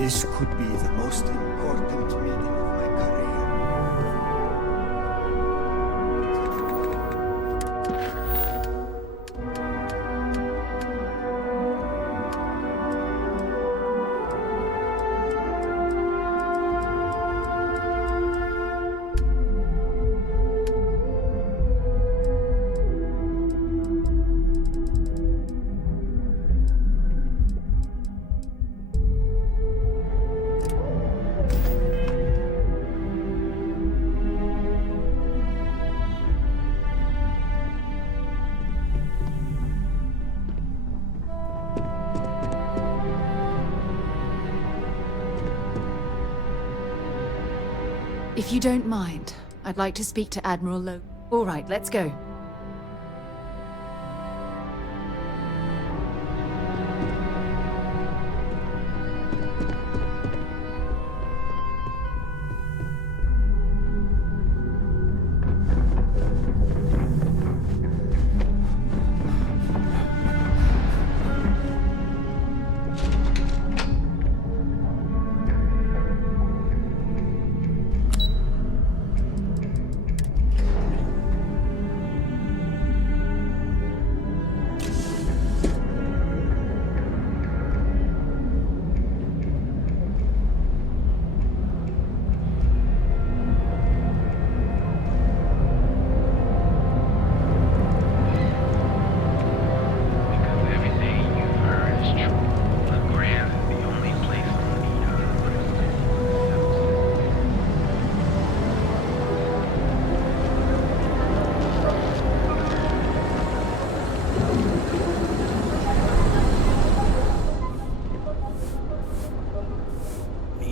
This could be the most important meeting of my career. If you don't mind, I'd like to speak to Admiral Lo. All right, let's go.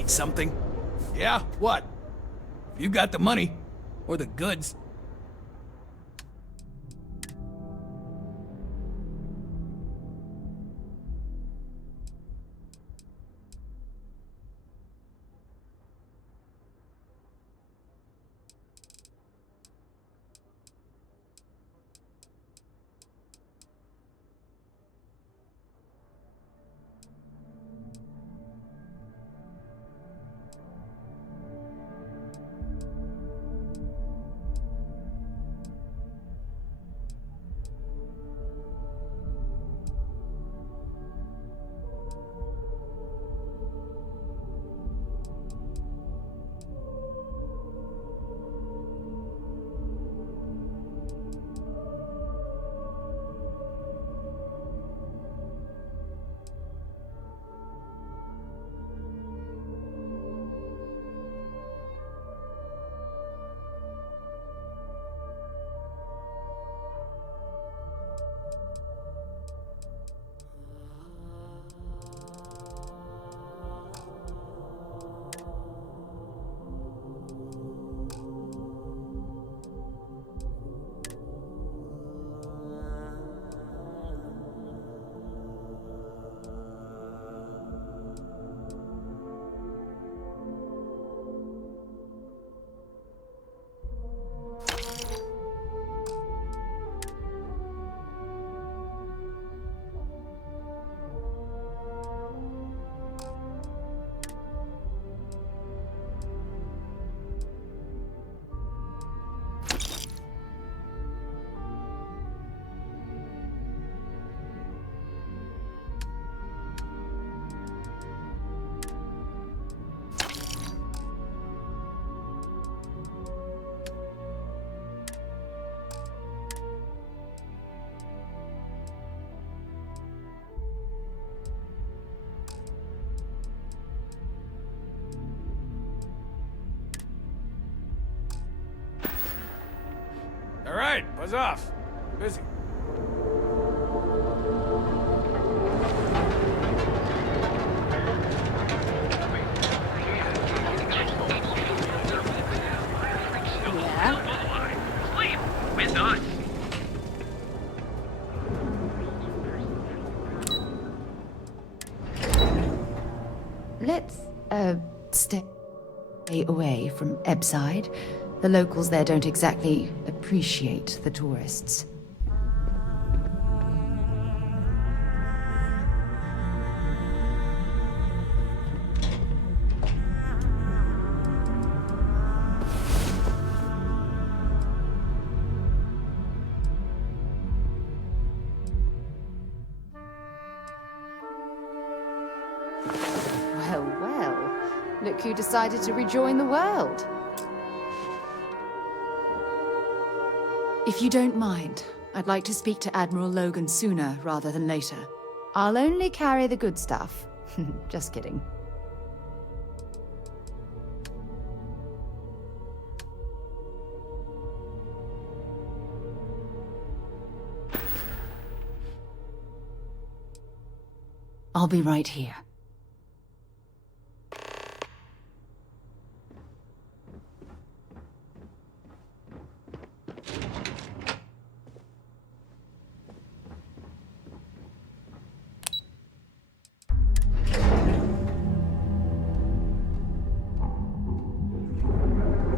Something? Yeah, what? You got the money. Or the goods. All right, buzz off. I'm busy. Yeah? Sleep with us. Let's, stay away from Ebside. The locals there don't exactly appreciate the tourists. Well, well. Look who decided to rejoin the world. If you don't mind, I'd like to speak to Admiral Logan sooner rather than later. I'll only carry the good stuff. Just kidding. I'll be right here.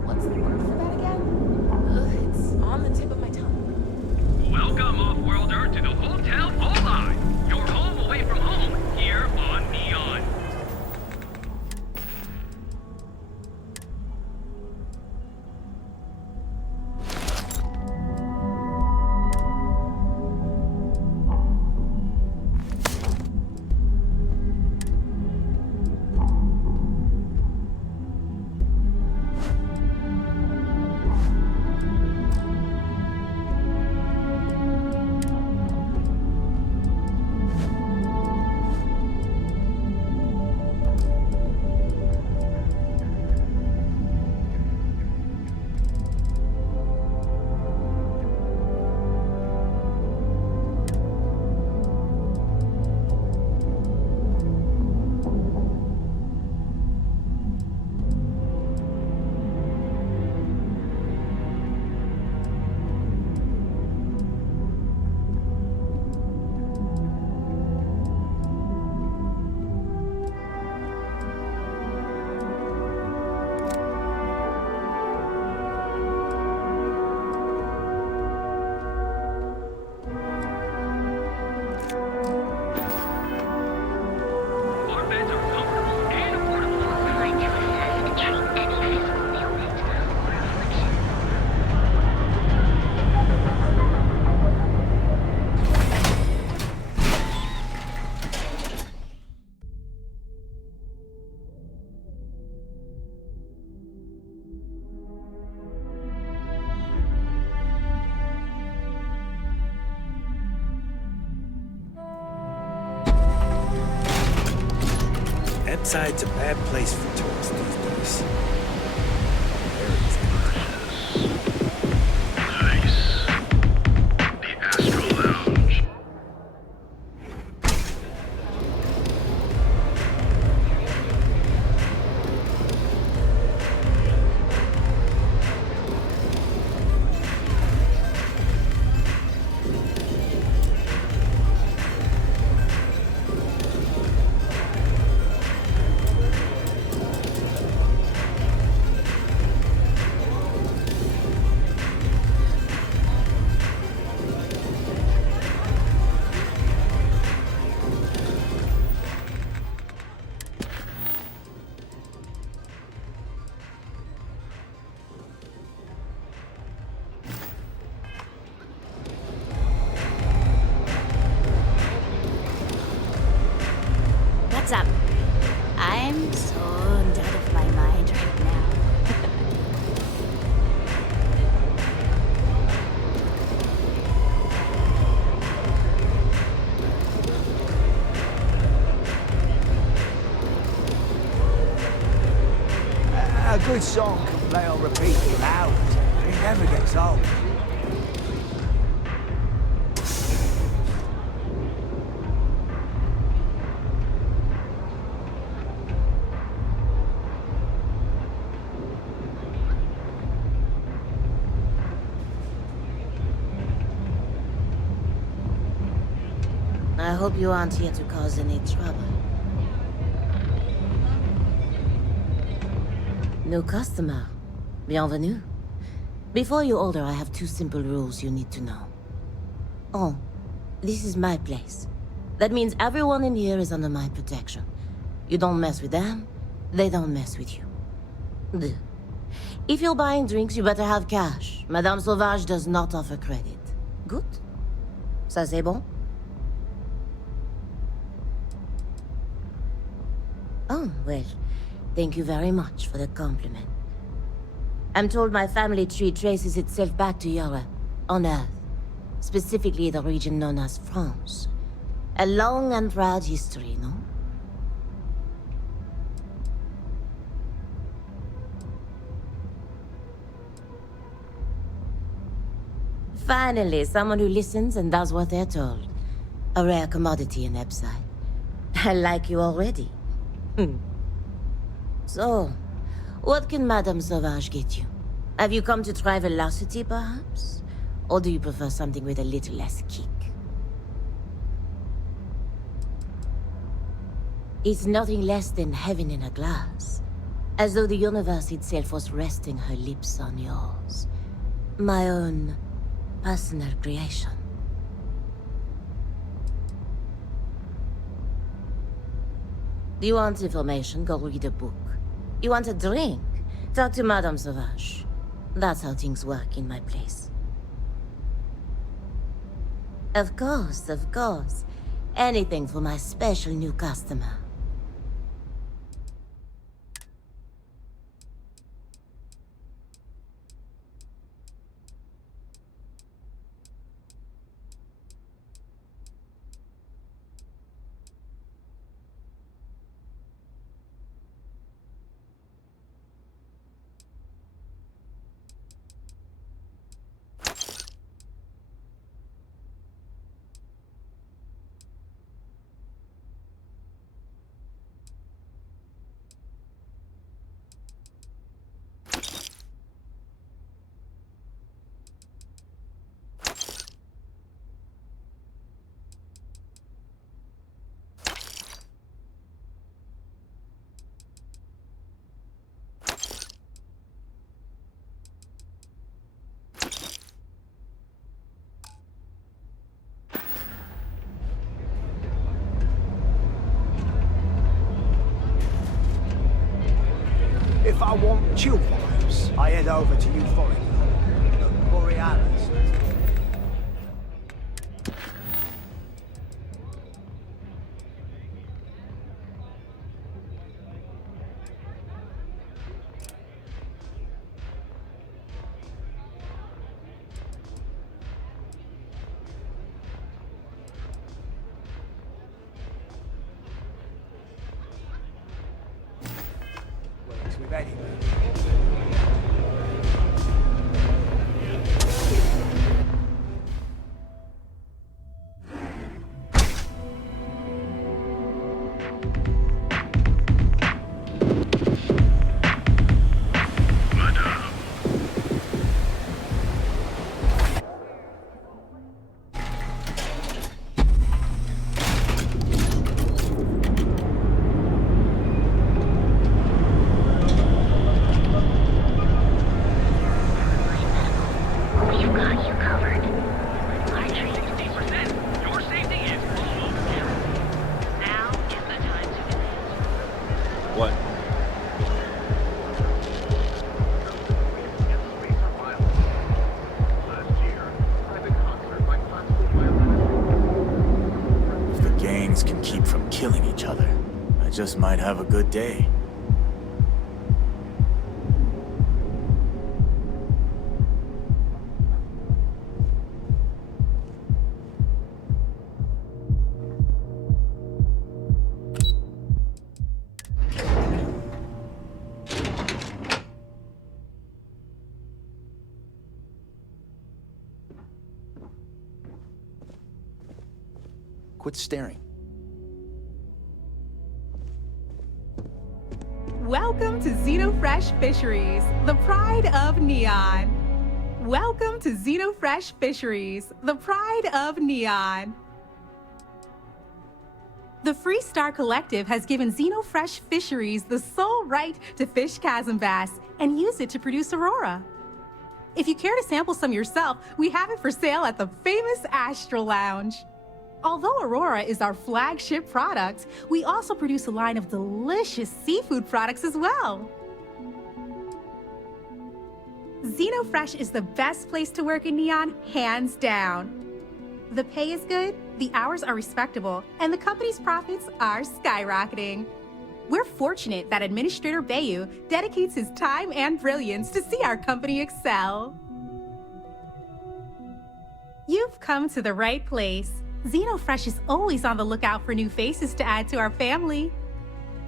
What's the word for that again? Ugh, it's on the tip of my tongue. Welcome, Off-Worlder, to the Hotel Volai, your home away from home, here on Neon. Side's a bad place for tourists these days. Nice. The Astral Lounge. What's up? I'm so out of my mind right now. A good song can play on repeat for hours. It never gets old. I hope you aren't here to cause any trouble. New customer. Bienvenue. Before you order, I have 2 simple rules you need to know. Oh, this is my place. That means everyone in here is under my protection. You don't mess with them, they don't mess with you. Deux. If you're buying drinks, you better have cash. Madame Sauvage does not offer credit. Good? Ça c'est bon? Oh, well, thank you very much for the compliment. I'm told my family tree traces itself back to Europe, on Earth. Specifically the region known as France. A long and proud history, no? Finally, someone who listens and does what they're told. A rare commodity in Epside. I like you already. So, what can Madame Sauvage get you? Have you come to try velocity, perhaps? Or do you prefer something with a little less kick? It's nothing less than heaven in a glass. As though the universe itself was resting her lips on yours. My own personal creation. You want information? Go read a book. You want a drink? Talk to Madame Sauvage. That's how things work in my place. Of course, of course. Anything for my special new customer. If I want chill vibes, I head over to Euphoric. Borealis. With anything. Just might have a good day. Quit staring. Welcome to Xenofresh Fisheries, the pride of Neon. Welcome to Xenofresh Fisheries, the pride of Neon. The Freestar Collective has given Xenofresh Fisheries the sole right to fish chasm bass and use it to produce Aurora. If you care to sample some yourself, we have it for sale at the famous Astral Lounge. Although Aurora is our flagship product, we also produce a line of delicious seafood products as well. Xenofresh is the best place to work in Neon, hands down. The pay is good, the hours are respectable, and the company's profits are skyrocketing. We're fortunate that Administrator Bayu dedicates his time and brilliance to see our company excel. You've come to the right place. Xenofresh is always on the lookout for new faces to add to our family.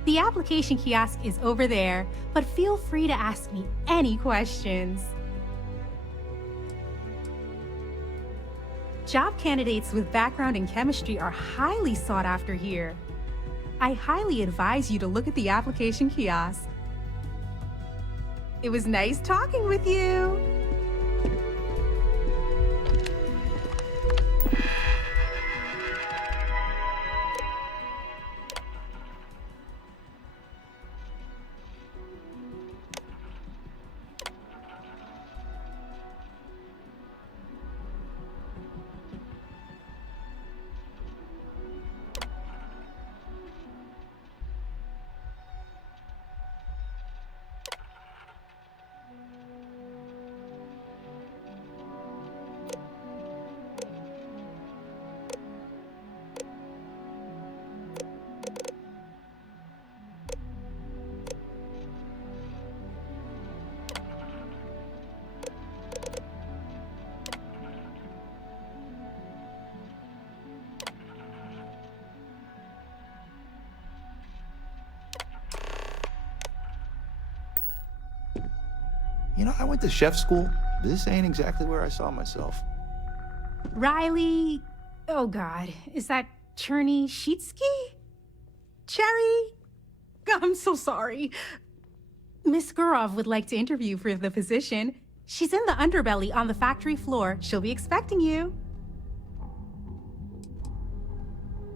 The application kiosk is over there, but feel free to ask me any questions. Job candidates with background in chemistry are highly sought after here. I highly advise you to look at the application kiosk. It was nice talking with you. You know, I went to chef school. This ain't exactly where I saw myself. Riley... Oh God, is that Cherny Sheetsky? Cherry? I'm so sorry. Miss Gurov would like to interview for the position. She's in the underbelly on the factory floor. She'll be expecting you.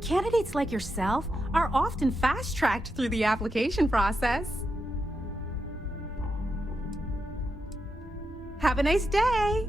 Candidates like yourself are often fast-tracked through the application process. Have a nice day!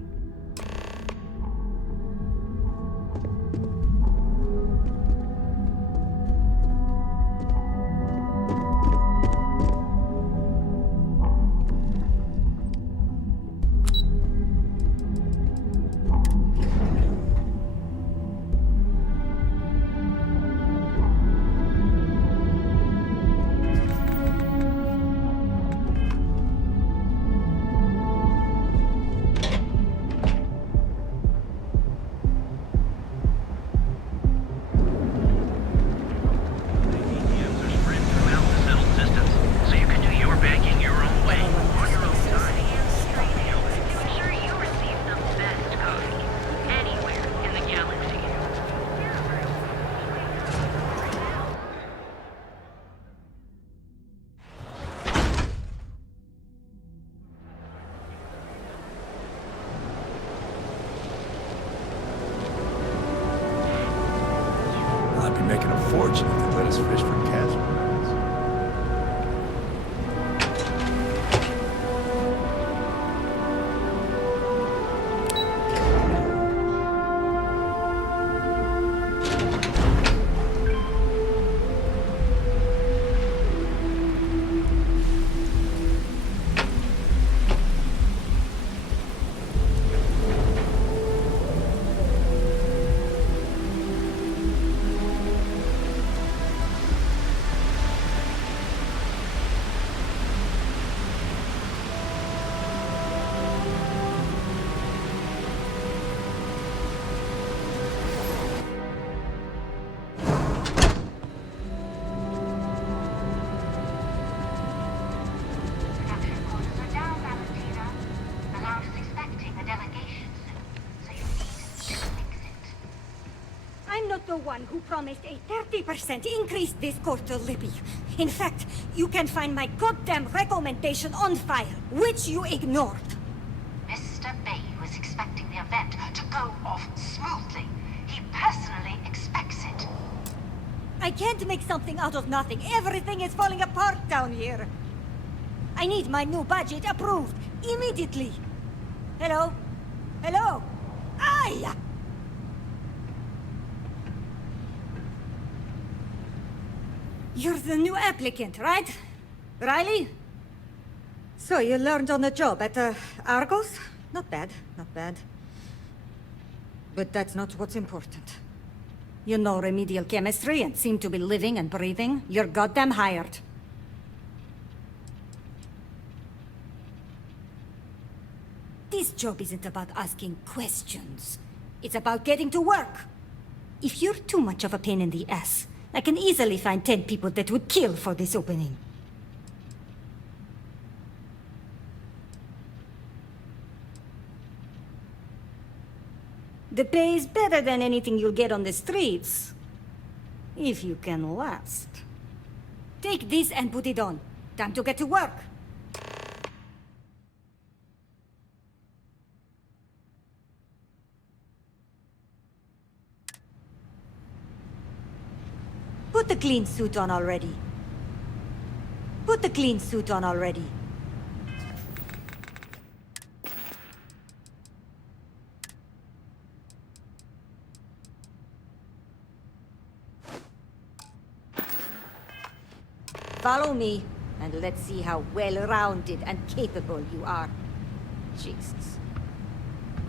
Making a fortune if they let us fish for chasm. The one who promised a 30% increase this quarter, Libby. In fact, you can find my goddamn recommendation on file, which you ignored. Mr. Bay was expecting the event to go off smoothly. He personally expects it. I can't make something out of nothing. Everything is falling apart down here. I need my new budget approved immediately. Hello? Hello? Aye! You're the new applicant, right? Riley? So you learned on the job at Argos? Not bad, not bad. But that's not what's important. You know remedial chemistry and seem to be living and breathing. You're goddamn hired. job isn't about asking questions. It's about getting to work. If you're too much of a pain in the ass, I can easily find 10 people that would kill for this opening. The pay is better than anything you'll get on the streets. If you can last. Take this and put it on. Time to get to work. Put the clean suit on already. Put the clean suit on already. Follow me, and let's see how well-rounded and capable you are. Jesus.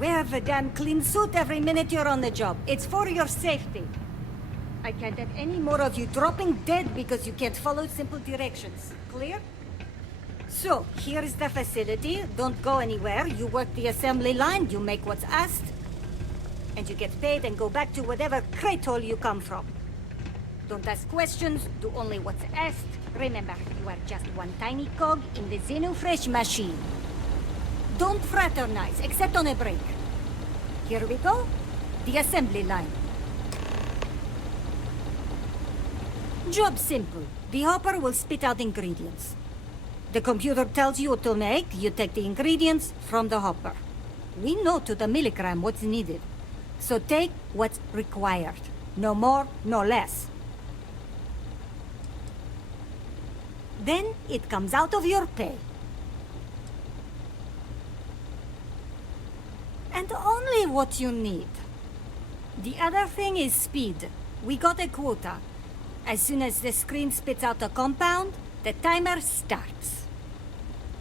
Wear the damn clean suit every minute you're on the job. It's for your safety. I can't have any more of you dropping dead because you can't follow simple directions. Clear? So, here is the facility. Don't go anywhere. You work the assembly line, you make what's asked, and you get paid and go back to whatever crate hole you come from. Don't ask questions, do only what's asked. Remember, you are just one tiny cog in the Xenofresh machine. Don't fraternize, except on a break. Here we go. The assembly line. Job simple. The hopper will spit out ingredients. The computer tells you what to make, you take the ingredients from the hopper. We know to the milligram what's needed. So take what's required. No more, no less. Then it comes out of your pay. And only what you need. The other thing is speed. We got a quota. As soon as the screen spits out a compound, the timer starts.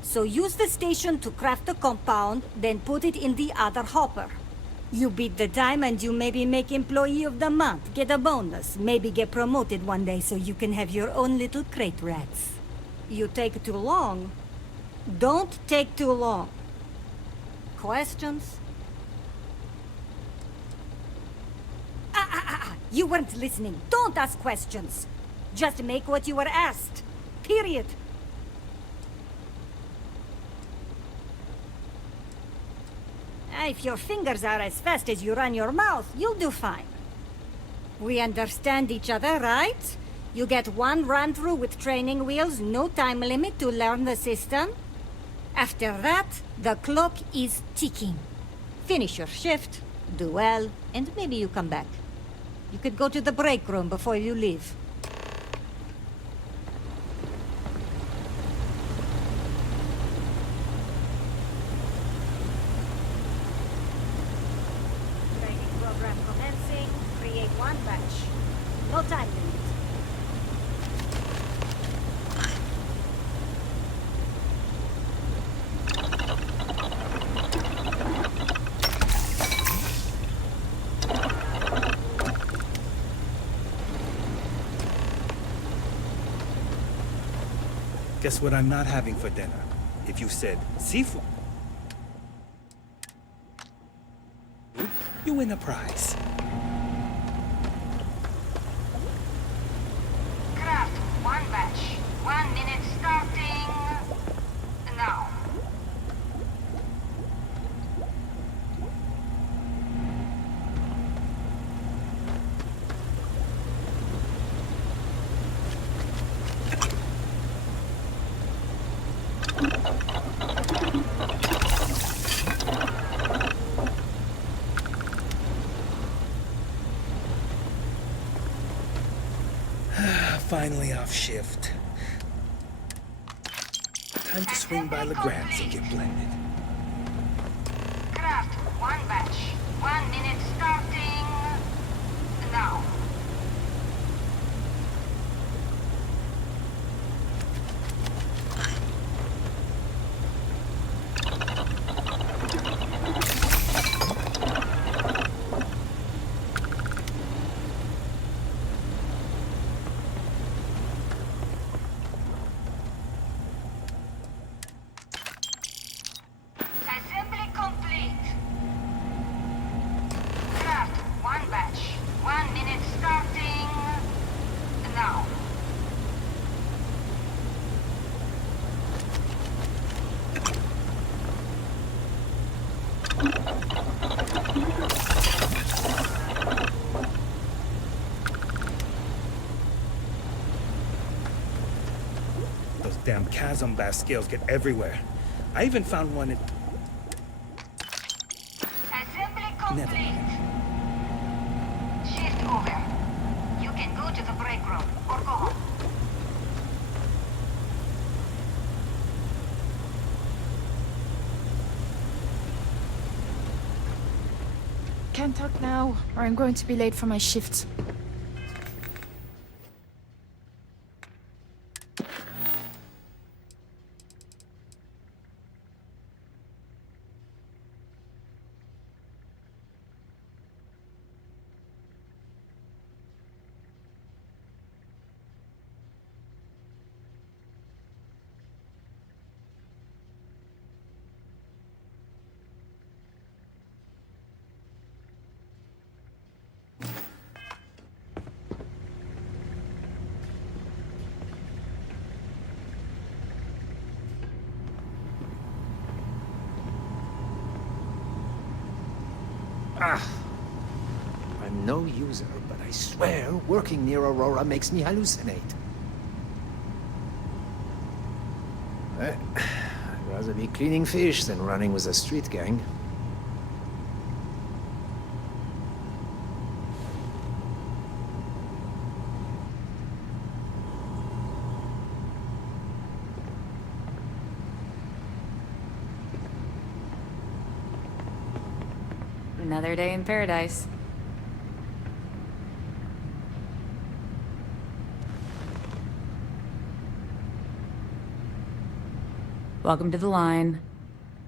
So use the station to craft the compound, then put it in the other hopper. You beat the time and you maybe make Employee of the Month, get a bonus, maybe get promoted one day so you can have your own little crate rats. You take too long. Don't take too long. Questions? You weren't listening. Don't ask questions. Just make what you were asked. Period. If your fingers are as fast as you run your mouth, you'll do fine. We understand each other, right? You get one run-through with training wheels, no time limit to learn the system. After that, the clock is ticking. Finish your shift, do well, and maybe you come back. You could go to the break room before you leave. Training program commencing. Create one batch. No time limit. Guess what I'm not having for dinner? If you said seafood, you win a prize. Craft one batch. 1 minute starting now. Finally off shift. Time to swing by Legrande's and get blended. Craft one batch. 1 minute starting now. Assembly complete. damn chasm bass scales get everywhere. I even found one in... Assembly Never complete. Shift over. You can go to the break room or go home. Can't talk now, or I'm going to be late for my shift. I'm no user, but I swear working near Aurora makes me hallucinate. I'd rather be cleaning fish than running with a street gang. Another day in paradise. Welcome to the line.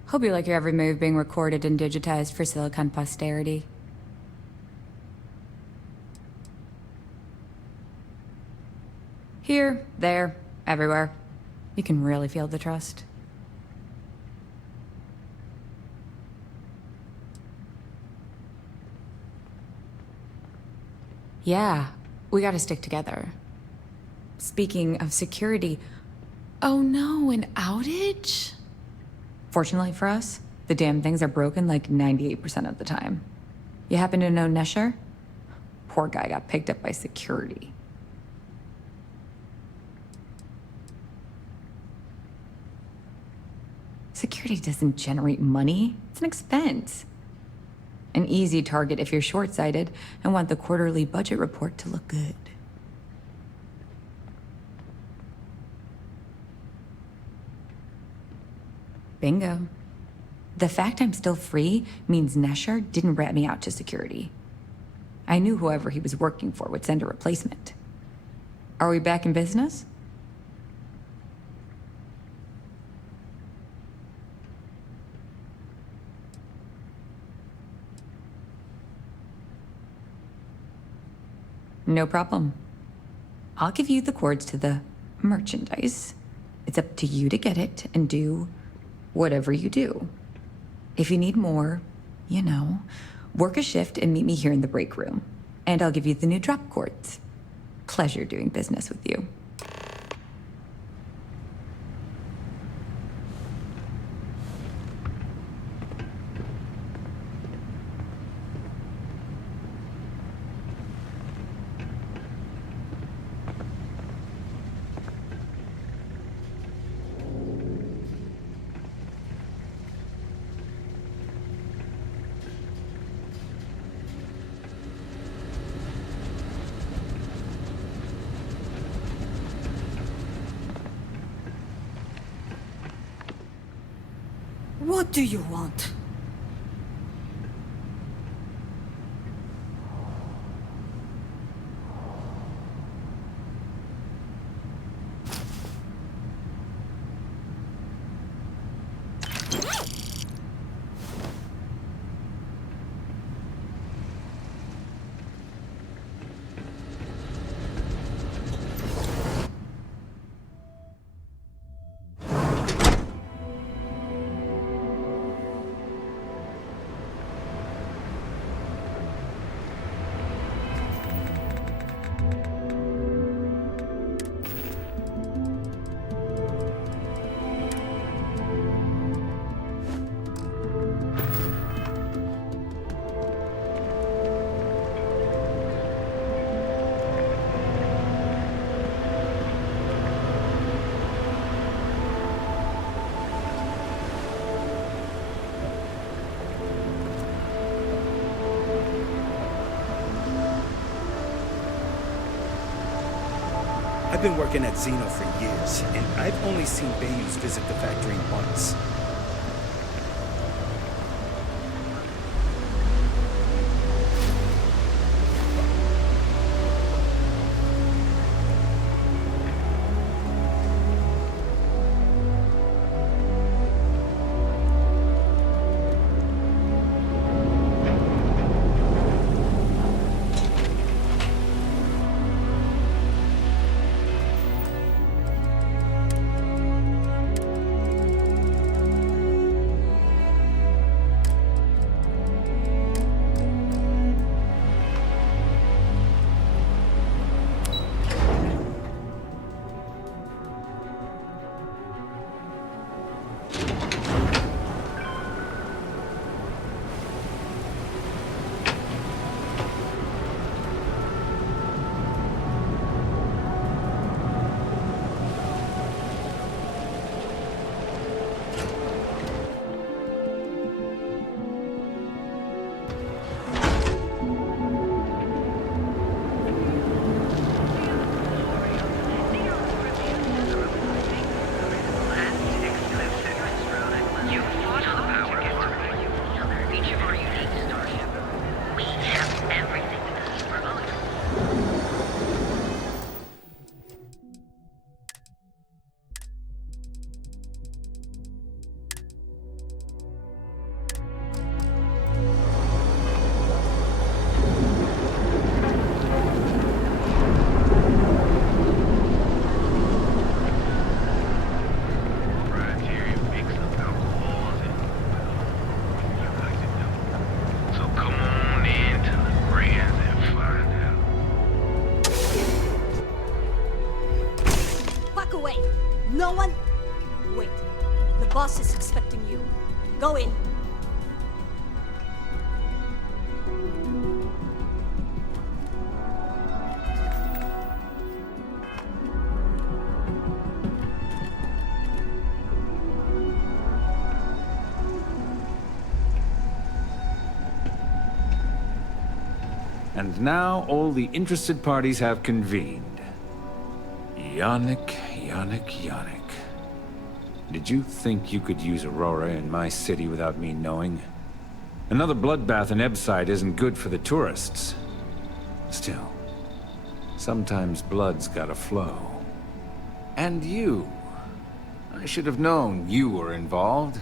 Hope you like your every move being recorded and digitized for Silicon posterity. Here, there, everywhere. You can really feel the trust. Yeah, we gotta stick together. Speaking of security, oh no, an outage? Fortunately for us, the damn things are broken like 98% of the time. You happen to know Neshar? Poor guy got picked up by security. Security doesn't generate money, it's an expense. An easy target if you're short-sighted and want the quarterly budget report to look good. Bingo. The fact I'm still free means Neshar didn't rat me out to security. I knew whoever he was working for would send a replacement. Are we back in business? No problem. I'll give you the codes to the merchandise. It's up to you to get it and do whatever you do. If you need more, you know, work a shift and meet me here in the break room. And I'll give you the new drop cords. Pleasure doing business with you. What do you want? I've been working at Xeno for years, and I've only seen Bayous visit the factory once. No one? Wait. The boss is expecting you. Go in. And now all the interested parties have convened. Yannick. Did you think you could use Aurora in my city without me knowing? Another bloodbath in Ebside isn't good for the tourists. Still, sometimes blood's gotta flow. And you. I should have known you were involved.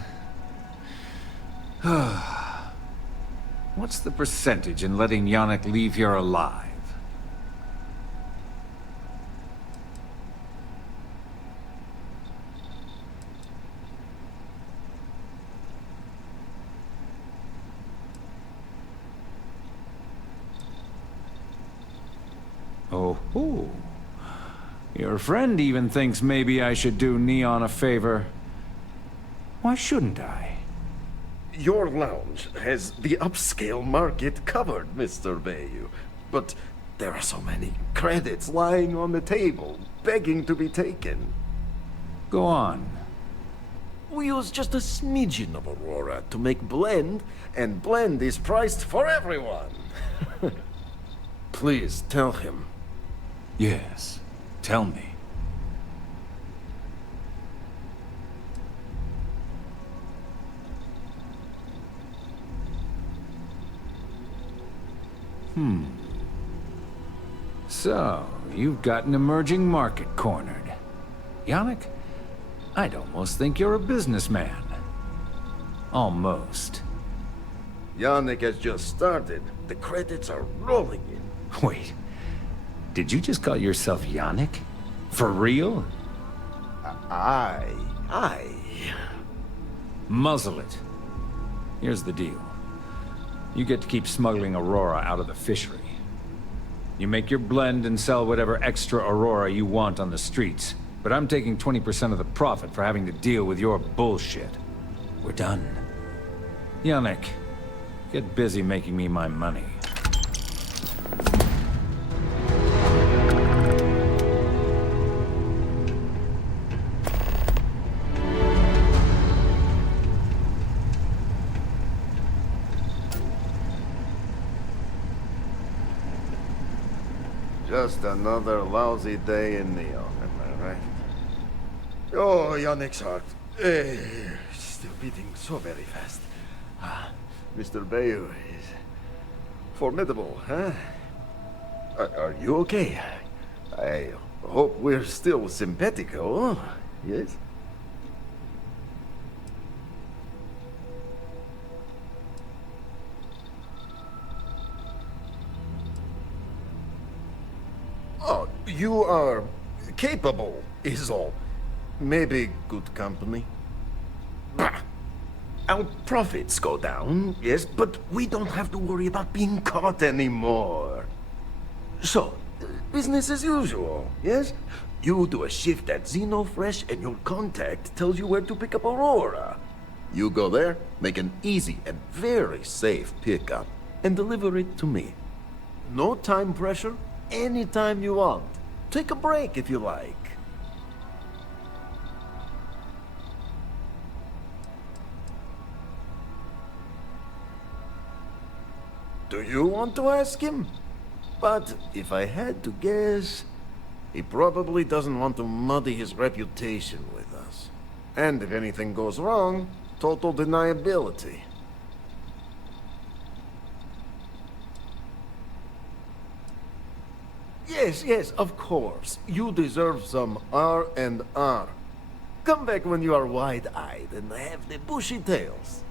What's the percentage in letting Yannick leave here alive? Oh, your friend even thinks maybe I should do Neon a favor. Why shouldn't I? Your lounge has the upscale market covered, Mr. Bayou. But there are so many credits lying on the table, begging to be taken. Go on. We use just a smidgen of Aurora to make blend, and blend is priced for everyone. Please tell him. Yes, tell me. So, you've got an emerging market cornered. Yannick, I'd almost think you're a businessman. Almost. Yannick has just started. The credits are rolling in. Wait, did you just call yourself Yannick? For real? Aye. Muzzle it. Here's the deal. You get to keep smuggling Aurora out of the fishery. You make your blend and sell whatever extra Aurora you want on the streets, but I'm taking 20% of the profit for having to deal with your bullshit. We're done. Yannick, get busy making me my money. Just another lousy day in Neon. Oh, Yannick's heart. Still beating so very fast. Mr. Bayou is formidable, huh? Are you okay? I hope we're still simpatico, yes? Oh, you are capable, is all. Maybe good company. Bah! Our profits go down, yes, but we don't have to worry about being caught anymore. So, business as usual, yes? You do a shift at Xenofresh and your contact tells you where to pick up Aurora. You go there, make an easy and very safe pickup, and deliver it to me. No time pressure, anytime you want. Take a break if you like. Do you want to ask him? But if I had to guess, he probably doesn't want to muddy his reputation with us. And if anything goes wrong, total deniability. Yes, of course. You deserve some R&R. Come back when you are wide-eyed and have the bushy tails.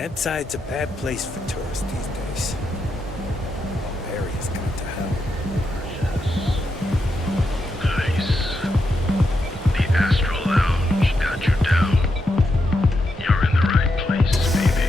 Inside's a bad place for tourists these days. Whole area's gone to hell. Nice. The Astral Lounge got you down. You're in the right place, baby.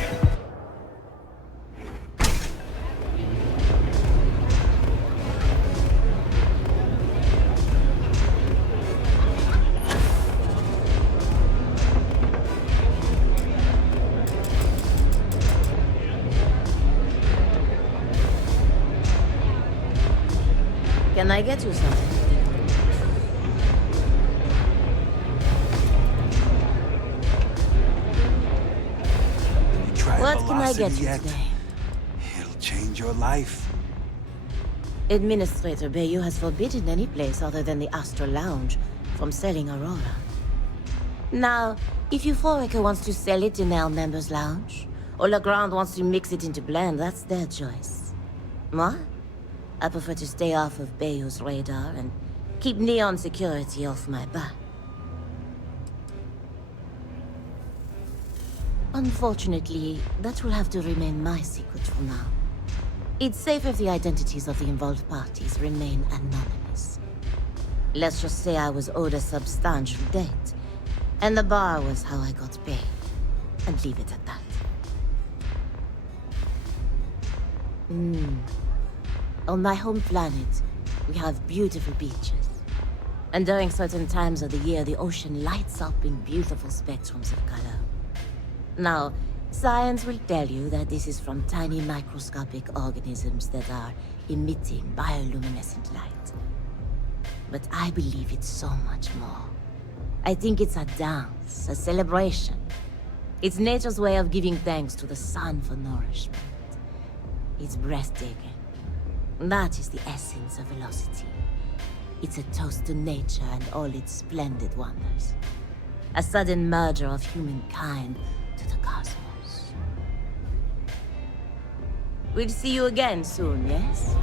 Can I get you something? What can I get you today? It'll change your life. Administrator Bayou has forbidden any place other than the Astral Lounge from selling Aurora. Now, if Euphorica wants to sell it in our members' lounge, or Legrande wants to mix it into blend, that's their choice. Moi? I prefer to stay off of Bayou's radar and keep Neon security off my back. Unfortunately, that will have to remain my secret for now. It's safe if the identities of the involved parties remain anonymous. Let's just say I was owed a substantial debt, and the bar was how I got paid, and leave it at that. On my home planet, we have beautiful beaches. And during certain times of the year, the ocean lights up in beautiful spectrums of color. Now, science will tell you that this is from tiny microscopic organisms that are emitting bioluminescent light. But I believe it's so much more. I think it's a dance, a celebration. It's nature's way of giving thanks to the sun for nourishment. It's breathtaking. That is the essence of velocity. It's a toast to nature and all its splendid wonders. A sudden merger of humankind to the cosmos. We'll see you again soon, yes?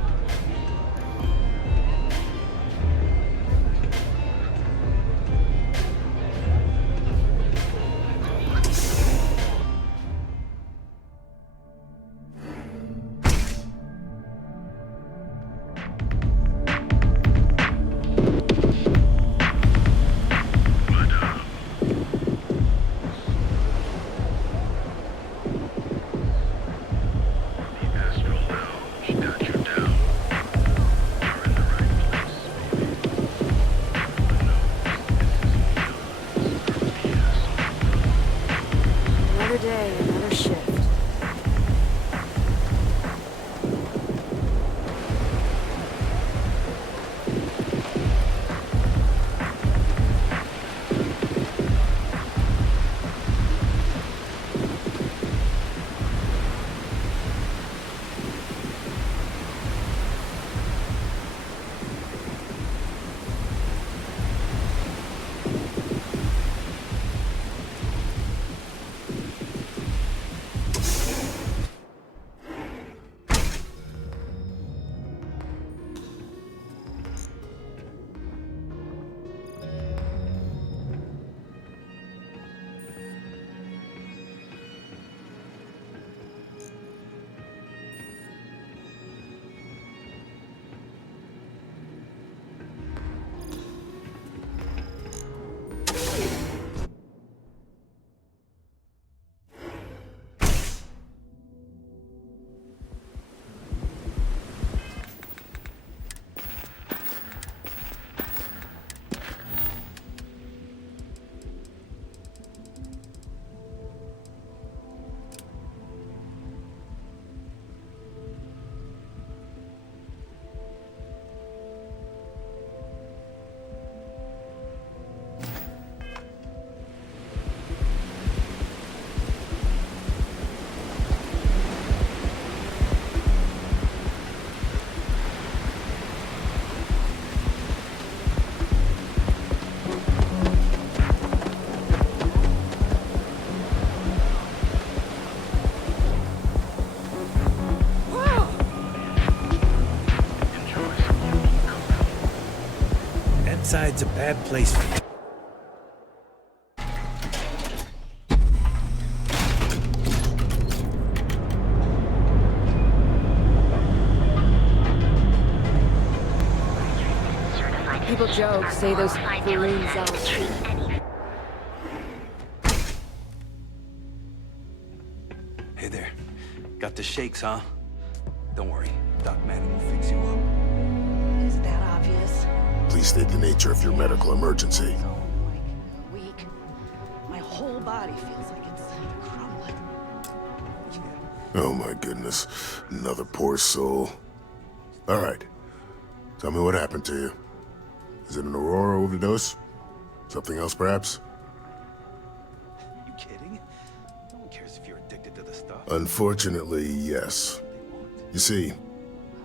That side's a bad place for... People joke, say those balloons out. Hey there. Got the shakes, huh? Don't worry. Doc Manning will fix you up. Is that obvious? Please state the nature of your medical emergency. Weak. My whole body feels like it's crumbling. Oh my goodness. Another poor soul. All right. Tell me what happened to you. Is it an Aurora overdose? Something else, perhaps? You kidding? No one cares if you're addicted to the stuff. Unfortunately, yes. You see,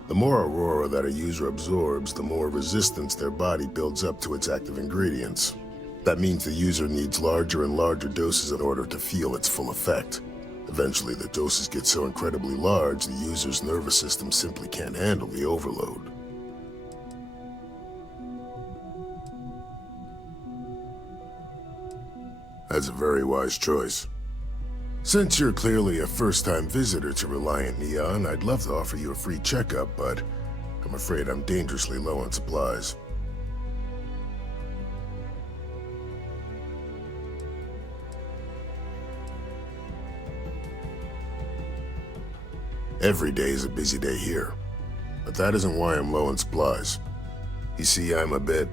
the more Aurora that a user absorbs, the more resistance their body builds up to its active ingredients. That means the user needs larger and larger doses in order to feel its full effect. Eventually, the doses get so incredibly large, the user's nervous system simply can't handle the overload. That's a very wise choice. Since you're clearly a first-time visitor to Reliant Neon, I'd love to offer you a free checkup, but I'm afraid I'm dangerously low on supplies. Every day is a busy day here, but that isn't why I'm low on supplies. You see, I'm a bit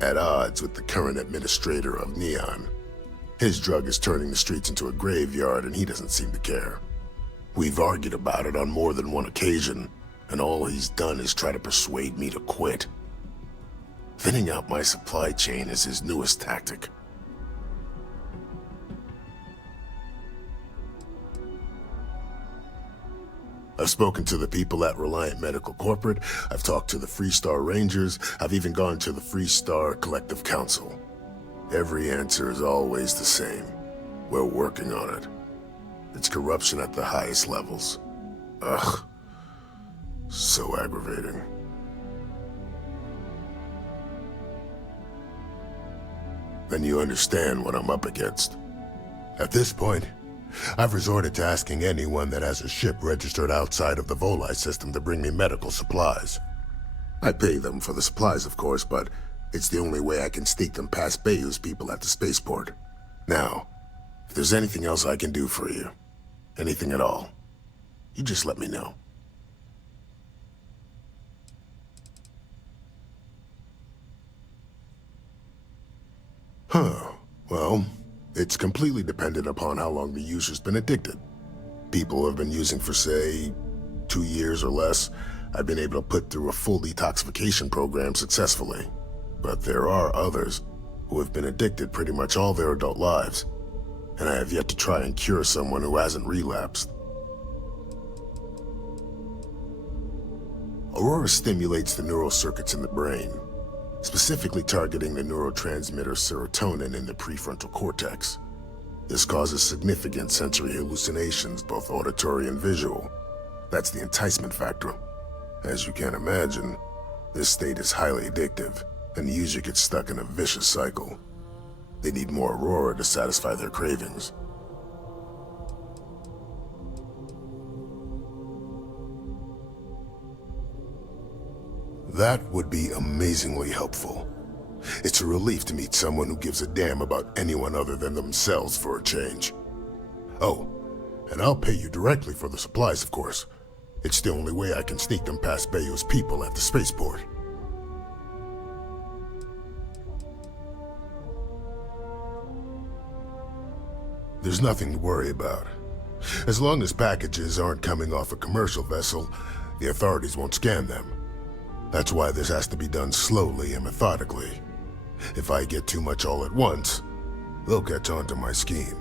at odds with the current administrator of Neon. His drug is turning the streets into a graveyard, and he doesn't seem to care. We've argued about it on more than one occasion, and all he's done is try to persuade me to quit. Thinning out my supply chain is his newest tactic. I've spoken to the people at Reliant Medical Corporate, I've talked to the Freestar Rangers, I've even gone to the Freestar Collective Council. Every answer is always the same. We're working on it. It's corruption at the highest levels. Ugh. So aggravating. Then you understand what I'm up against. At this point, I've resorted to asking anyone that has a ship registered outside of the Volii system to bring me medical supplies. I pay them for the supplies, of course, but it's the only way I can sneak them past Bayou's people at the spaceport. Now, if there's anything else I can do for you, anything at all, you just let me know. Huh. Well, it's completely dependent upon how long the user's been addicted. People who have been using for, say, 2 years or less, I've been able to put through a full detoxification program successfully. But there are others who have been addicted pretty much all their adult lives, and I have yet to try and cure someone who hasn't relapsed. Aurora stimulates the neural circuits in the brain, specifically targeting the neurotransmitter serotonin in the prefrontal cortex. This causes significant sensory hallucinations, both auditory and visual. That's the enticement factor. As you can imagine, this state is highly addictive, and the user gets stuck in a vicious cycle. They need more Aurora to satisfy their cravings. That would be amazingly helpful. It's a relief to meet someone who gives a damn about anyone other than themselves for a change. Oh, and I'll pay you directly for the supplies, of course. It's the only way I can sneak them past Bayou's people at the spaceport. There's nothing to worry about. As long as packages aren't coming off a commercial vessel, the authorities won't scan them. That's why this has to be done slowly and methodically. If I get too much all at once, they'll catch on to my scheme.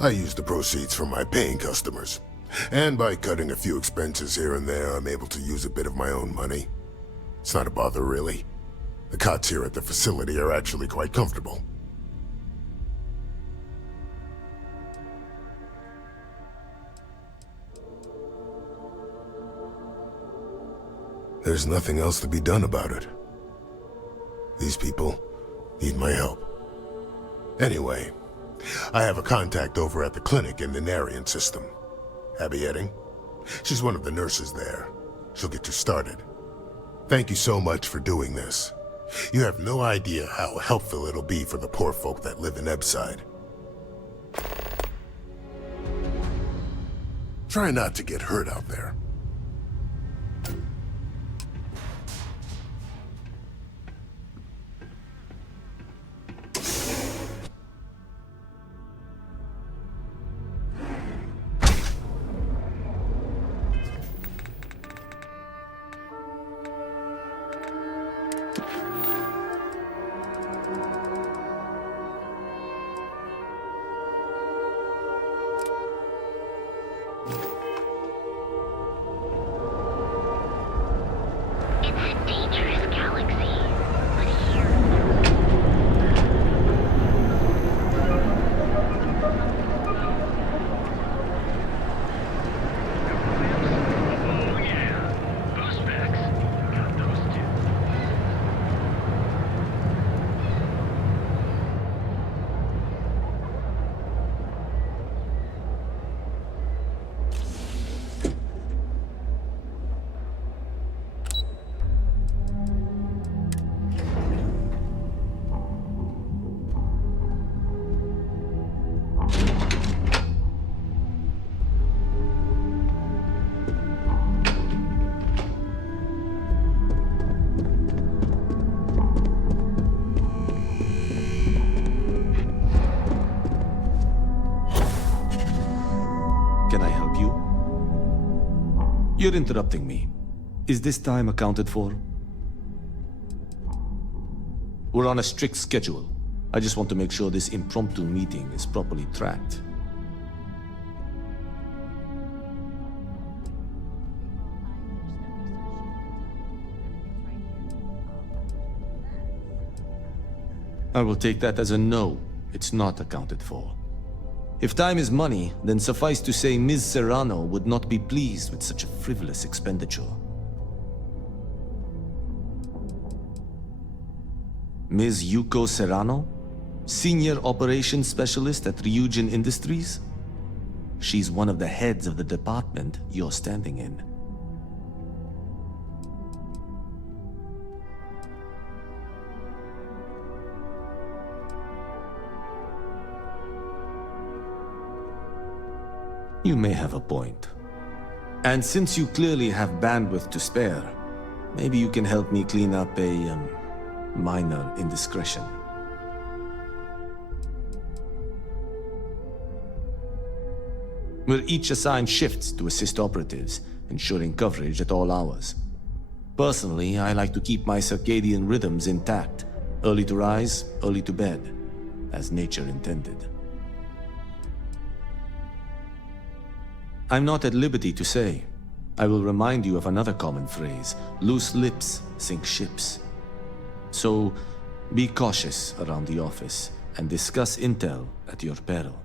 I use the proceeds from my paying customers, and by cutting a few expenses here and there, I'm able to use a bit of my own money. It's not a bother, really. The cots here at the facility are actually quite comfortable. There's nothing else to be done about it. These people need my help. Anyway, I have a contact over at the clinic in the Narian system. Abby Edding. She's one of the nurses there. She'll get you started. Thank you so much for doing this. You have no idea how helpful it'll be for the poor folk that live in Ebside. Try not to get hurt out there. You're interrupting me. Is this time accounted for? We're on a strict schedule. I just want to make sure this impromptu meeting is properly tracked. I will take that as a no. It's not accounted for. If time is money, then suffice to say Ms. Serrano would not be pleased with such a frivolous expenditure. Ms. Yuko Serrano? Senior Operations Specialist at Ryujin Industries? She's one of the heads of the department you're standing in. You may have a point. And since you clearly have bandwidth to spare, maybe you can help me clean up a, minor indiscretion. We're each assigned shifts to assist operatives, ensuring coverage at all hours. Personally, I like to keep my circadian rhythms intact. Early to rise, early to bed, as nature intended. I'm not at liberty to say. I will remind you of another common phrase: loose lips sink ships. So, be cautious around the office and discuss intel at your peril.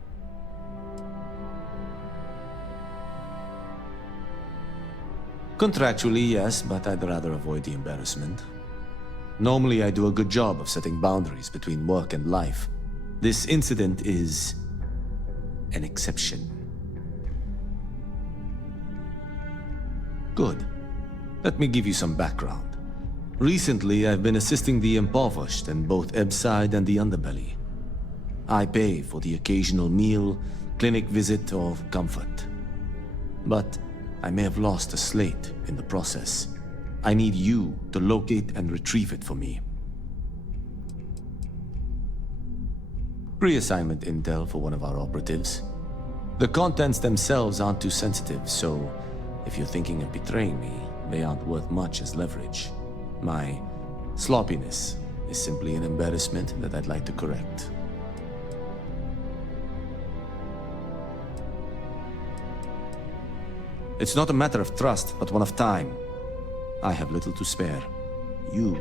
Contractually, yes, but I'd rather avoid the embarrassment. Normally, I do a good job of setting boundaries between work and life. This incident is an exception. Good. Let me give you some background. Recently, I've been assisting the impoverished in both Ebside and the Underbelly. I pay for the occasional meal, clinic visit, or comfort. But I may have lost a Slate in the process. I need you to locate and retrieve it for me. Reassignment intel for one of our operatives. The contents themselves aren't too sensitive, so if you're thinking of betraying me, they aren't worth much as leverage. My sloppiness is simply an embarrassment that I'd like to correct. It's not a matter of trust, but one of time. I have little to spare. You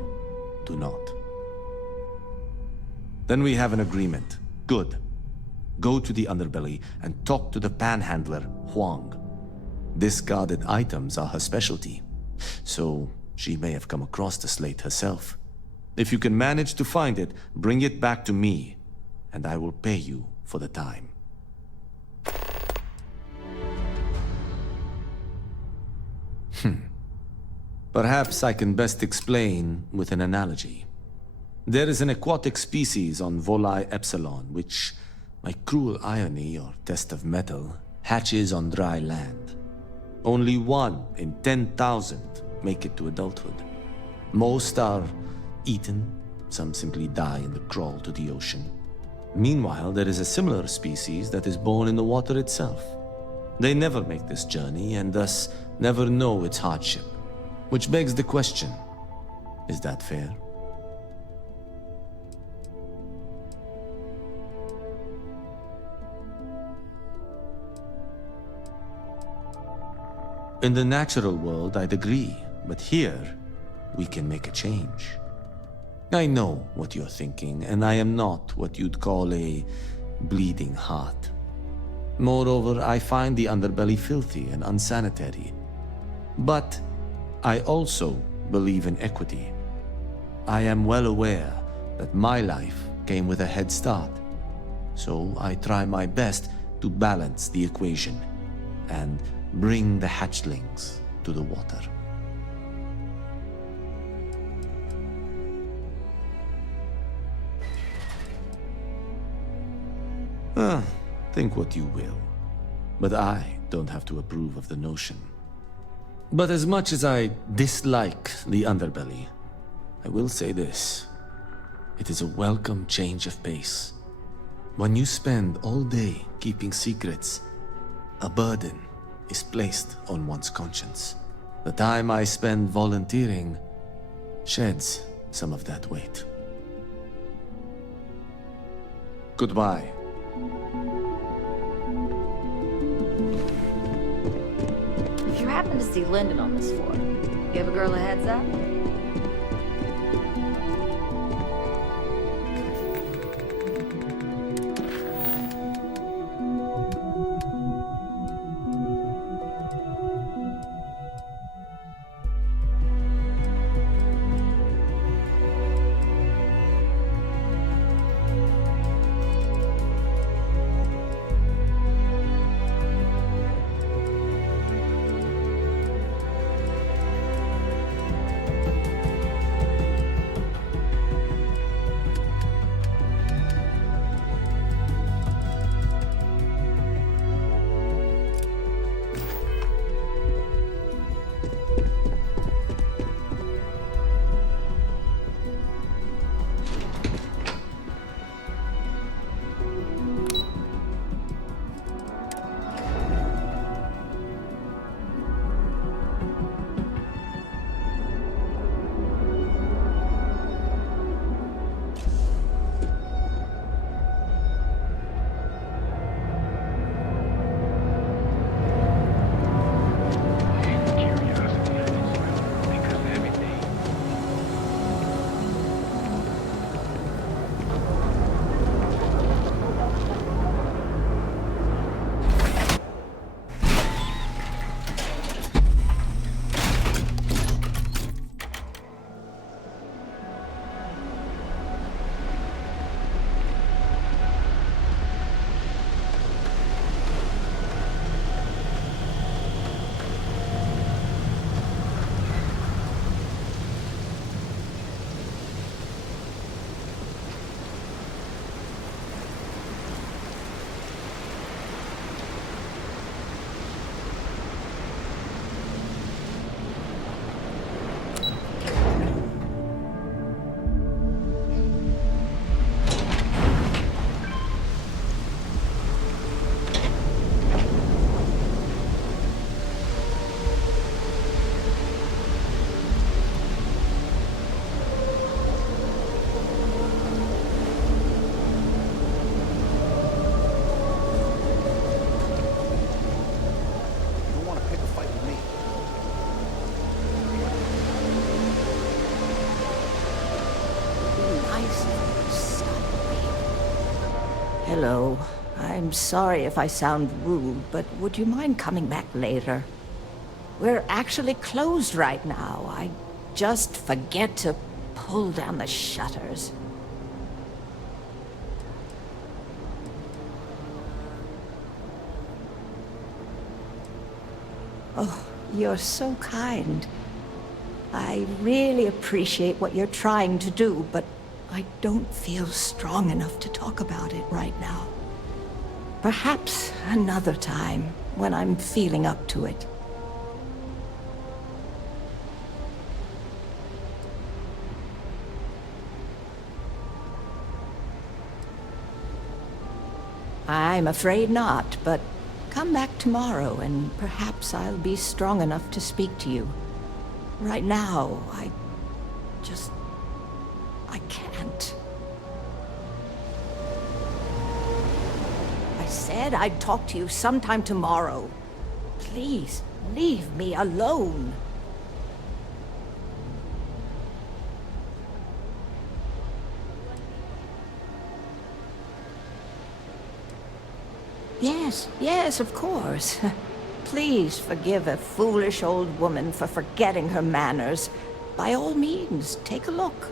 do not. Then we have an agreement. Good. Go to the Underbelly and talk to the panhandler, Huang. Discarded items are her specialty. So, She may have come across the Slate herself. If you can manage to find it, bring it back to me, and I will pay you for the time. Perhaps I can best explain with an analogy. There is an aquatic species on Volai Epsilon, which, by cruel irony or test of metal, hatches on dry land. Only 1 in 10,000 make it to adulthood. Most are eaten, some simply die in the crawl to the ocean. Meanwhile, there is a similar species that is born in the water itself. They never make this journey and thus never know its hardship. Which begs the question, is that fair? In the natural world, I'd agree, but here, we can make a change. I know what you're thinking, and I am not what you'd call a bleeding heart. Moreover, I find the underbelly filthy and unsanitary. But I also believe in equity. I am well aware that my life came with a head start, so I try my best to balance the equation and bring the hatchlings to the water. Think what you will, but I don't have to approve of the notion. But as much as I dislike the underbelly, I will say this. It is a welcome change of pace. When you spend all day keeping secrets, a burden is placed on one's conscience. The time I spend volunteering sheds some of that weight. Goodbye. If you happen to see Lyndon on this floor, give a girl a heads up? Hello. I'm sorry if I sound rude, but would you mind coming back later? We're actually closed right now. I just forget to pull down the shutters. Oh, you're so kind. I really appreciate what you're trying to do, but I don't feel strong enough to talk about it right now. Perhaps another time, when I'm feeling up to it. I'm afraid not, but come back tomorrow and perhaps I'll be strong enough to speak to you. Right now, I can't. I said I'd talk to you sometime tomorrow. Please, leave me alone. Yes, of course. Please forgive a foolish old woman for forgetting her manners. By all means, take a look.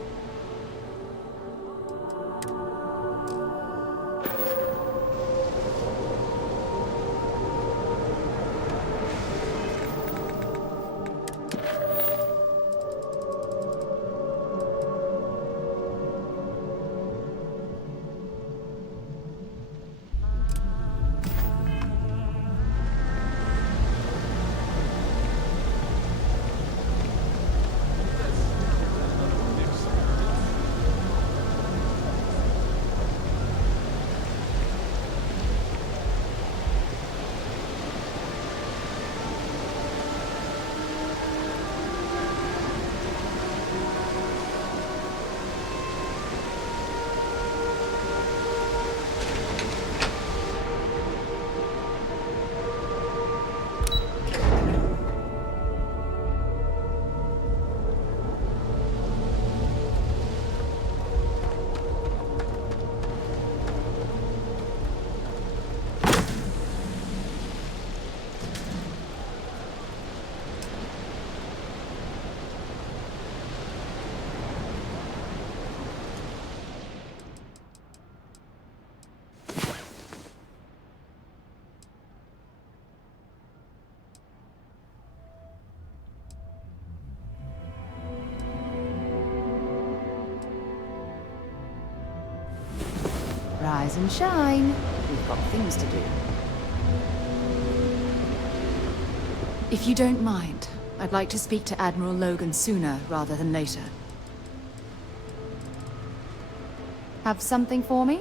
Rise and shine. We've got things to do. If you don't mind, I'd like to speak to Admiral Logan sooner rather than later. Have something for me?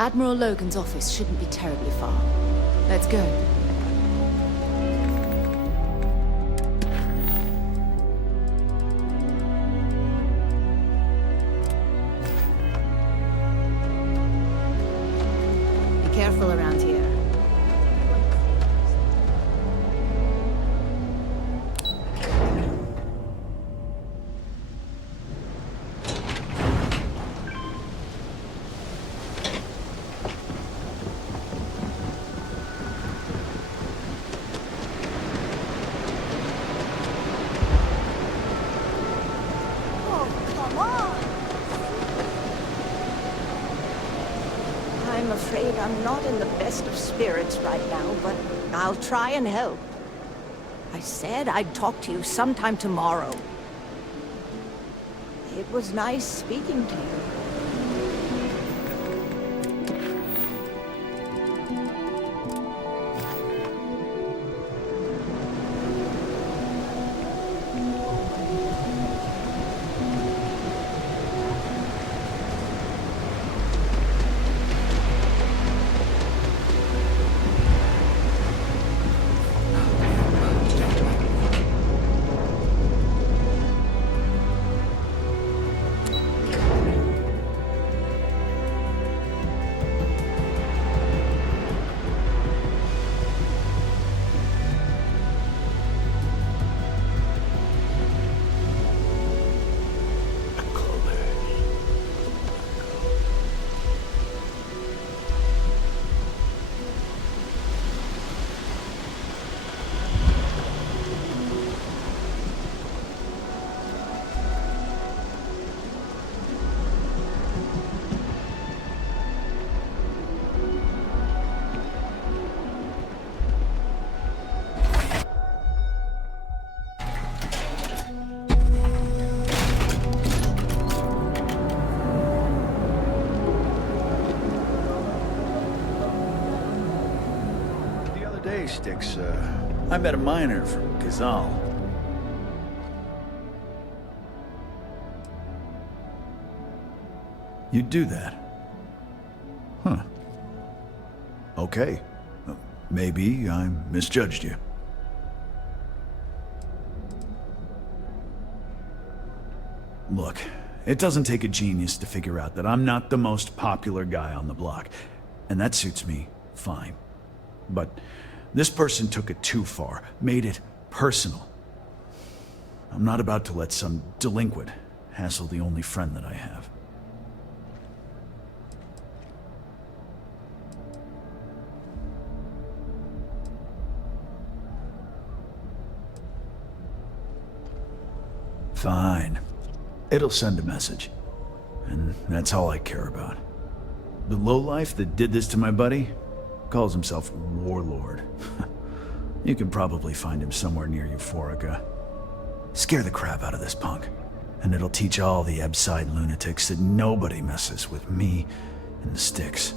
Admiral Logan's office shouldn't be terribly far. Let's go. Be careful around here. I'm afraid I'm not in the best of spirits right now, but I'll try and help. I said I'd talk to you sometime tomorrow. It was nice speaking to you. Styx. I met a miner from Gazal. You'd do that? Huh. Okay. Maybe I misjudged you. Look, it doesn't take a genius to figure out that I'm not the most popular guy on the block, and that suits me fine. But this person took it too far, made it personal. I'm not about to let some delinquent hassle the only friend that I have. Fine. It'll send a message. And that's all I care about. The lowlife that did this to my buddy calls himself Warlord. You can probably find him somewhere near Euphorica. Scare the crap out of this punk, and it'll teach all the Ebside lunatics that nobody messes with me and the Styx.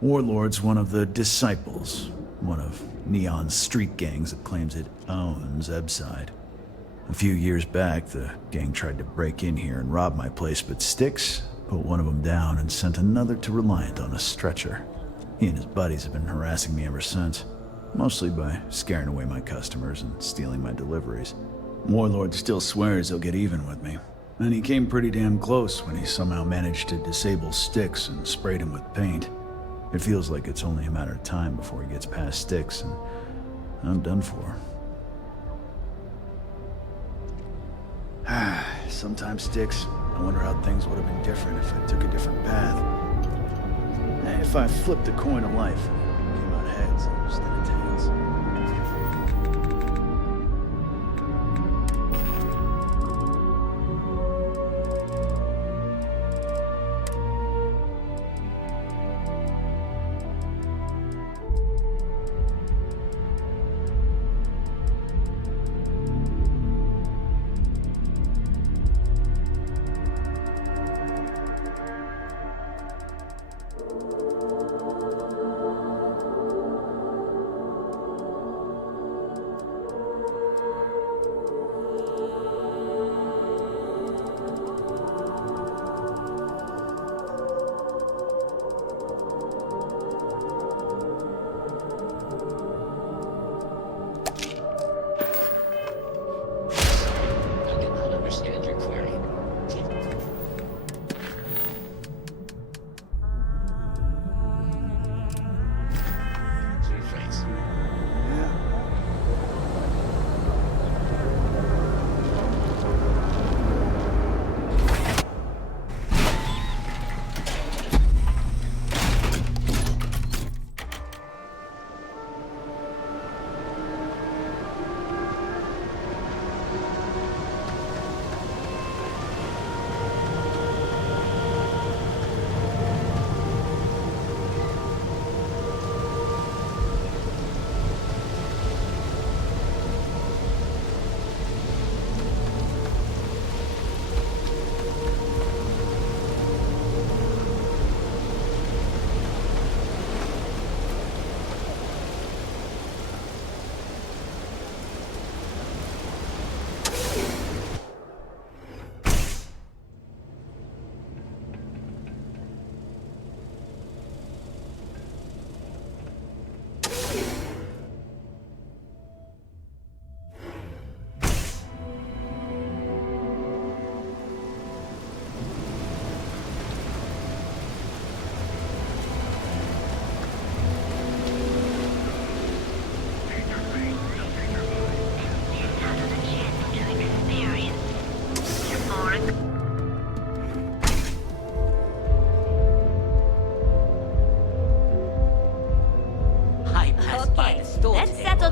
Warlord's one of the Disciples, one of Neon's street gangs that claims it owns Ebside. A few years back, the gang tried to break in here and rob my place, but Styx put one of them down and sent another to Reliant on a stretcher. He and his buddies have been harassing me ever since, mostly by scaring away my customers and stealing my deliveries. Warlord still swears he'll get even with me, and he came pretty damn close when he somehow managed to disable Styx and sprayed him with paint. It feels like it's only a matter of time before he gets past Styx, and I'm done for. Sometimes, Styx, I wonder how things would have been different if I took a different path. If I flipped the coin of life, it came out heads instead of tails.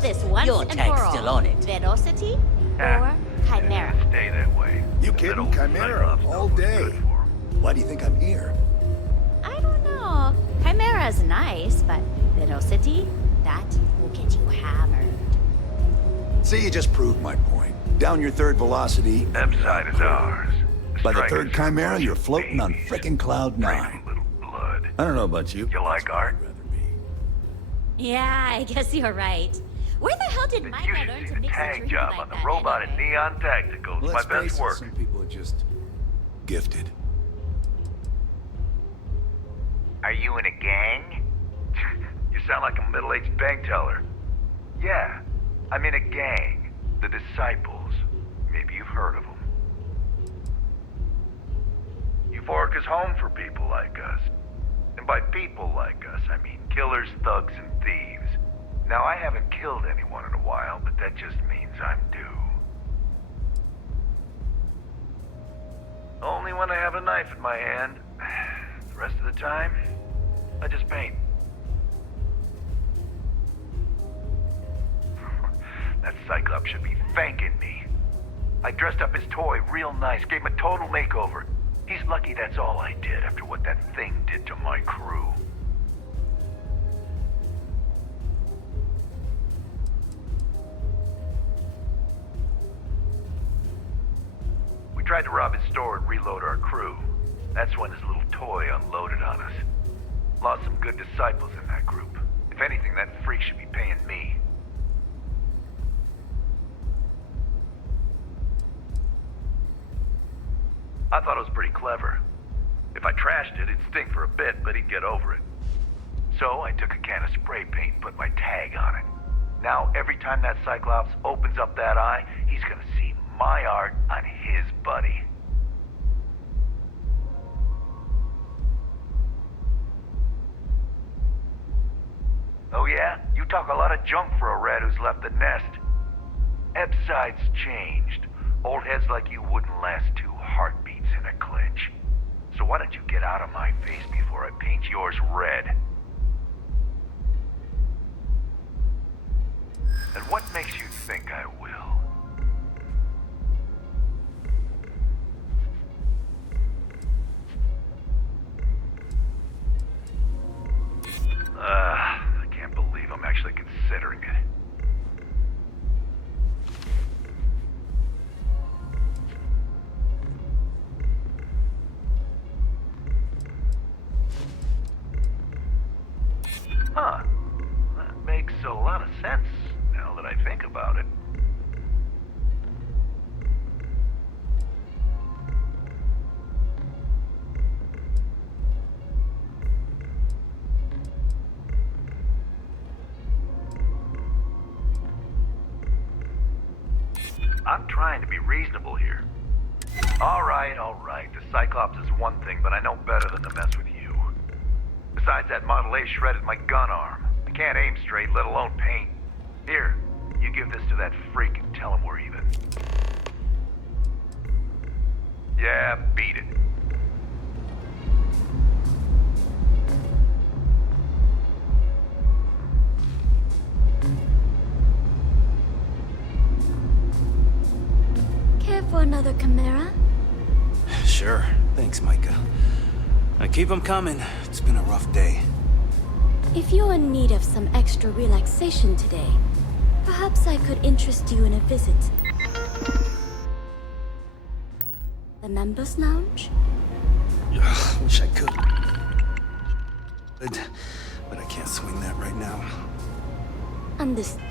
This once Your and tag's for all. still on it. Velocity or Chimera? Stay that way. You kidding? Chimera, all day. Why do you think I'm here? I don't know. Chimera's nice, but Velocity, that will get you hammered. See, you just proved my point. Down your third velocity. Ebside is ours. By the third Chimera, you're floating on frickin' Cloud 9. I don't know about you. You like art? Yeah, I guess you're right. Where the hell did Myka learn to mix a Tag drink job like on the that robot anyway? in Neon Tacticals. Let's My face best it, work. some people are just gifted. Are you in a gang? You sound like a middle-aged bank teller. Yeah, I'm in a gang. The Disciples. Maybe you've heard of them. Euphoric is home for people like us. And by people like us, I mean killers, thugs, and thieves. Now, I haven't killed anyone in a while, but that just means I'm due. Only when I have a knife in my hand. The rest of the time, I just paint. That Cyclops should be thanking me. I dressed up his toy real nice, gave him a total makeover. He's lucky that's all I did after what that thing did to my crew. We tried to rob his store and reload our crew. That's when his little toy unloaded on us. Lost some good disciples in that group. If anything, that freak should be paying me. I thought it was pretty clever. If I trashed it, it'd stink for a bit, but he'd get over it. So I took a can of spray paint and put my tag on it. Now, every time that Cyclops opens up that eye, he's gonna see my art on his buddy. Oh yeah? You talk a lot of junk for a rat who's left the nest. Epside's changed. Old heads like you wouldn't last 2 heartbeats in a clinch. So why don't you get out of my face before I paint yours red? And what makes you think I will? I can't believe I'm actually considering it. Huh. That makes a lot of sense, now that I think about it. I'm trying to be reasonable here. All right. The Cyclops is one thing, but I know better than to mess with you. Besides, that Model A shredded my gun arm. I can't aim straight, let alone paint. Here, you give this to that freak and tell him we're even. Yeah, beat it. Care for another Chimera? Sure. Thanks, Myka. Keep them coming. It's been a rough day. If you're in need of some extra relaxation today, perhaps I could interest you in a visit. The Members Lounge? Wish I could. But I can't swing that right now. Understood.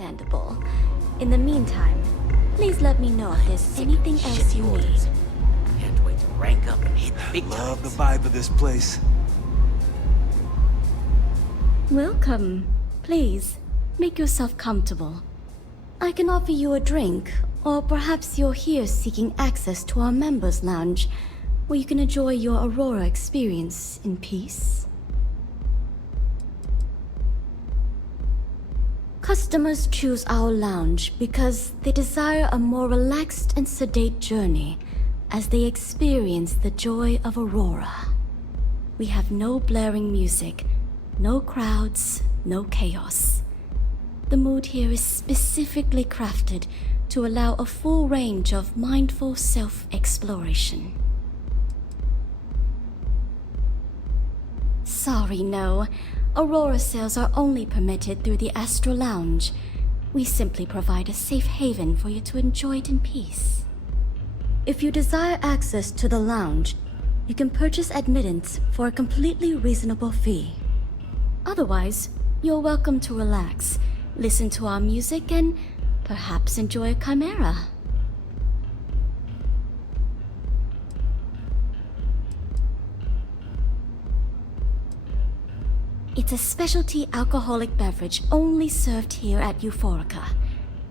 Understandable. In the meantime, please let me know if there's anything else you need. Can't wait to rank up and hit the big time. Love the vibe of this place. Welcome. Please, make yourself comfortable. I can offer you a drink, or perhaps you're here seeking access to our members' lounge, where you can enjoy your Aurora experience in peace. Customers choose our lounge because they desire a more relaxed and sedate journey as they experience the joy of Aurora. We have no blaring music, no crowds, no chaos. The mood here is specifically crafted to allow a full range of mindful self-exploration. Sorry, no. Aurora sales are only permitted through the Astral Lounge. We simply provide a safe haven for you to enjoy it in peace. If you desire access to the lounge, you can purchase admittance for a completely reasonable fee. Otherwise, you're welcome to relax, listen to our music, and perhaps enjoy a chimera. It's a specialty alcoholic beverage only served here at Euphorica.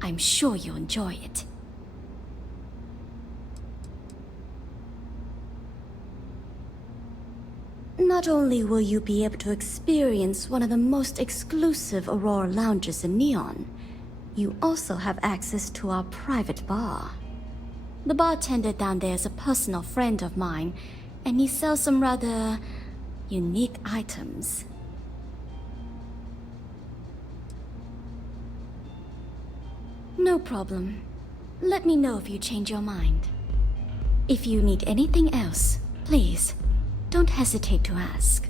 I'm sure you'll enjoy it. Not only will you be able to experience one of the most exclusive Aurora lounges in Neon, you also have access to our private bar. The bartender down there is a personal friend of mine, and he sells some rather unique items. No problem. Let me know if you change your mind. If you need anything else, please, don't hesitate to ask.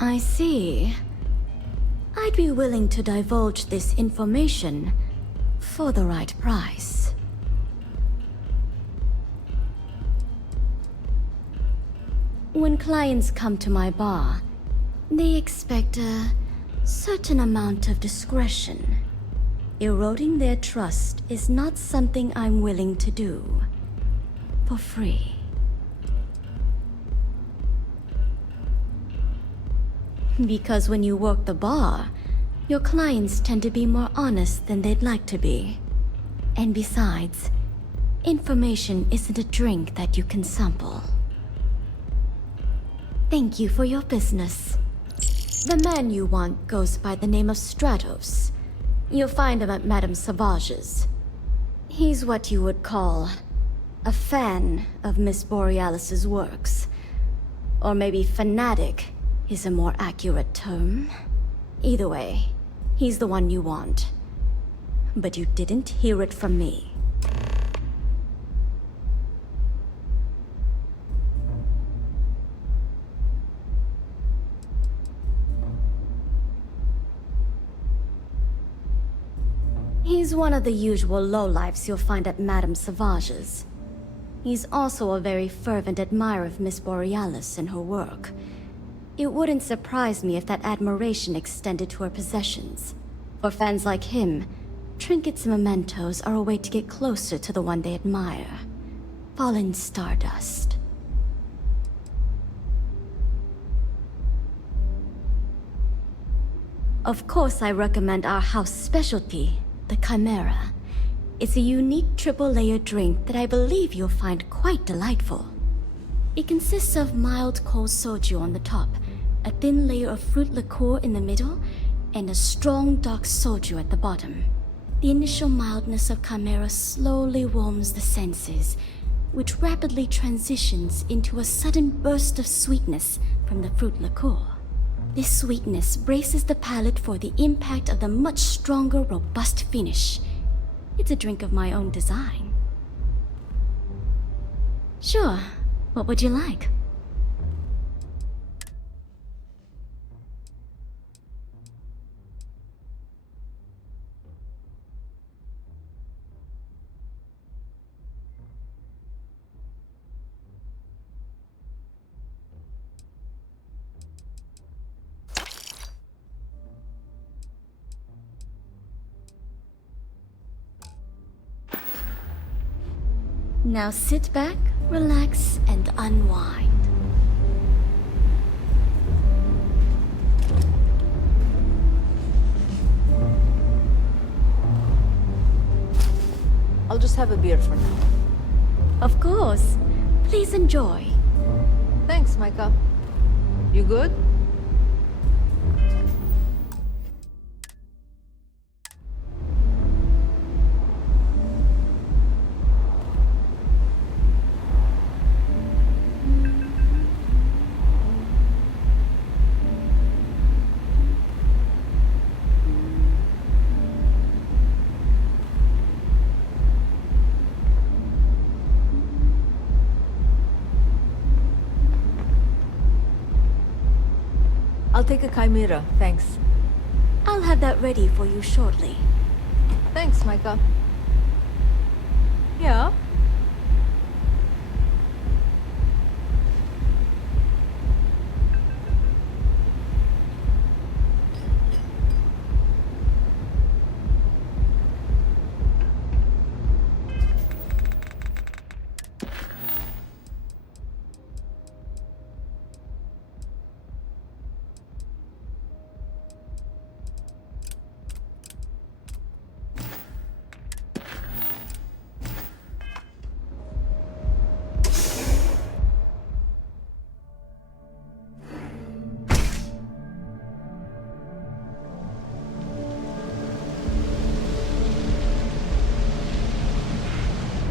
I see. I'd be willing to divulge this information for the right price. When clients come to my bar, they expect a certain amount of discretion. Eroding their trust is not something I'm willing to do for free. Because when you work the bar, your clients tend to be more honest than they'd like to be. And besides, information isn't a drink that you can sample. Thank you for your business. The man you want goes by the name of Stratos. You'll find him at Madame Sauvage's. He's what you would call a fan of Miss Borealis's works. Or maybe fanatic is a more accurate term. Either way, he's the one you want. But you didn't hear it from me. He's one of the usual lowlifes you'll find at Madame Sauvage's. He's also a very fervent admirer of Miss Borealis and her work. It wouldn't surprise me if that admiration extended to her possessions. For fans like him, trinkets and mementos are a way to get closer to the one they admire. Fallen stardust. Of course, I recommend our house specialty, the Chimera. It's a unique triple-layer drink that I believe you'll find quite delightful. It consists of mild cold soju on the top, a thin layer of fruit liqueur in the middle, and a strong dark soju at the bottom. The initial mildness of Chimera slowly warms the senses, which rapidly transitions into a sudden burst of sweetness from the fruit liqueur. This sweetness braces the palate for the impact of the much stronger, robust finish. It's a drink of my own design. Sure. What would you like? Now sit back, relax, and unwind. I'll just have a beer for now. Of course. Please enjoy. Thanks, Myka. You good? I'll take a chimera, thanks. I'll have that ready for you shortly. Thanks, Myka. Yeah?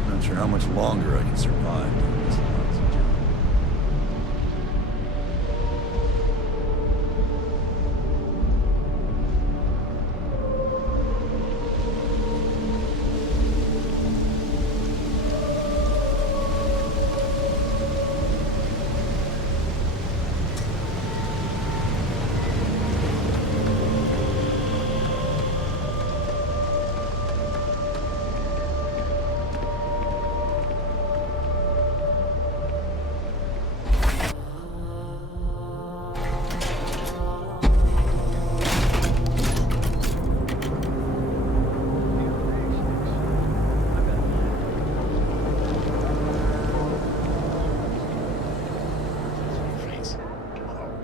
Not sure how much longer I can survive.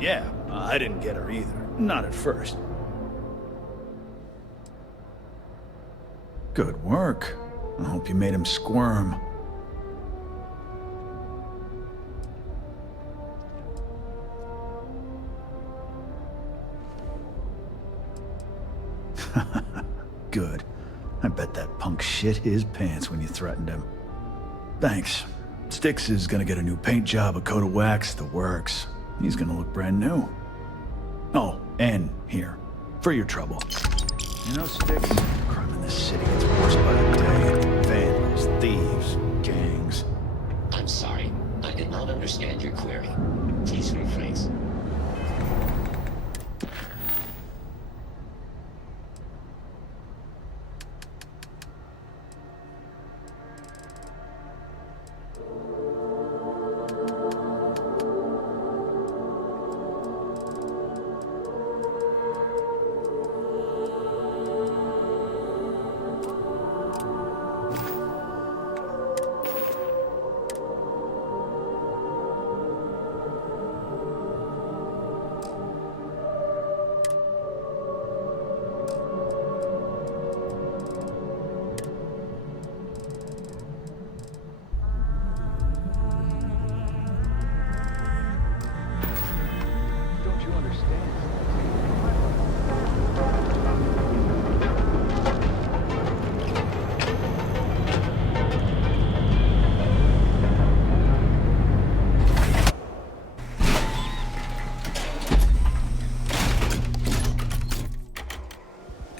Yeah, I didn't get her either. Not at first. Good work. I hope you made him squirm. Good. I bet that punk shit his pants when you threatened him. Thanks. Styx is gonna get a new paint job, a coat of wax, the works. He's gonna look brand new. Oh, and here, for your trouble. You know, Styx, crime in this city gets worse by the day. Vandals, thieves, gangs. I'm sorry. I did not understand your query. Please rephrase.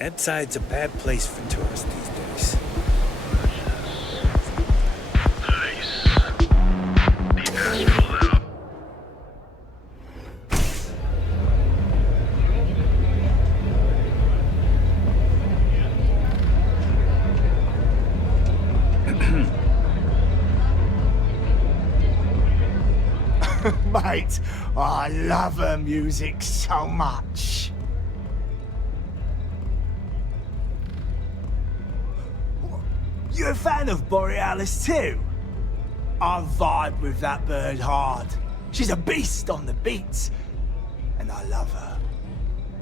Outside's a bad place for tourists these days. Mate, I love her music so much. You a fan of Borealis too? I vibe with that bird hard. She's a beast on the beats, and I love her.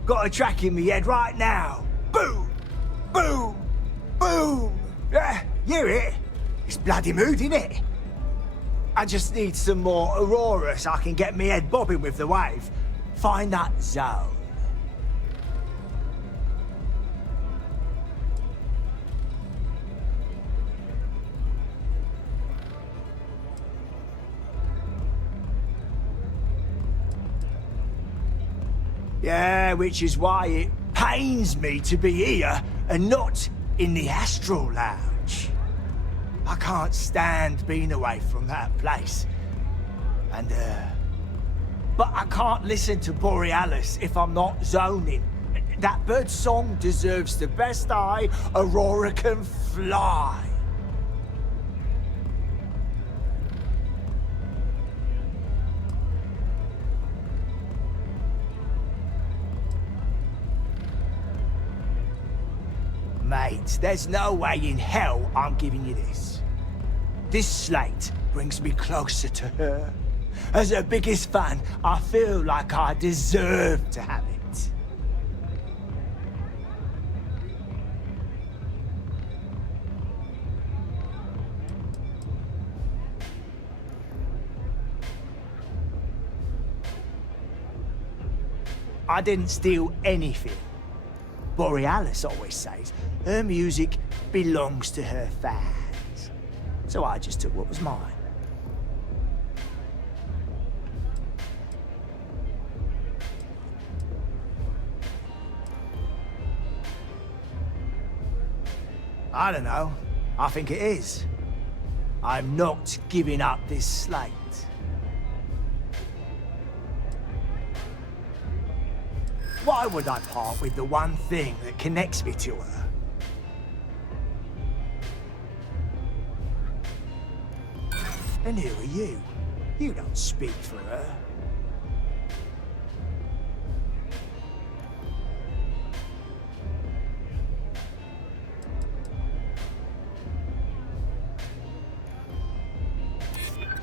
Got a track in me head right now. Boom! Boom! Boom! Yeah, hear it? It's bloody mood, innit? I just need some more Aurora so I can get me head bobbing with the wave. Find that zone. Yeah, which is why it pains me to be here and not in the Astral Lounge. I can't stand being away from that place. And, but I can't listen to Borealis if I'm not zoning. That bird's song deserves the best eye Aurora can fly. Mate, there's no way in hell I'm giving you this. This slate brings me closer to her. As her biggest fan, I feel like I deserve to have it. I didn't steal anything. Borealis always says her music belongs to her fans. So I just took what was mine. I don't know. I think it is. I'm not giving up this slate. Why would I part with the one thing that connects me to her? And who are you? You don't speak for her.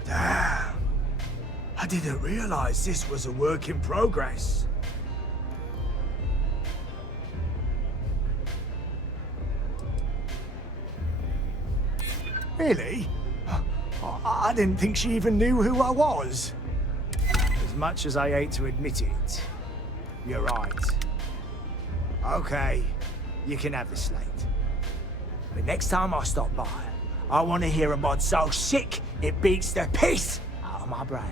Damn. I didn't realize this was a work in progress. Really? I didn't think she even knew who I was. As much as I hate to admit it, you're right. Okay, you can have the slate. But next time I stop by, I want to hear a mod so sick it beats the piss out of my brain.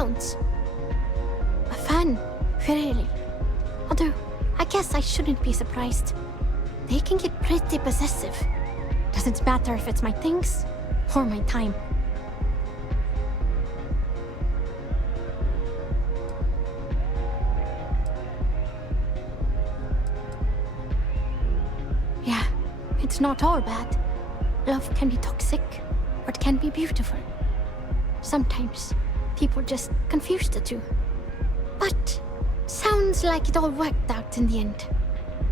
lounge. A fan, really. Although, I guess I shouldn't be surprised. They can get pretty possessive. Doesn't matter if it's my things or my time. Yeah, it's not all bad. Love can be toxic, or it can be beautiful. Sometimes, people just confuse the two. But, sounds like it all worked out in the end.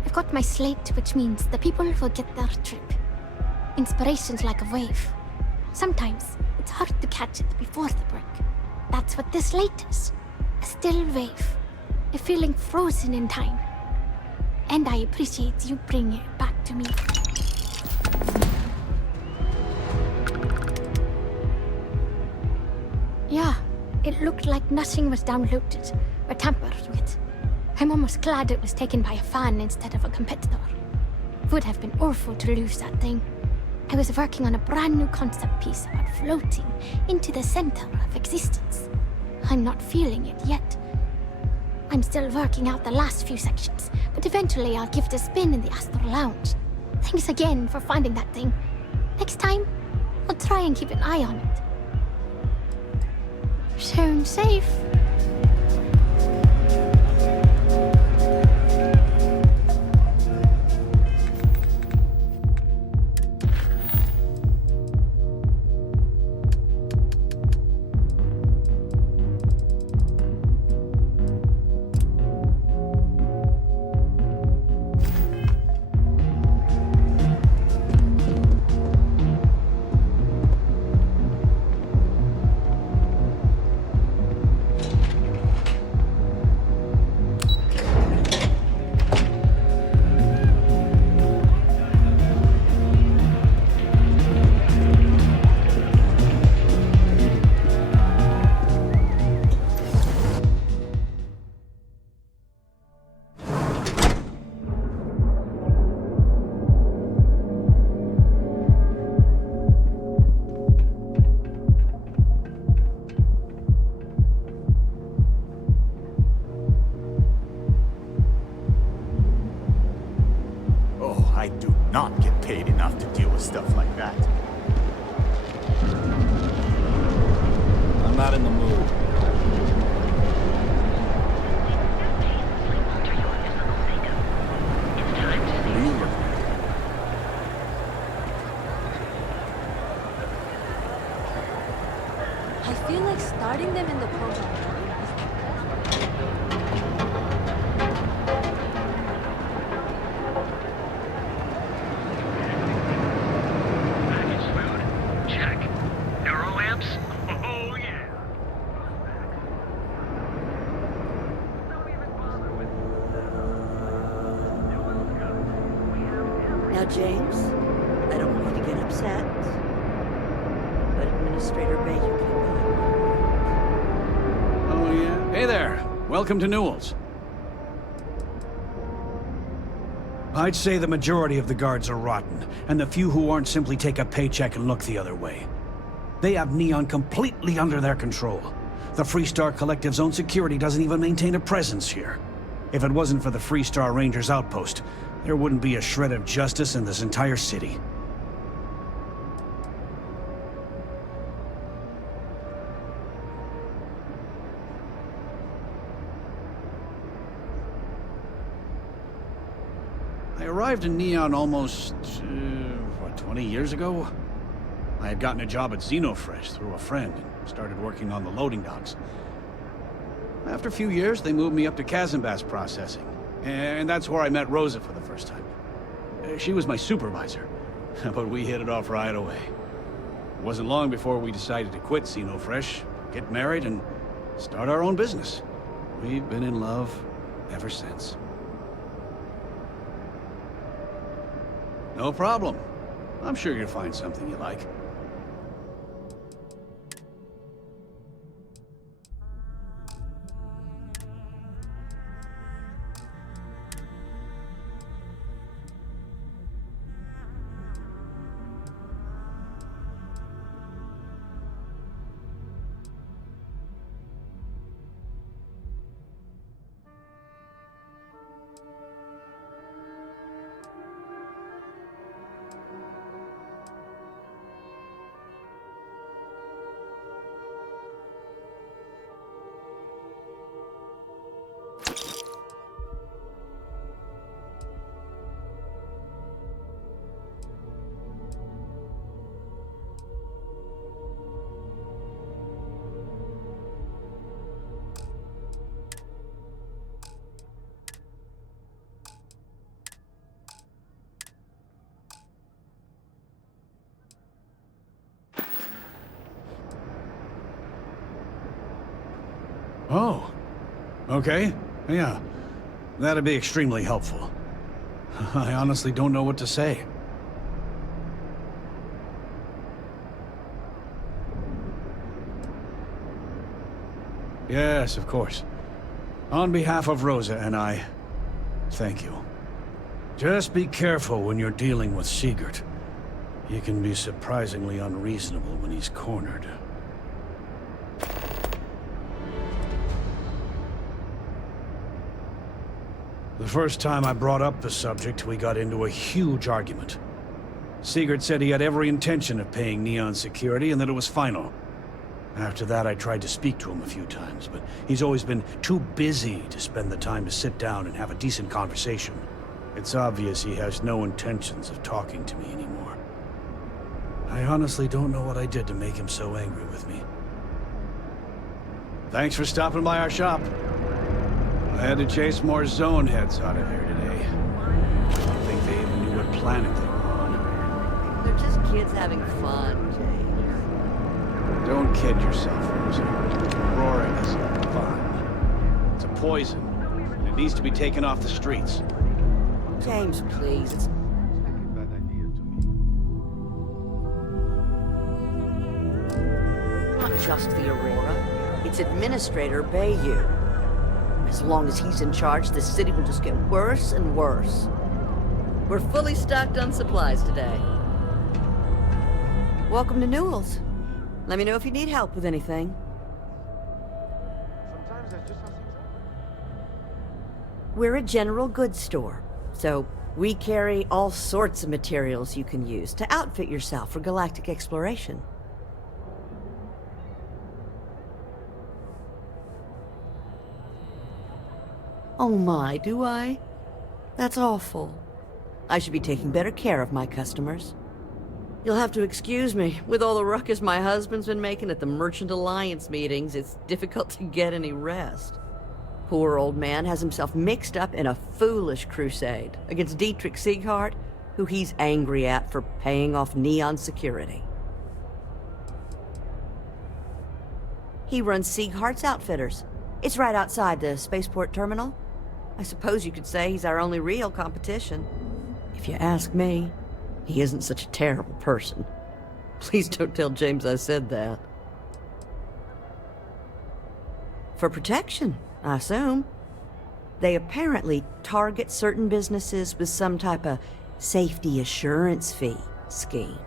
I've got my slate, which means the people will get their trip. Inspiration's like a wave. Sometimes, it's hard to catch it before the break. That's what this slate is. A still wave. A feeling frozen in time. And I appreciate you bringing it back to me. Yeah, it looked like nothing was downloaded or tampered with. I'm almost glad it was taken by a fan instead of a competitor. Would have been awful to lose that thing. I was working on a brand new concept piece about floating into the center of existence. I'm not feeling it yet. I'm still working out the last few sections, but eventually I'll give it a spin in the Astral Lounge. Thanks again for finding that thing. Next time, I'll try and keep an eye on it. Sound safe. Now, James, I don't want you to get upset, but Administrator Bay, you came by. Oh, yeah? Hey there. Welcome to Newill's. I'd say the majority of the guards are rotten, and the few who aren't simply take a paycheck and look the other way. They have Neon completely under their control. The Freestar Collective's own security doesn't even maintain a presence here. If it wasn't for the Freestar Rangers outpost, there wouldn't be a shred of justice in this entire city. I arrived in Neon almost, 20 years ago? I had gotten a job at Xenofresh through a friend and started working on the loading docks. After a few years, they moved me up to Kazanbas processing. And that's where I met Rosa for the first time. She was my supervisor, but we hit it off right away. It wasn't long before we decided to quit Xenofresh, get married, and start our own business. We've been in love ever since. No problem. I'm sure you'll find something you like. Oh. Okay. Yeah. That'd be extremely helpful. I honestly don't know what to say. Yes, of course. On behalf of Rosa and I, thank you. Just be careful when you're dealing with Sieghart. He can be surprisingly unreasonable when he's cornered. The first time I brought up the subject, we got into a huge argument. Sieghart said he had every intention of paying Neon security and that it was final. After that, I tried to speak to him a few times, but he's always been too busy to spend the time to sit down and have a decent conversation. It's obvious he has no intentions of talking to me anymore. I honestly don't know what I did to make him so angry with me. Thanks for stopping by our shop. I had to chase more zone heads out of here today. I don't think they even knew what planet they were on. They're just kids having fun, James. Don't kid yourself, Rosa. Aurora isn't fun. It's a poison, and it needs to be taken off the streets. James, please. It's... not just the Aurora. It's Administrator Bayou. As long as he's in charge, this city will just get worse and worse. We're fully stocked on supplies today. Welcome to Newill's. Let me know if you need help with anything. We're a general goods store, so we carry all sorts of materials you can use to outfit yourself for galactic exploration. Oh my, do I? That's awful. I should be taking better care of my customers. You'll have to excuse me. With all the ruckus my husband's been making at the Merchant Alliance meetings, it's difficult to get any rest. Poor old man has himself mixed up in a foolish crusade against Dietrich Sieghart, who he's angry at for paying off Neon security. He runs Sieghart's Outfitters. It's right outside the spaceport terminal. I suppose you could say he's our only real competition. If you ask me, he isn't such a terrible person. Please don't tell James I said that. For protection, I assume. They apparently target certain businesses with some type of safety assurance fee scheme.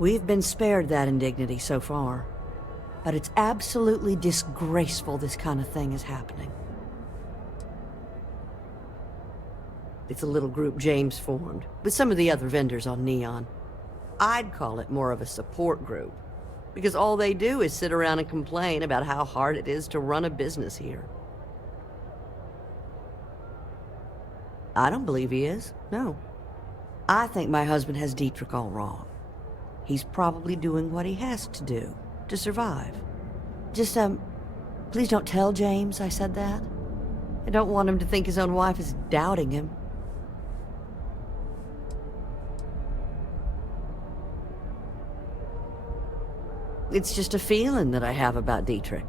We've been spared that indignity so far, but it's absolutely disgraceful this kind of thing is happening. It's a little group James formed, with some of the other vendors on Neon. I'd call it more of a support group, because all they do is sit around and complain about how hard it is to run a business here. I don't believe he is, no. I think my husband has Dietrich all wrong. He's probably doing what he has to do to survive. Just, please don't tell James I said that. I don't want him to think his own wife is doubting him. It's just a feeling that I have about Dietrich.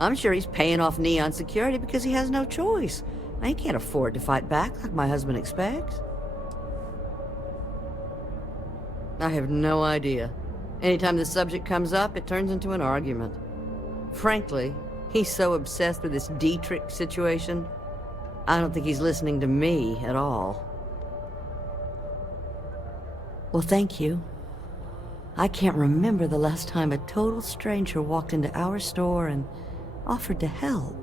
I'm sure he's paying off Neon security because he has no choice. He can't afford to fight back like my husband expects. I have no idea. Anytime the subject comes up, it turns into an argument. Frankly, he's so obsessed with this Dietrich situation, I don't think he's listening to me at all. Well, thank you. I can't remember the last time a total stranger walked into our store and offered to help.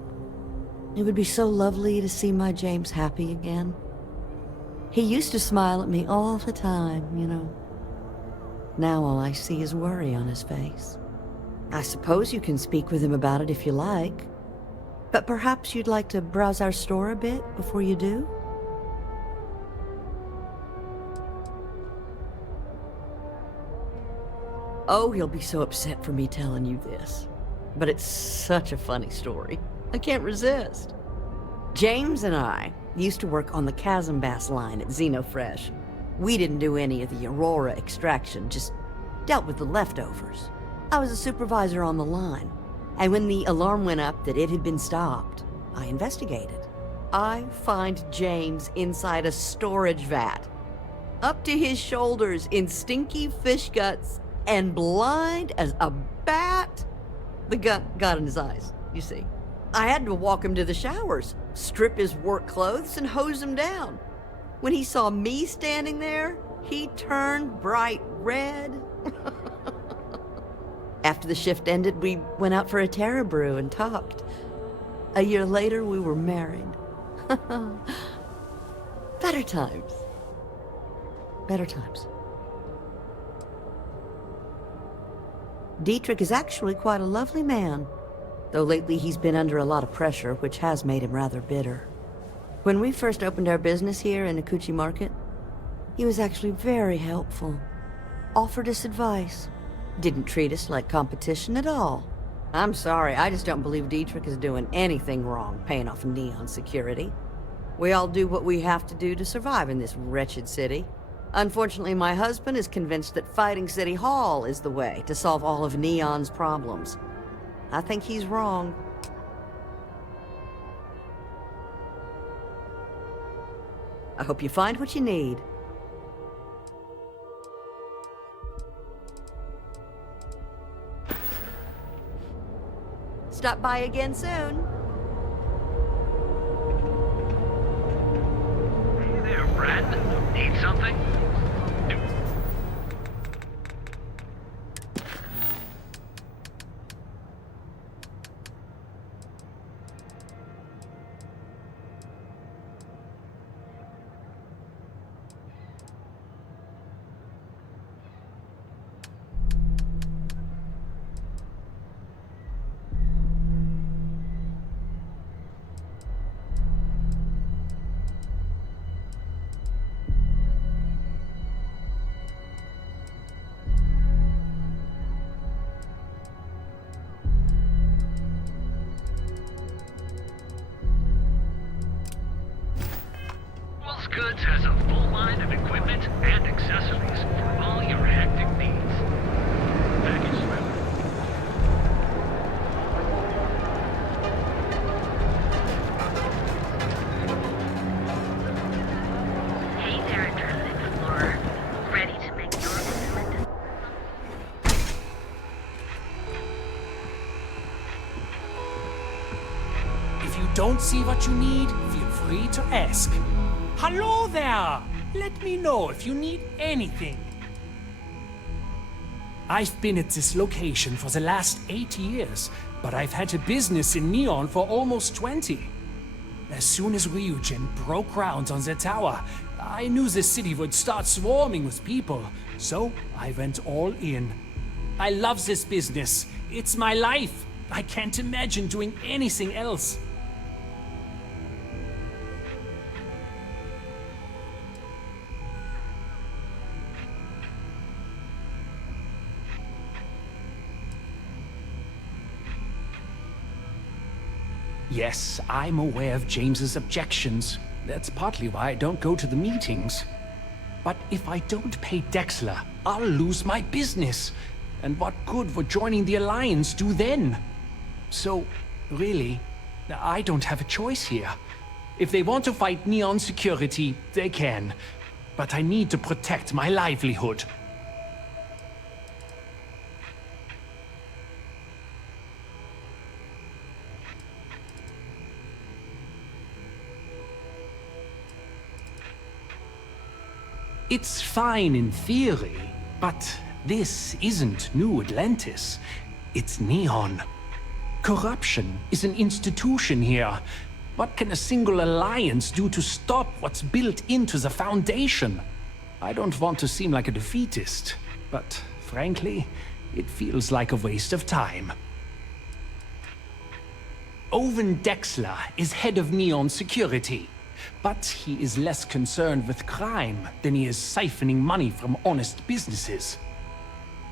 It would be so lovely to see my James happy again. He used to smile at me all the time, you know. Now all I see is worry on his face. I suppose you can speak with him about it if you like. But perhaps you'd like to browse our store a bit before you do? Oh, he'll be so upset for me telling you this. But it's such a funny story. I can't resist. James and I used to work on the Chasm Bass line at Xenofresh. We didn't do any of the Aurora extraction, just dealt with the leftovers. I was a supervisor on the line. And when the alarm went up that it had been stopped, I investigated. I find James inside a storage vat, up to his shoulders in stinky fish guts and blind as a bat. The gut got in his eyes, you see. I had to walk him to the showers, strip his work clothes, and hose him down. When he saw me standing there, he turned bright red. After the shift ended, we went out for a Terra brew and talked. A year later, we were married. Better times. Better times. Dietrich is actually quite a lovely man, though lately he's been under a lot of pressure, which has made him rather bitter. When we first opened our business here in Akuchi Market, he was actually very helpful. Offered us advice. Didn't treat us like competition at all. I'm sorry, I just don't believe Dietrich is doing anything wrong paying off Neon security. We all do what we have to do to survive in this wretched city. Unfortunately, my husband is convinced that fighting City Hall is the way to solve all of Neon's problems. I think he's wrong. I hope you find what you need. Stop by again soon. Hey there, friend. Need something? Goods has a full line of equipment and accessories for all your hectic needs. Package delivered. Hey there, Intruder Explorer. Ready to make your instrument? If you don't see what you need, feel free to ask. Hello there! Let me know if you need anything. I've been at this location for the last 8 years, but I've had a business in Neon for almost 20. As soon as Ryujin broke ground on the tower, I knew the city would start swarming with people, so I went all in. I love this business. It's my life. I can't imagine doing anything else. Yes, I'm aware of James's objections. That's partly why I don't go to the meetings. But if I don't pay Dexler, I'll lose my business. And what good would joining the Alliance do then? So, really, I don't have a choice here. If they want to fight Neon security, they can. But I need to protect my livelihood. It's fine in theory, but this isn't New Atlantis. It's Neon. Corruption is an institution here. What can a single alliance do to stop what's built into the Foundation? I don't want to seem like a defeatist, but frankly, it feels like a waste of time. Owen Dexler is head of Neon Security. But he is less concerned with crime than he is siphoning money from honest businesses.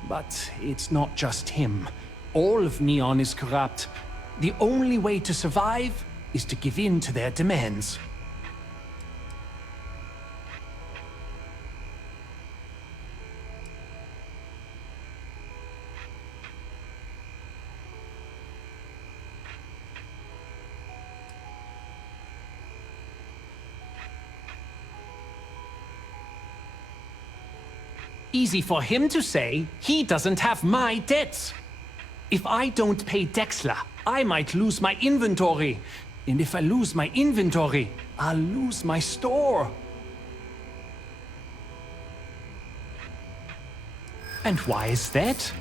But it's not just him. All of Neon is corrupt. The only way to survive is to give in to their demands. Easy for him to say. He doesn't have my debts. If I don't pay Dexler, I might lose my inventory. And if I lose my inventory, I'll lose my store. And why is that?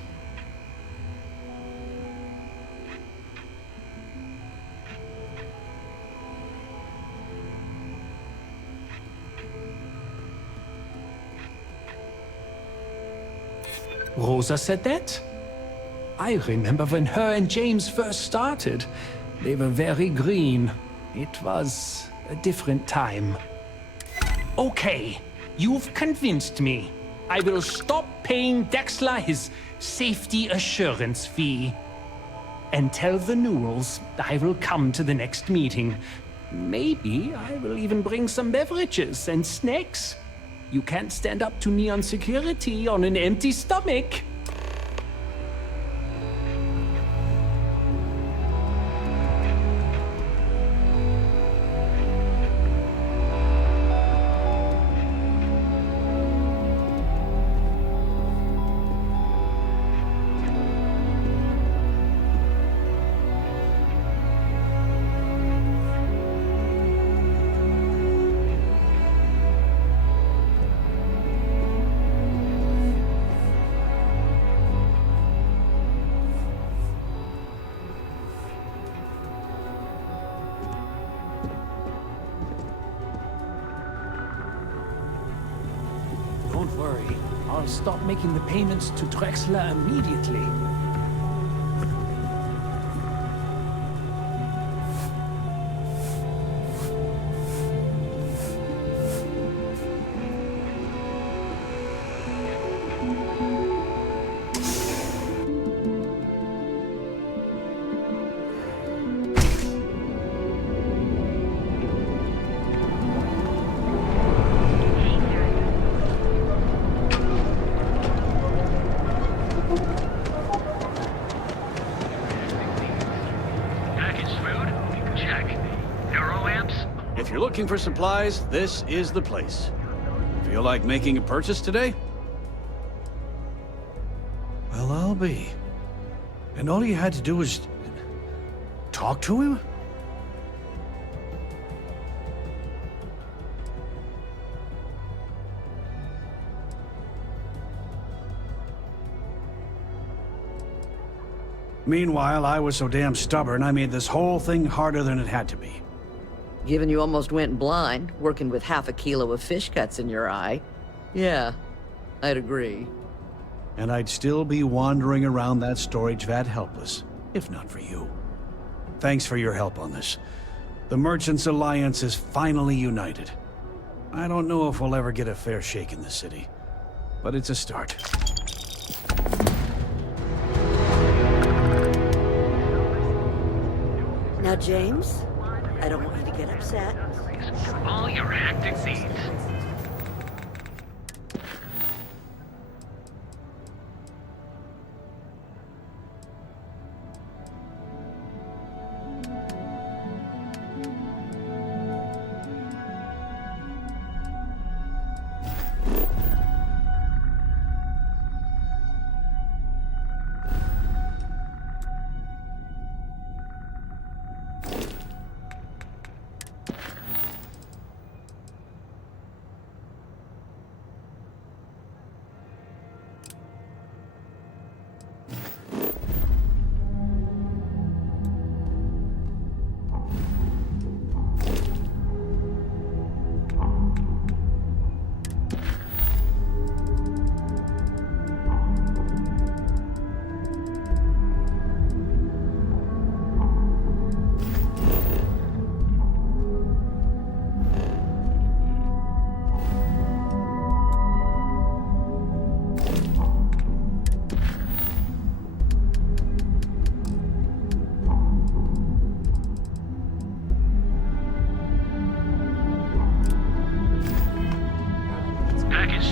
Rosa said that? I remember when her and James first started. They were very green. It was a different time. Okay, you've convinced me. I will stop paying Dexler his safety assurance fee. And tell the Newills I will come to the next meeting. Maybe I will even bring some beverages and snacks. You can't stand up to Neon security on an empty stomach. Don't worry, I'll stop making the payments to Drexler immediately. Looking for supplies, this is the place. Feel like making a purchase today? Well, I'll be. And all you had to do was talk to him? Meanwhile, I was so damn stubborn, I made this whole thing harder than it had to be. Given you almost went blind, working with half a kilo of fish cuts in your eye. Yeah, I'd agree. And I'd still be wandering around that storage vat helpless, if not for you. Thanks for your help on this. The Merchants Alliance is finally united. I don't know if we'll ever get a fair shake in the city, but it's a start. Now, James, I don't want you to get upset. For all your hectic needs.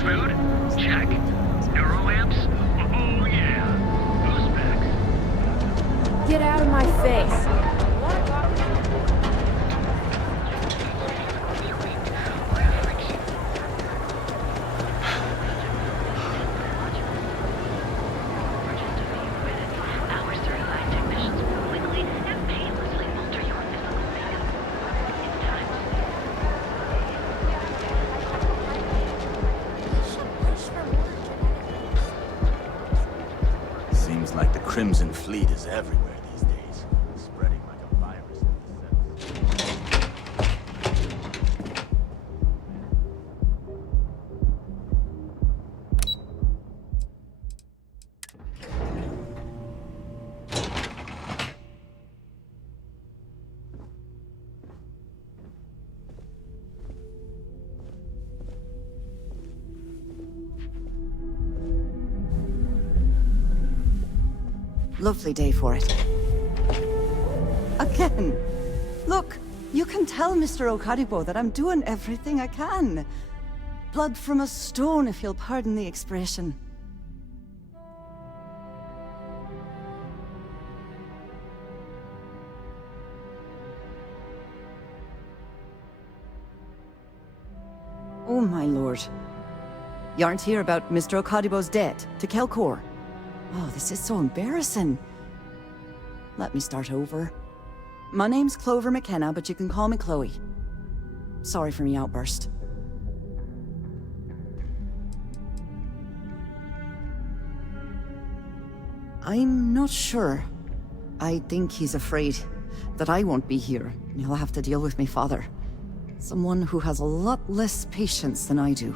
Food? Check. Neuroamps? Oh yeah. Boost packs. Get out of my face. Crimson Fleet is everywhere these days, spreading like a virus. Lovely day for it. Again! Look, you can tell Mr. Okaribo that I'm doing everything I can. Blood from a stone, if you'll pardon the expression. Oh, my lord. You aren't here about Mr. Okaribo's debt to Kelkor? Oh, this is so embarrassing. Let me start over. My name's Clover McKenna, but you can call me Chloe. Sorry for me outburst. I'm not sure. I think he's afraid that I won't be here, and he'll have to deal with my father. Someone who has a lot less patience than I do.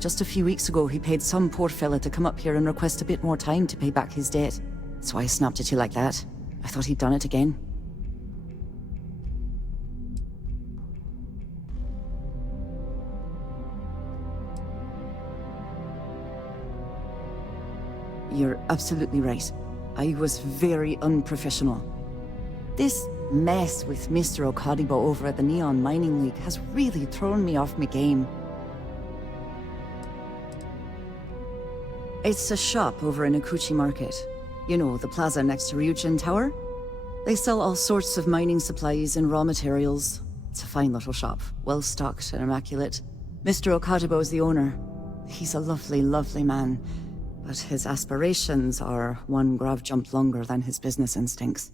Just a few weeks ago, he paid some poor fella to come up here and request a bit more time to pay back his debt. So I snapped at you like that. I thought he'd done it again. You're absolutely right. I was very unprofessional. This mess with Mr. Okaribo over at the Neon Mining League has really thrown me off my game. It's a shop over in Akuchi Market. You know, the plaza next to Ryujin Tower? They sell all sorts of mining supplies and raw materials. It's a fine little shop, well stocked and immaculate. Mr. Okaribo is the owner. He's a lovely, lovely man, but his aspirations are one grav jump longer than his business instincts.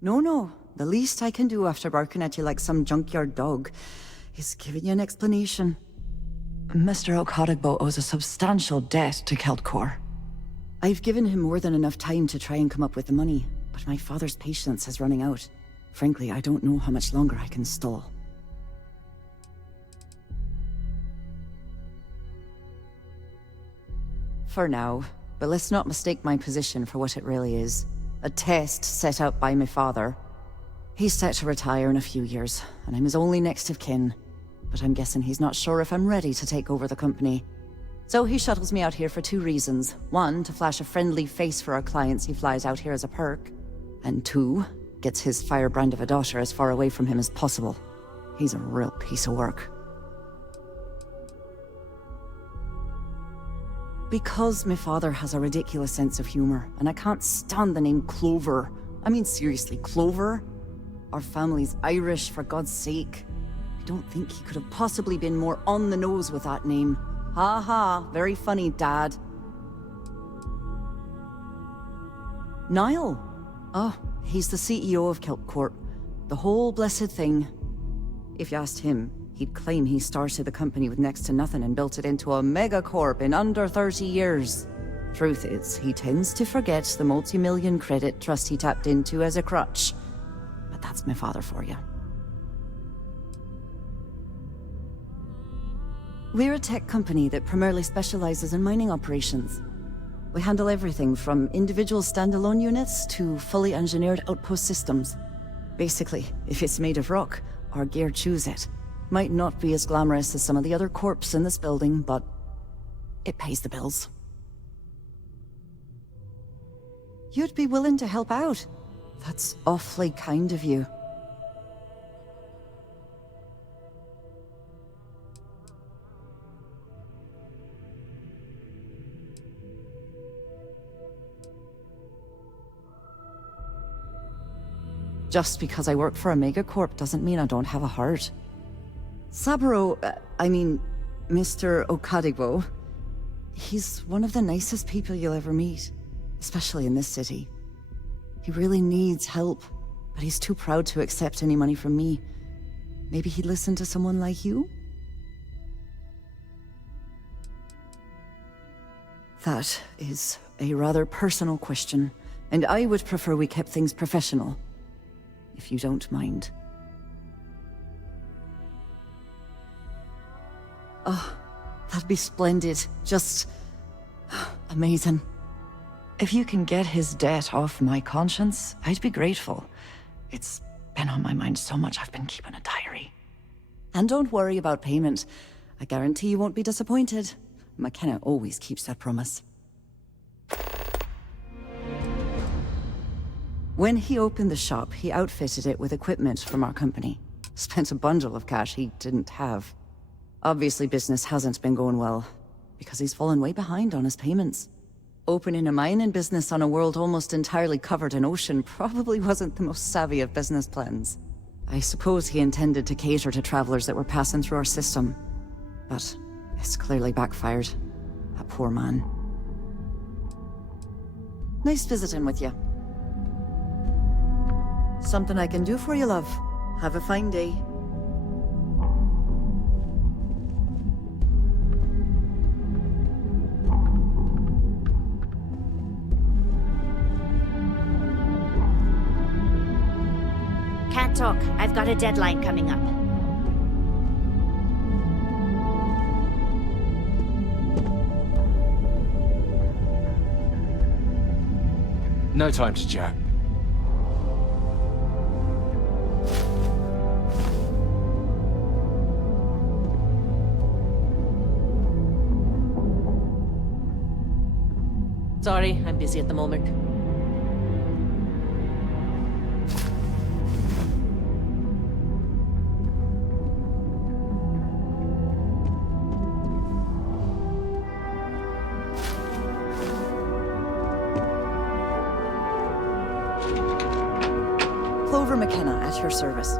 No. The least I can do after barking at you like some junkyard dog is giving you an explanation. Mr. Okaribo owes a substantial debt to Kelkor. I've given him more than enough time to try and come up with the money, but my father's patience is running out. Frankly, I don't know how much longer I can stall. For now, but let's not mistake my position for what it really is. A test set out by my father. He's set to retire in a few years, and I'm his only next of kin. But I'm guessing he's not sure if I'm ready to take over the company. So he shuttles me out here for two reasons. One, to flash a friendly face for our clients he flies out here as a perk. And two, gets his firebrand of a daughter as far away from him as possible. He's a real piece of work. Because my father has a ridiculous sense of humor, and I can't stand the name Clover. I mean, seriously, Clover? Our family's Irish, for God's sake. I don't think he could have possibly been more on the nose with that name. Ha ha, very funny, Dad. Niall? Oh, he's the CEO of Kelp Corp. The whole blessed thing. If you asked him, he'd claim he started the company with next to nothing and built it into a megacorp in under 30 years. Truth is, he tends to forget the multi-million credit trust he tapped into as a crutch. But that's my father for you. We're a tech company that primarily specializes in mining operations. We handle everything from individual standalone units to fully engineered outpost systems. Basically, if it's made of rock, our gear chews it. Might not be as glamorous as some of the other corps in this building, but it pays the bills. You'd be willing to help out. That's awfully kind of you. Just because I work for a megacorp doesn't mean I don't have a heart. Saburo, Mr. Okaribo, he's one of the nicest people you'll ever meet, especially in this city. He really needs help, but he's too proud to accept any money from me. maybe he'd listen to someone like you? That is a rather personal question, and I would prefer we kept things professional, if you don't mind. Oh, that'd be splendid. Just amazing. If you can get his debt off my conscience, I'd be grateful. It's been on my mind so much I've been keeping a diary. And don't worry about payment. I guarantee you won't be disappointed. McKenna always keeps that promise. When he opened the shop, he outfitted it with equipment from our company. Spent a bundle of cash he didn't have. Obviously business hasn't been going well, because he's fallen way behind on his payments. Opening a mining business on a world almost entirely covered in ocean probably wasn't the most savvy of business plans. I suppose he intended to cater to travelers that were passing through our system, but it's clearly backfired. A poor man. Nice visiting with you. Something I can do for you, love. Have a fine day. Can't talk. I've got a deadline coming up. No time to chat. Sorry, I'm busy at the moment. Clover McKenna at your service.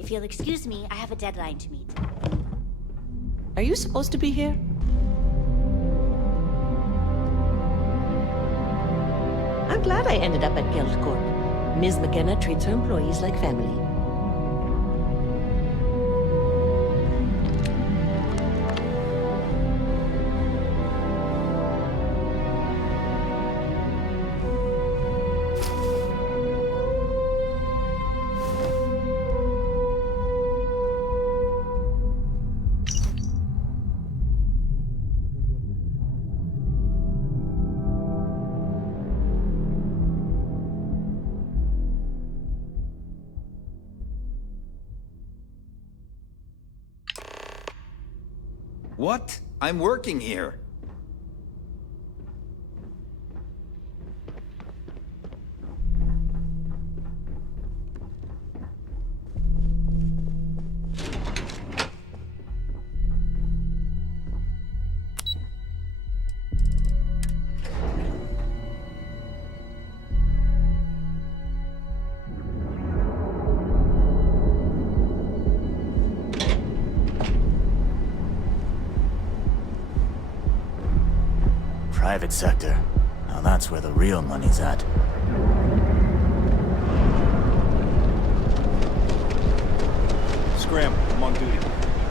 If you'll excuse me, I have a deadline to meet. Are you supposed to be here? I'm glad I ended up at Guild Court. Ms. McKenna treats her employees like family. What? I'm working here. Private sector. Now that's where the real money's at. Scram, I'm on duty.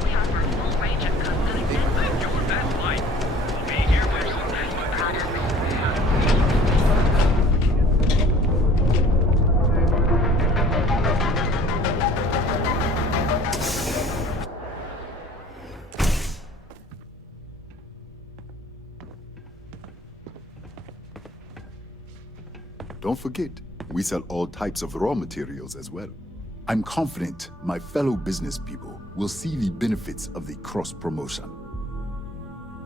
We offer full range of custom and Your best life. We'll be here with some products. Don't forget, we sell all types of raw materials as well. I'm confident my fellow business people will see the benefits of the cross-promotion.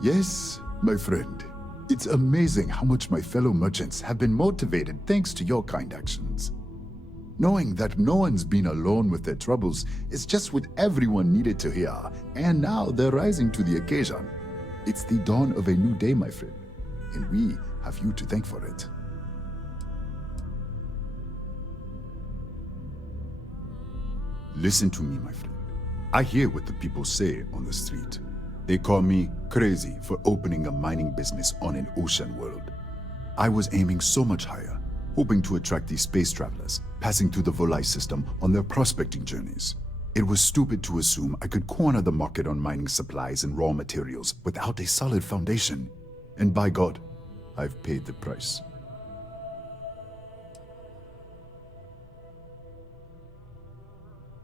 Yes, my friend. It's amazing how much my fellow merchants have been motivated thanks to your kind actions. Knowing that no one's been alone with their troubles is just what everyone needed to hear, and now they're rising to the occasion. It's the dawn of a new day, my friend, and we have you to thank for it. Listen to me, my friend. I hear what the people say on the street. They call me crazy for opening a mining business on an ocean world. I was aiming so much higher, hoping to attract these space travelers, passing through the Volai system on their prospecting journeys. It was stupid to assume I could corner the market on mining supplies and raw materials without a solid foundation. And by God, I've paid the price.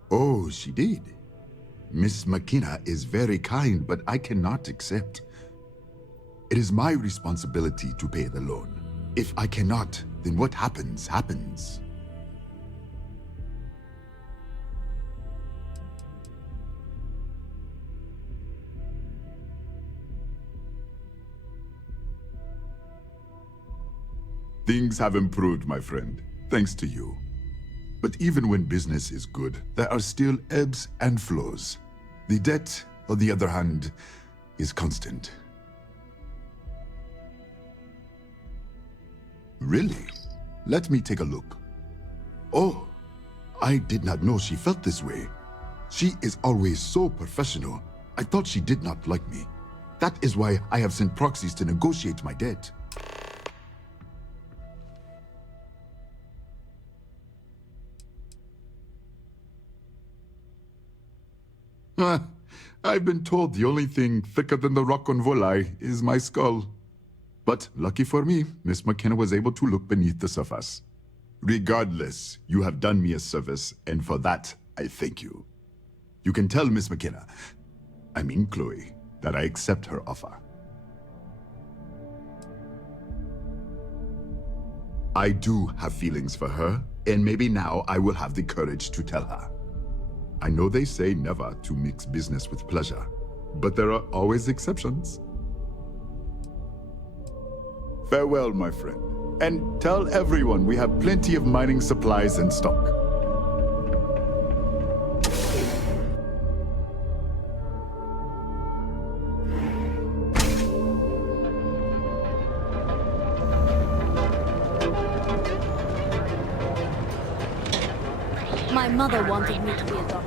Oh, she did. Miss McKenna is very kind, but I cannot accept. It is my responsibility to pay the loan. If I cannot, then what happens, happens. Things have improved, my friend, thanks to you. But even when business is good, there are still ebbs and flows. The debt, on the other hand, is constant. Really? Let me take a look. Oh, I did not know she felt this way. She is always so professional. I thought she did not like me. That is why I have sent proxies to negotiate my debt. I've been told the only thing thicker than the rock on Volai is my skull. But lucky for me, Miss McKenna was able to look beneath the surface. Regardless, you have done me a service, and for that, I thank you. You can tell Miss McKenna, I mean Chloe, that I accept her offer. I do have feelings for her, and maybe now I will have the courage to tell her. I know they say never to mix business with pleasure, but there are always exceptions. Farewell, my friend, and tell everyone we have plenty of mining supplies in stock. My mother wanted me to be a doctor.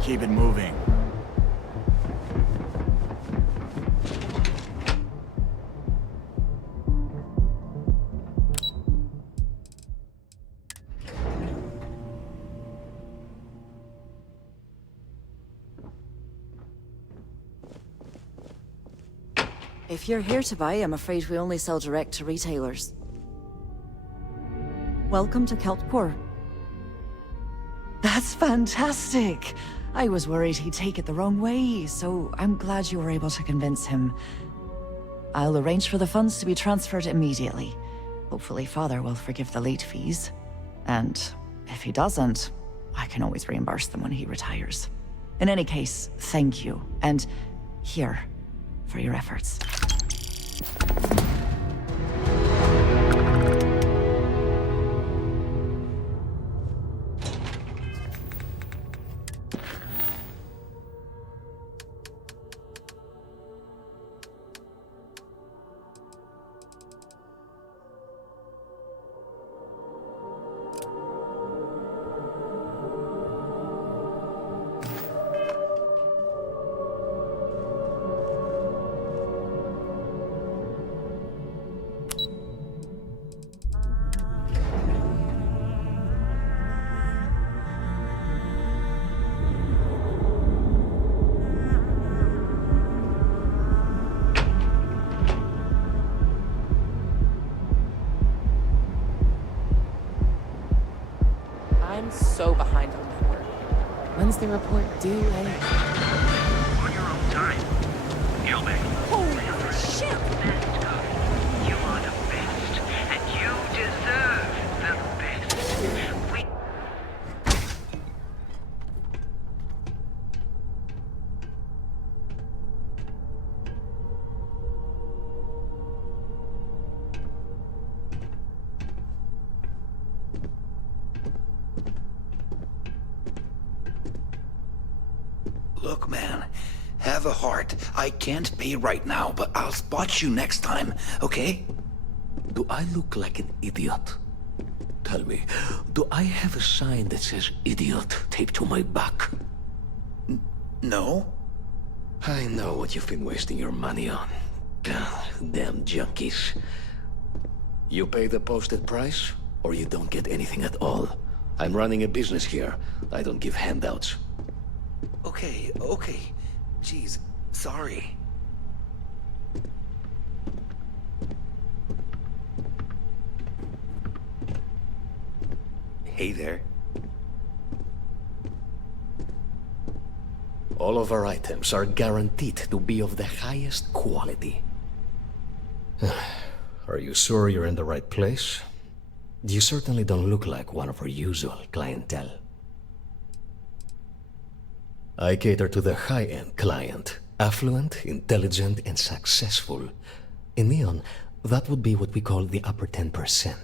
Keep it moving. If you're here to buy, I'm afraid we only sell direct to retailers. Welcome to Keltport. That's fantastic! I was worried he'd take it the wrong way, so I'm glad you were able to convince him. I'll arrange for the funds to be transferred immediately. Hopefully Father will forgive the late fees. And if he doesn't, I can always reimburse them when he retires. In any case, thank you, and here, for your efforts. testing report due any... On your own time. You'll make Holy shit! You are the best, and you deserve the best. We... Look, man, have a heart. I can't pay right now, but I'll spot you next time, okay? Do I look like an idiot? Tell me, do I have a sign that says idiot taped to my back? No? I know what you've been wasting your money on. Damn junkies. You pay the posted price, or you don't get anything at all. I'm running a business here. I don't give handouts. Okay. Jeez, sorry. Hey there. All of our items are guaranteed to be of the highest quality. Are you sure you're in the right place? You certainly don't look like one of our usual clientele. I cater to the high-end client. Affluent, intelligent, and successful. In Neon, that would be what we call the upper 10%.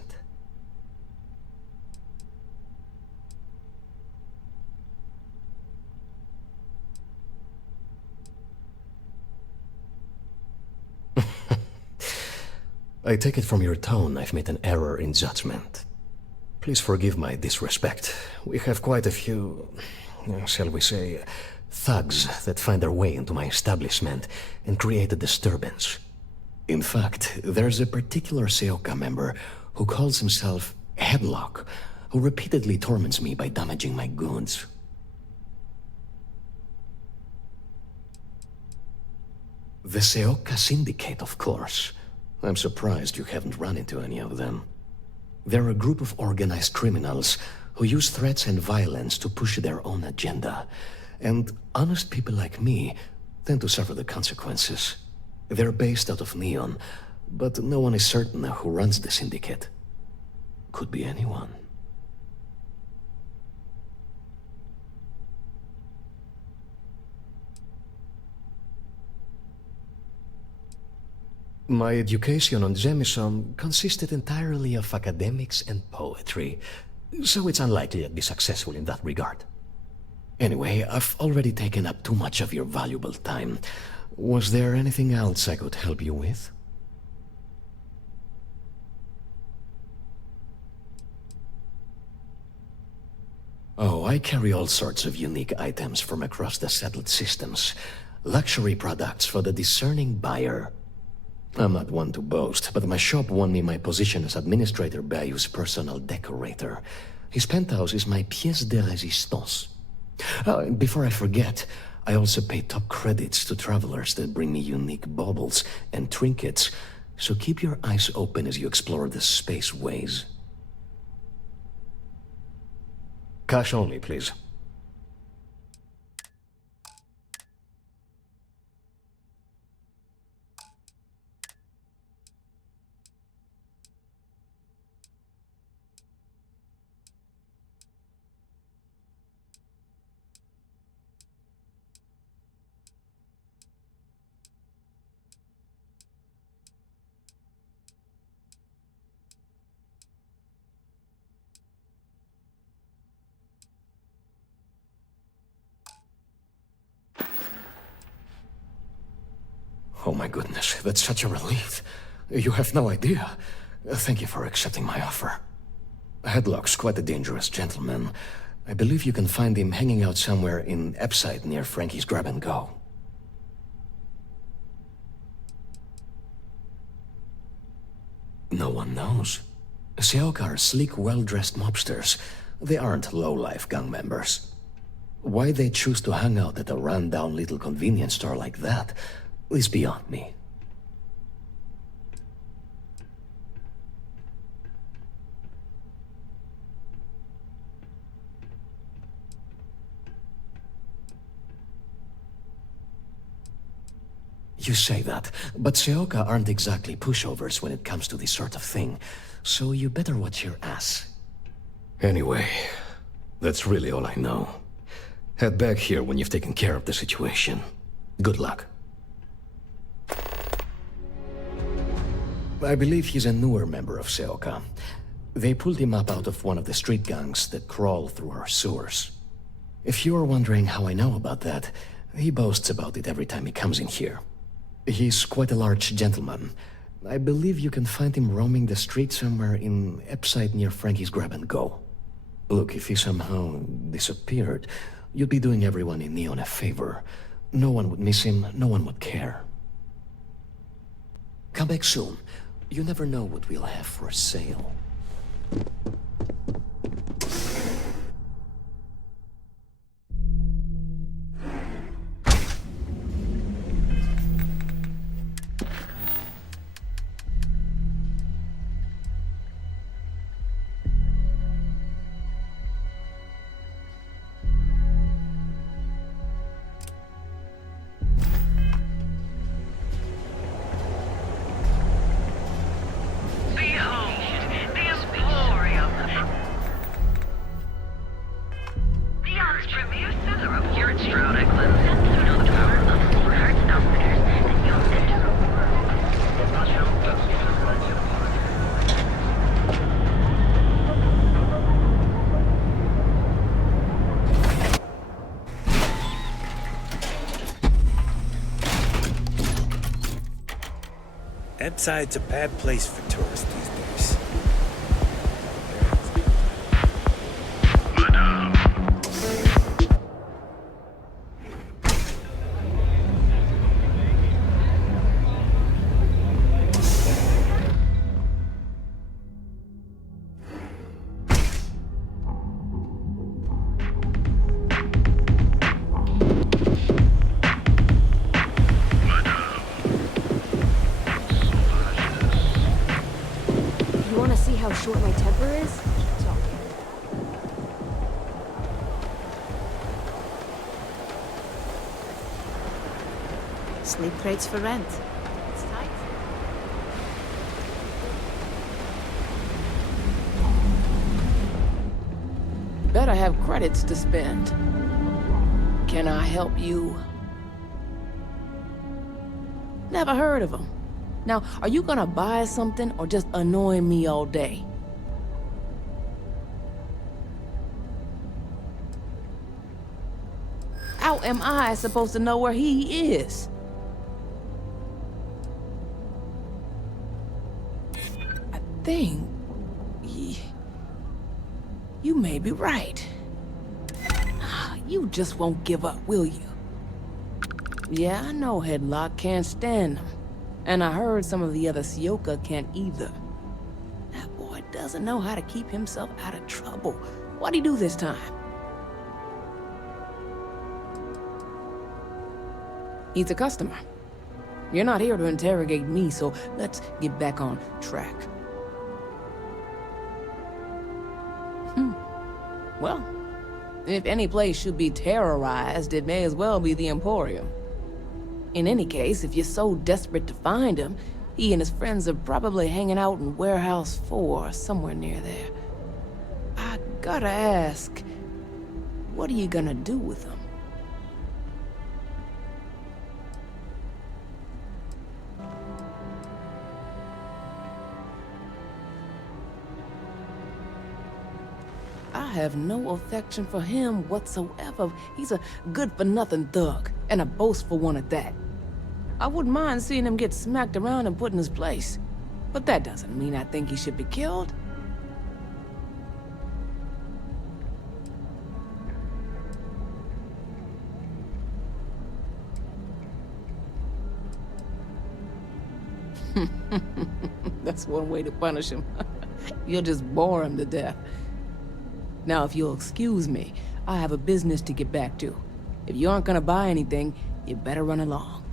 I take it from your tone I've made an error in judgment. Please forgive my disrespect. We have quite a few, shall we say, thugs that find their way into my establishment and create a disturbance. In fact, there's a particular Seoka member who calls himself Headlock, who repeatedly torments me by damaging my goods. The Seoka Syndicate, of course. I'm surprised you haven't run into any of them. They're a group of organized criminals who use threats and violence to push their own agenda. And honest people like me tend to suffer the consequences. They're based out of Neon, but no one is certain who runs the syndicate. Could be anyone. My education on Jemison consisted entirely of academics and poetry, so it's unlikely I'd be successful in that regard. Anyway, I've already taken up too much of your valuable time. Was there anything else I could help you with? Oh, I carry all sorts of unique items from across the settled systems. Luxury products for the discerning buyer. I'm not one to boast, but my shop won me my position as Administrator Bayou's personal decorator. His penthouse is my pièce de résistance. Before I forget, I also pay top credits to travelers that bring me unique baubles and trinkets, so keep your eyes open as you explore the space ways. Cash only, please. Oh my goodness, that's such a relief. You have no idea. Thank you for accepting my offer. Headlock's quite a dangerous gentleman. I believe you can find him hanging out somewhere in Epside near Frankie's Grab and Go. No one knows. Seoka are sleek, well-dressed mobsters. They aren't low-life gang members. Why they choose to hang out at a run-down little convenience store like that is beyond me. You say that, but Seoka aren't exactly pushovers when it comes to this sort of thing, so you better watch your ass. Anyway, that's really all I know. Head back here when you've taken care of the situation. Good luck. I believe he's a newer member of Seoka. They pulled him up out of one of the street gangs that crawl through our sewers. If you're wondering how I know about that, he boasts about it every time he comes in here. He's quite a large gentleman. I believe you can find him roaming the street somewhere in Epside near Frankie's Grab and Go. Look, if he somehow disappeared, you'd be doing everyone in Neon a favor. No one would miss him, no one would care. Come back soon. You never know what we'll have for sale. Epside's a bad place for tourists these days. Short my temper is? Talk. Sleepcrates for rent. It's tight. Better have credits to spend. Can I help you? Never heard of them. Now, are you gonna buy something or just annoy me all day? How am I supposed to know where he is? I think... You may be right. You just won't give up, will you? Yeah, I know Headlock can't stand them. And I heard some of the other Seoka can't either. That boy doesn't know how to keep himself out of trouble. What'd he do this time? He's a customer. You're not here to interrogate me, so let's get back on track. Well, if any place should be terrorized, it may as well be the Emporium. In any case, if you're so desperate to find him, he and his friends are probably hanging out in Warehouse 4, somewhere near there. I gotta ask, what are you gonna do with him? I have no affection for him whatsoever. He's a good-for-nothing thug, and a boastful one at that. I wouldn't mind seeing him get smacked around and put in his place. But that doesn't mean I think he should be killed. That's one way to punish him. You'll just bore him to death. Now, if you'll excuse me, I have a business to get back to. If you aren't gonna buy anything, you better run along.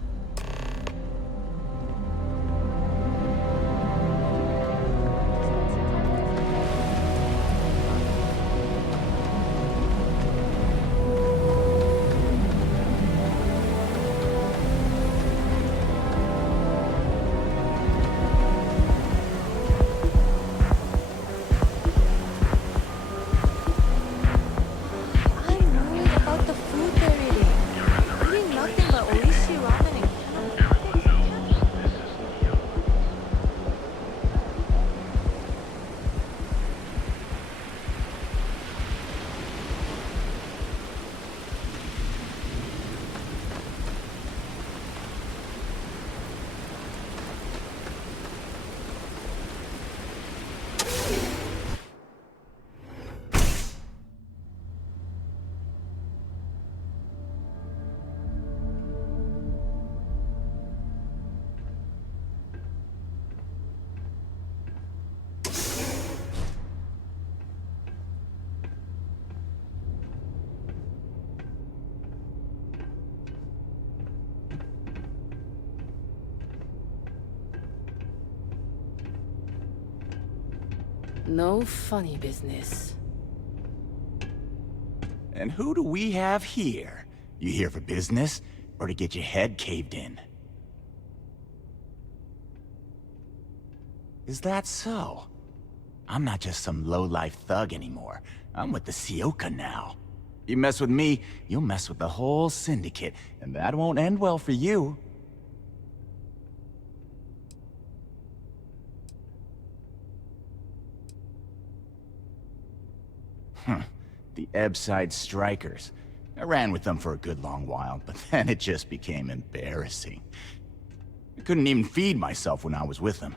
No funny business. And who do we have here? You here for business, or to get your head caved in? Is that so? I'm not just some low-life thug anymore. I'm with the Sieghart now. You mess with me, you'll mess with the whole syndicate, and that won't end well for you. The Ebbside Strikers. I ran with them for a good long while, but then it just became embarrassing. I couldn't even feed myself when I was with them.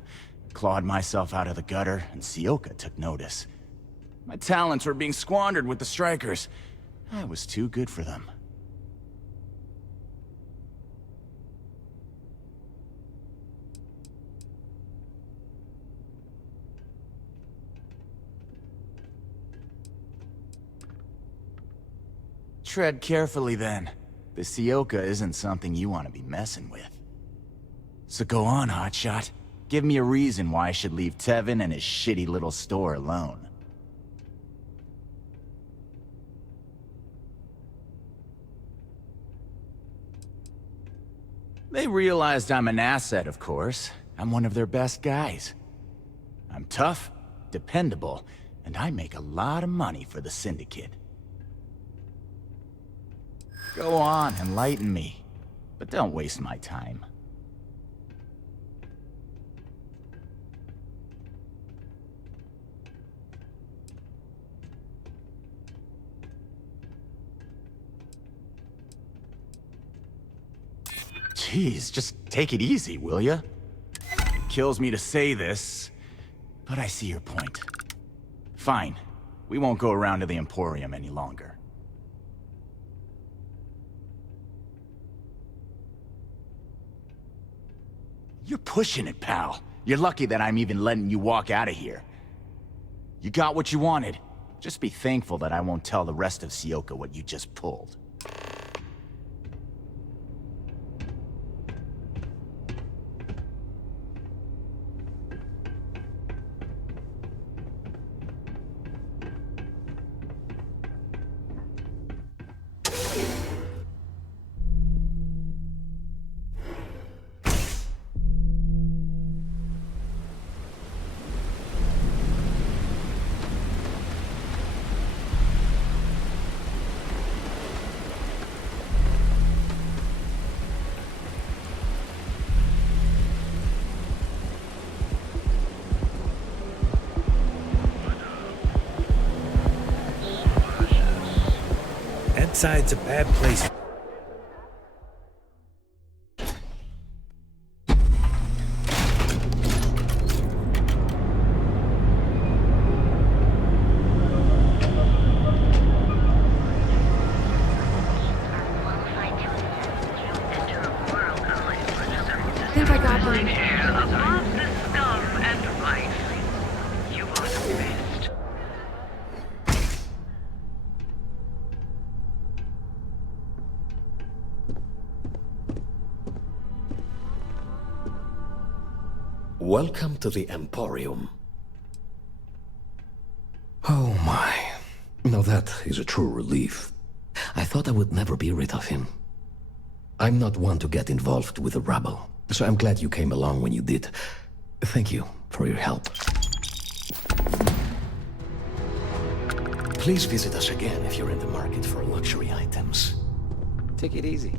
I clawed myself out of the gutter, and Sieghart took notice. My talents were being squandered with the Strikers. I was too good for them. Tread carefully, then. The Sieghart isn't something you want to be messing with. So go on, hotshot. Give me a reason why I should leave Tevin and his shitty little store alone. They realized I'm an asset, of course. I'm one of their best guys. I'm tough, dependable, and I make a lot of money for the Syndicate. Go on, enlighten me. But don't waste my time. Jeez, just take it easy, will ya? It kills me to say this, but I see your point. Fine. We won't go around to the Emporium any longer. You're pushing it, pal. You're lucky that I'm even letting you walk out of here. You got what you wanted. Just be thankful that I won't tell the rest of Sieghart what you just pulled. Side's a bad place. I think I got one. Above the scum and vice, you are the best. Welcome to the Emporium. Oh my. Now that is a true relief. I thought I would never be rid of him. I'm not one to get involved with the rabble, so I'm glad you came along when you did. Thank you for your help. Please visit us again if you're in the market for luxury items. Take it easy.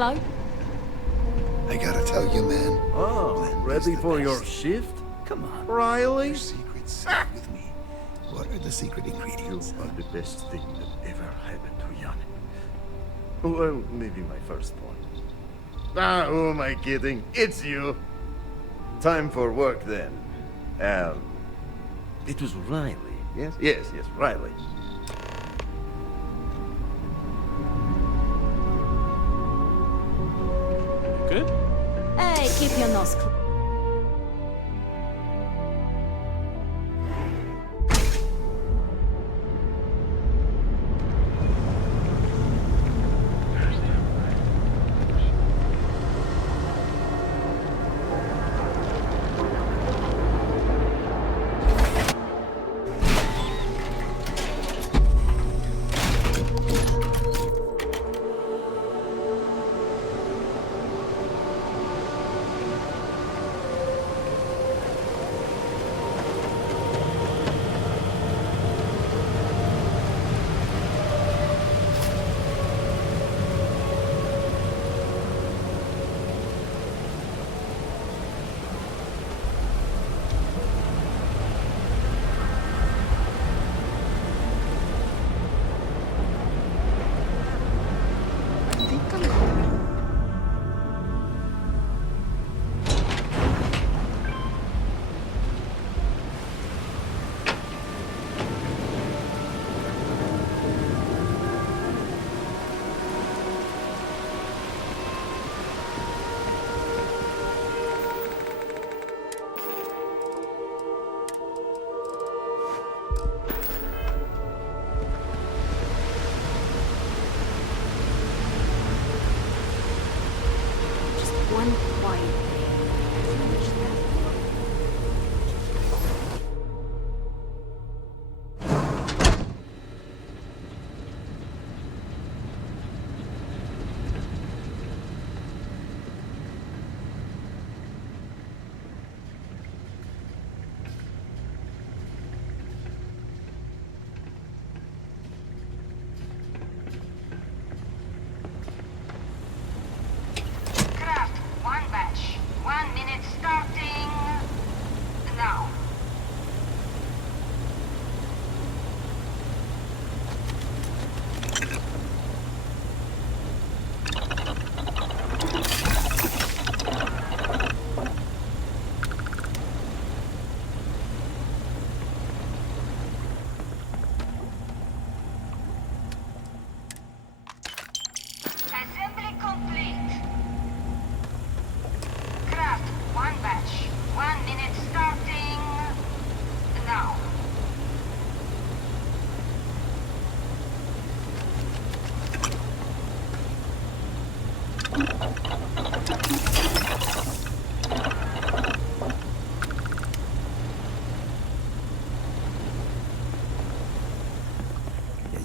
Hello. I gotta tell you, man. Oh, ready for your shift? Come on. Riley? Your secret's safe with me. What are the secret ingredients? You are the best thing that ever happened to Yannick. Well, maybe my first one. Ah, who am I kidding? It's you. Time for work then. It was Riley, yes? Yes, Riley. Good? Hey, keep your nose clean. One quiet day. Finish that.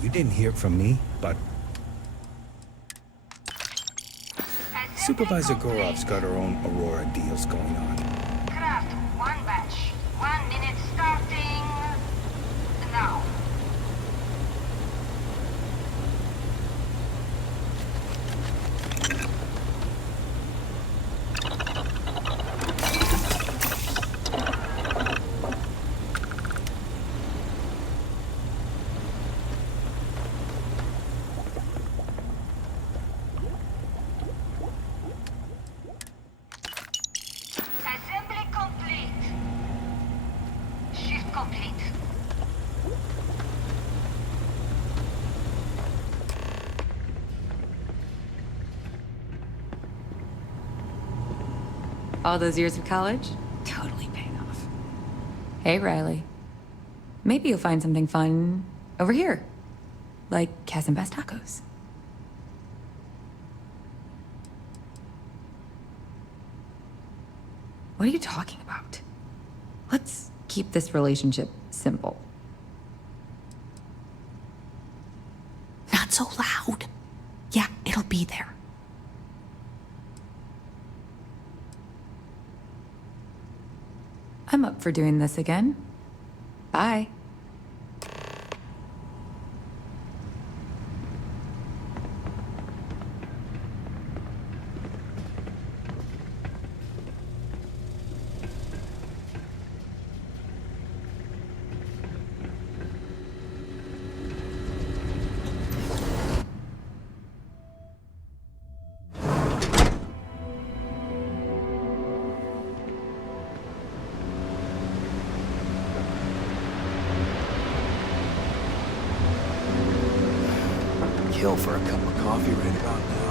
You didn't hear from me, but Supervisor Gurov's got her own Aurora deals going on. Craft one batch. 1 minute starting now. All those years of college? Totally paid off. Hey, Riley. Maybe you'll find something fun over here. Like Chasm Bass Tacos. What are you talking about? Let's keep this relationship simple. Not so loud. Yeah, it'll be there. I'm up for doing this again. Bye. kill for a cup of coffee right about now.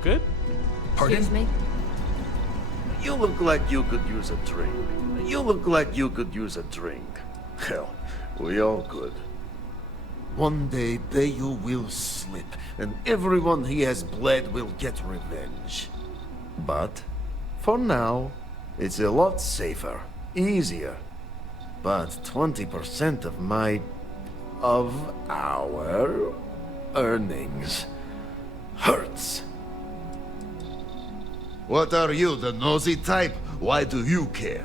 Good? Pardon? Excuse me? You look like you could use a drink. You look like you could use a drink. Hell, we all could. One day, Bayu will slip, and everyone he has bled will get revenge. But, for now, it's a lot safer, easier. But 20% of our earnings hurts. What are you, the nosy type? Why do you care?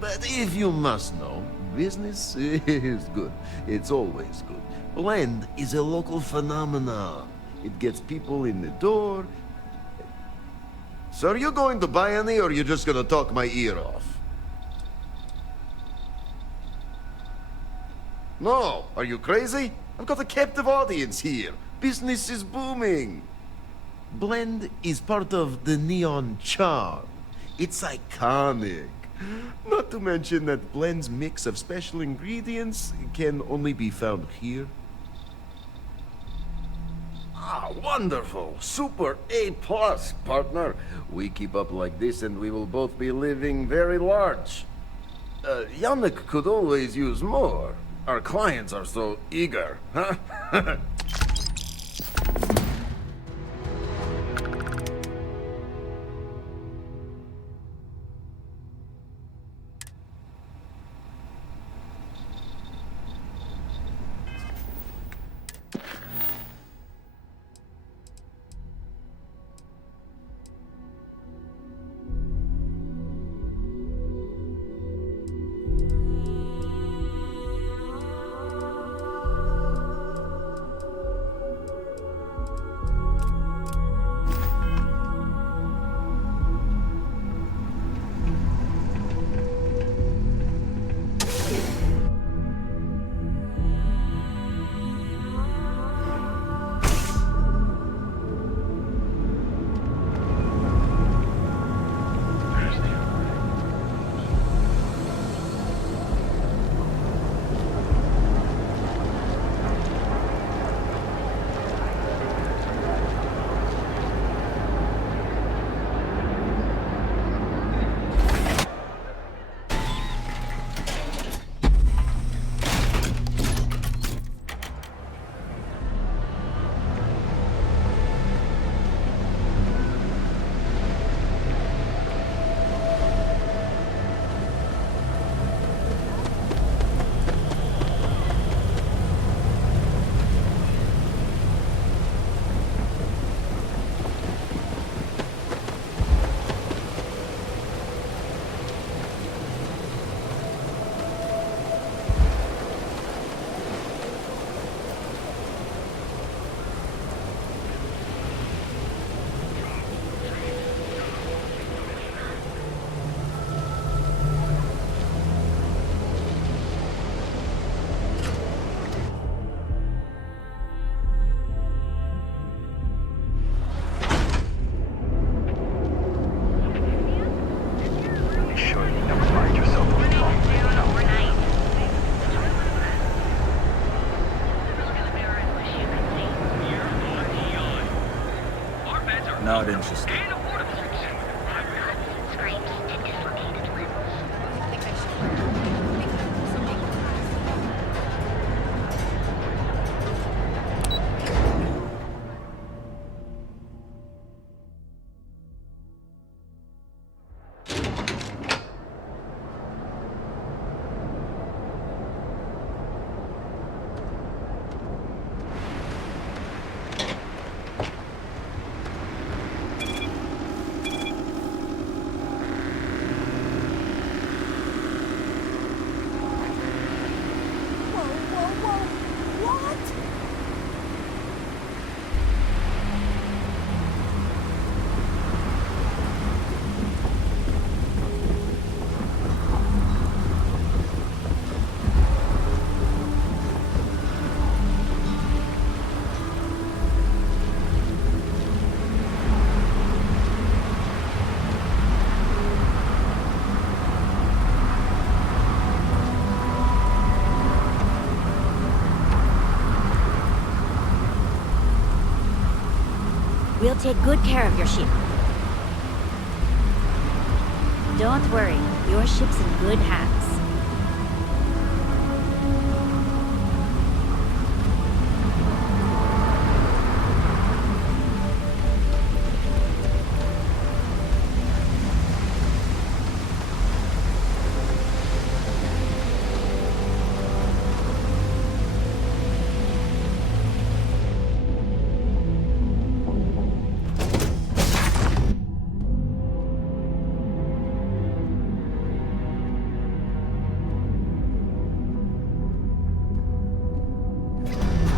But if you must know, business is good. It's always good. Blend is a local phenomenon. It gets people in the door. So are you going to buy any, or are you just gonna talk my ear off? No, are you crazy? I've got a captive audience here. Business is booming. Blend is part of the neon charm. It's iconic. Not to mention that Blend's mix of special ingredients can only be found here. Ah, wonderful. Super A+, partner. We keep up like this and we will both be living very large. Yannick could always use more. Our clients are so eager, huh? Not interested. We'll take good care of your ship. Don't worry, your ship's in good hands.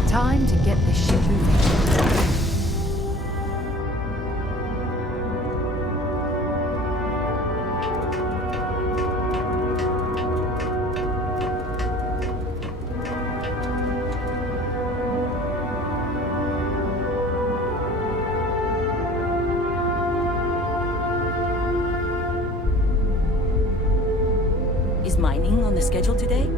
Time to get the ship moving. Is mining on the schedule today?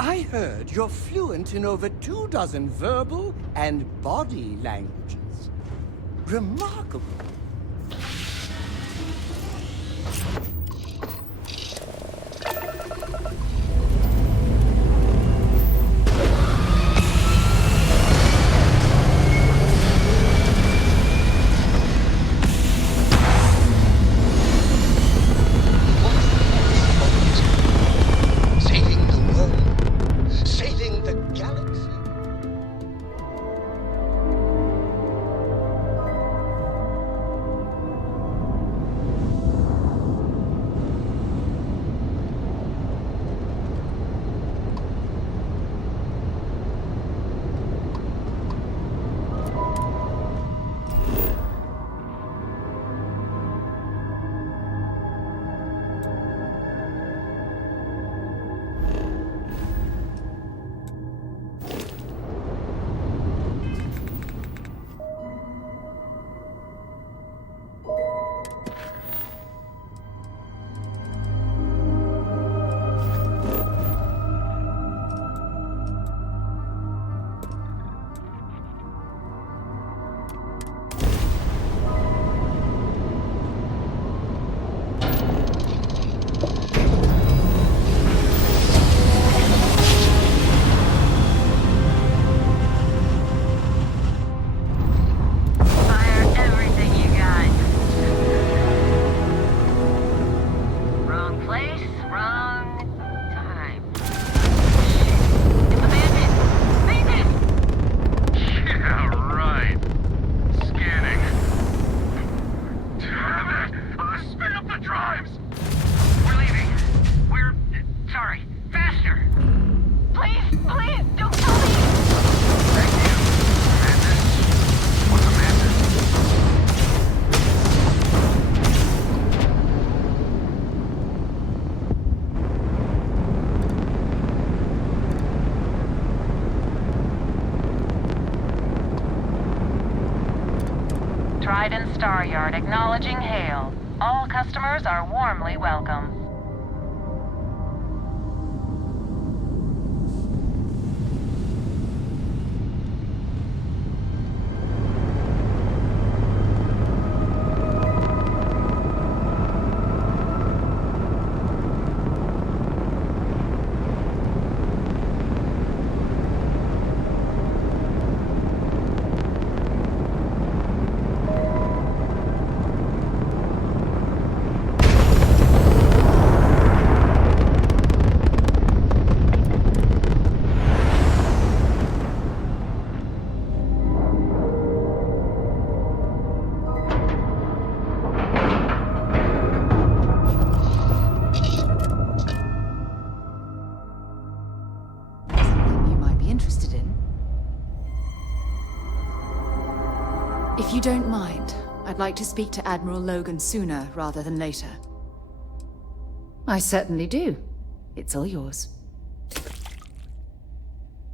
I heard you're fluent in over 24 verbal and body languages. Remarkable. Trident Star Yard acknowledging hail. All customers are warmly welcome. If you don't mind, I'd like to speak to Admiral Logan sooner rather than later. I certainly do. It's all yours.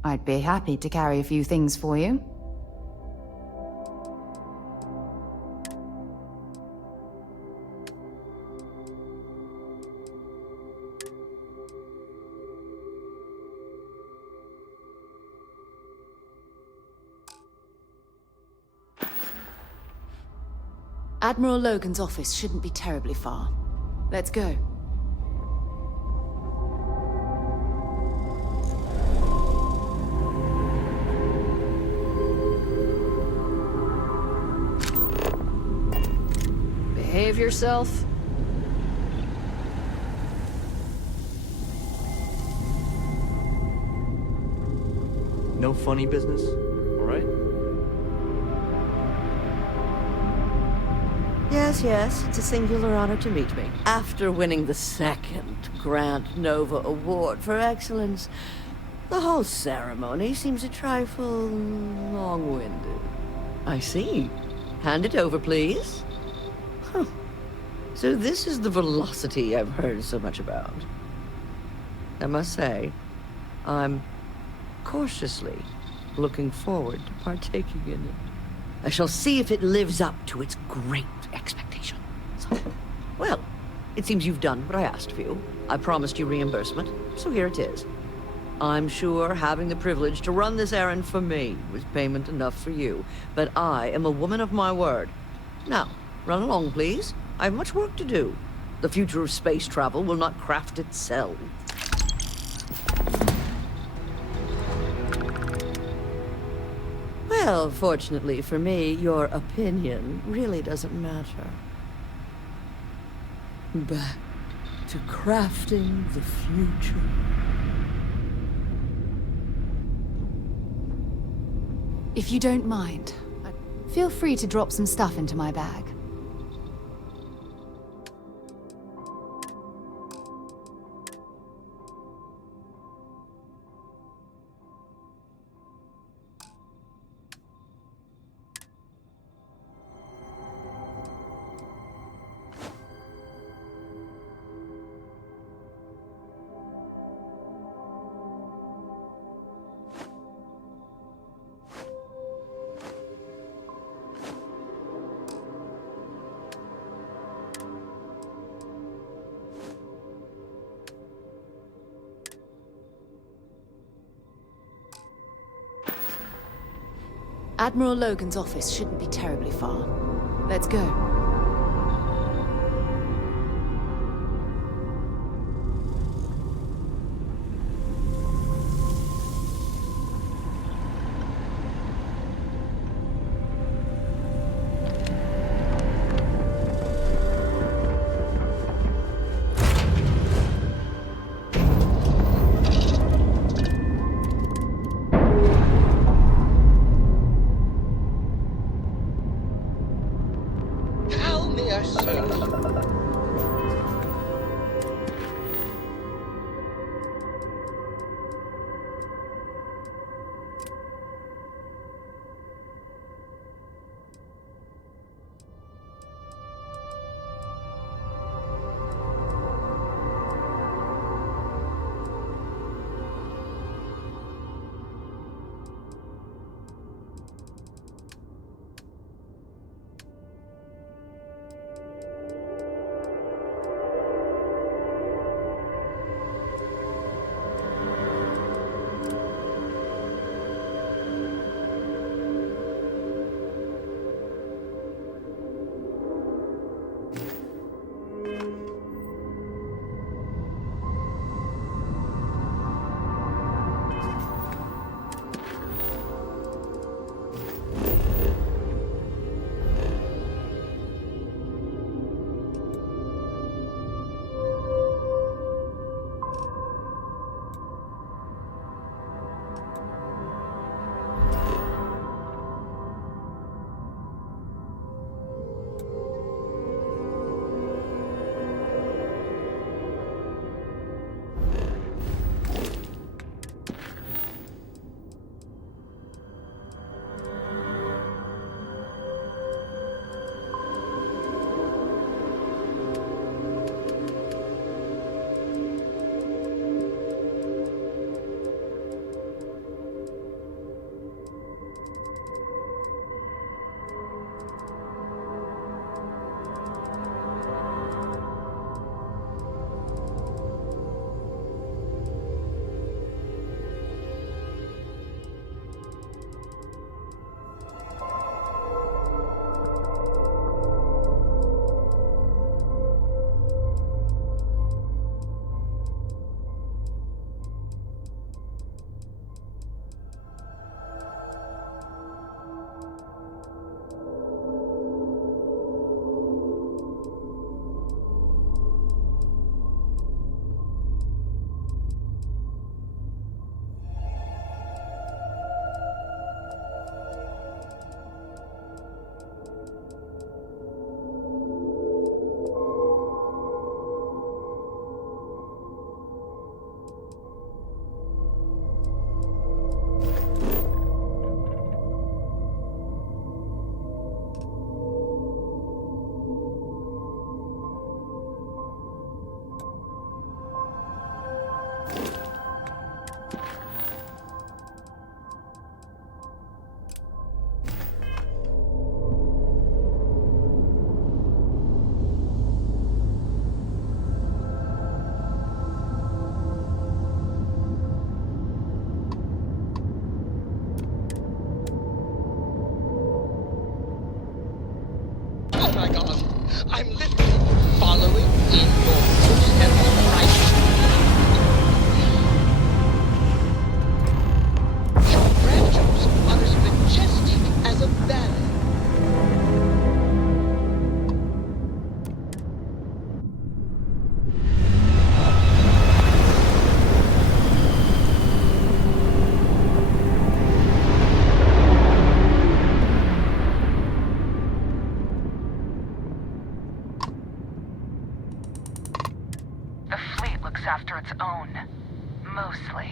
I'd be happy to carry a few things for you. Admiral Logan's office shouldn't be terribly far. Let's go. Behave yourself. No funny business, all right? Yes, yes, it's a singular honor to meet me. After winning the second Grant Nova Award for Excellence, the whole ceremony seems a trifle long-winded. I see. Hand it over, please. Huh. So this is the velocity I've heard so much about. I must say, I'm cautiously looking forward to partaking in it. I shall see if it lives up to its great expectations. Well, it seems you've done what I asked of you. I promised you reimbursement, so here it is. I'm sure having the privilege to run this errand for me was payment enough for you, but I am a woman of my word. Now, run along, please. I have much work to do. The future of space travel will not craft itself. Well, fortunately for me, your opinion really doesn't matter. Back to crafting the future. If you don't mind, feel free to drop some stuff into my bag. Admiral Logan's office shouldn't be terribly far. Let's go. God. I'm literally following in your footsteps right now. Your branches are as majestic as a ballet. The fleet looks after its own. Mostly.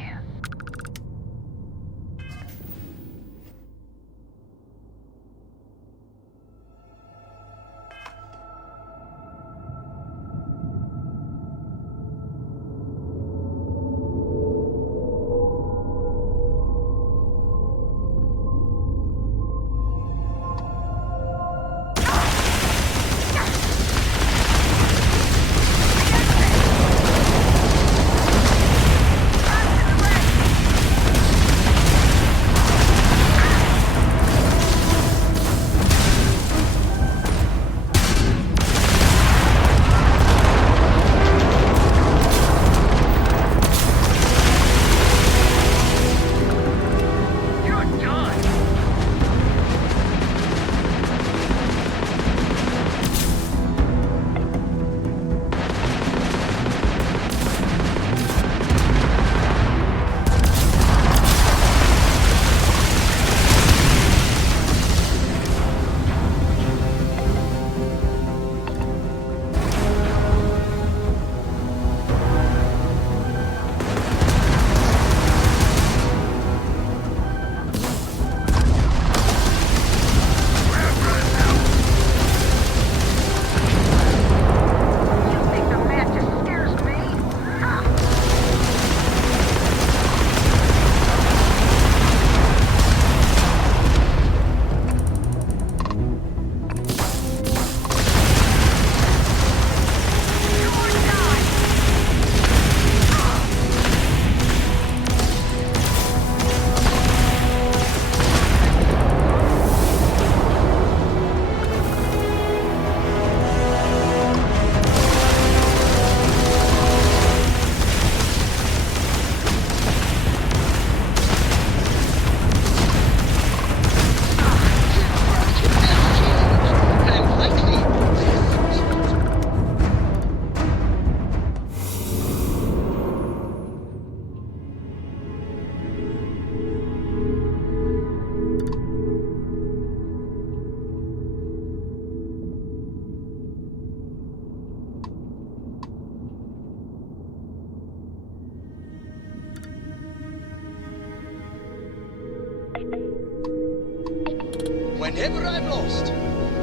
Whenever I'm lost,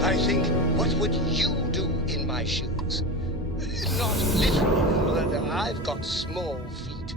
I think, what would you do in my shoes? Not literally, I've got small feet.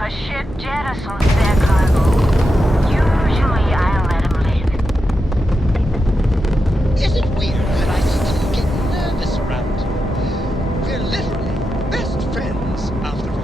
If a ship jettisons their cargo, usually I'll let them live. Is it weird that I still get nervous around you? We're literally best friends, after all.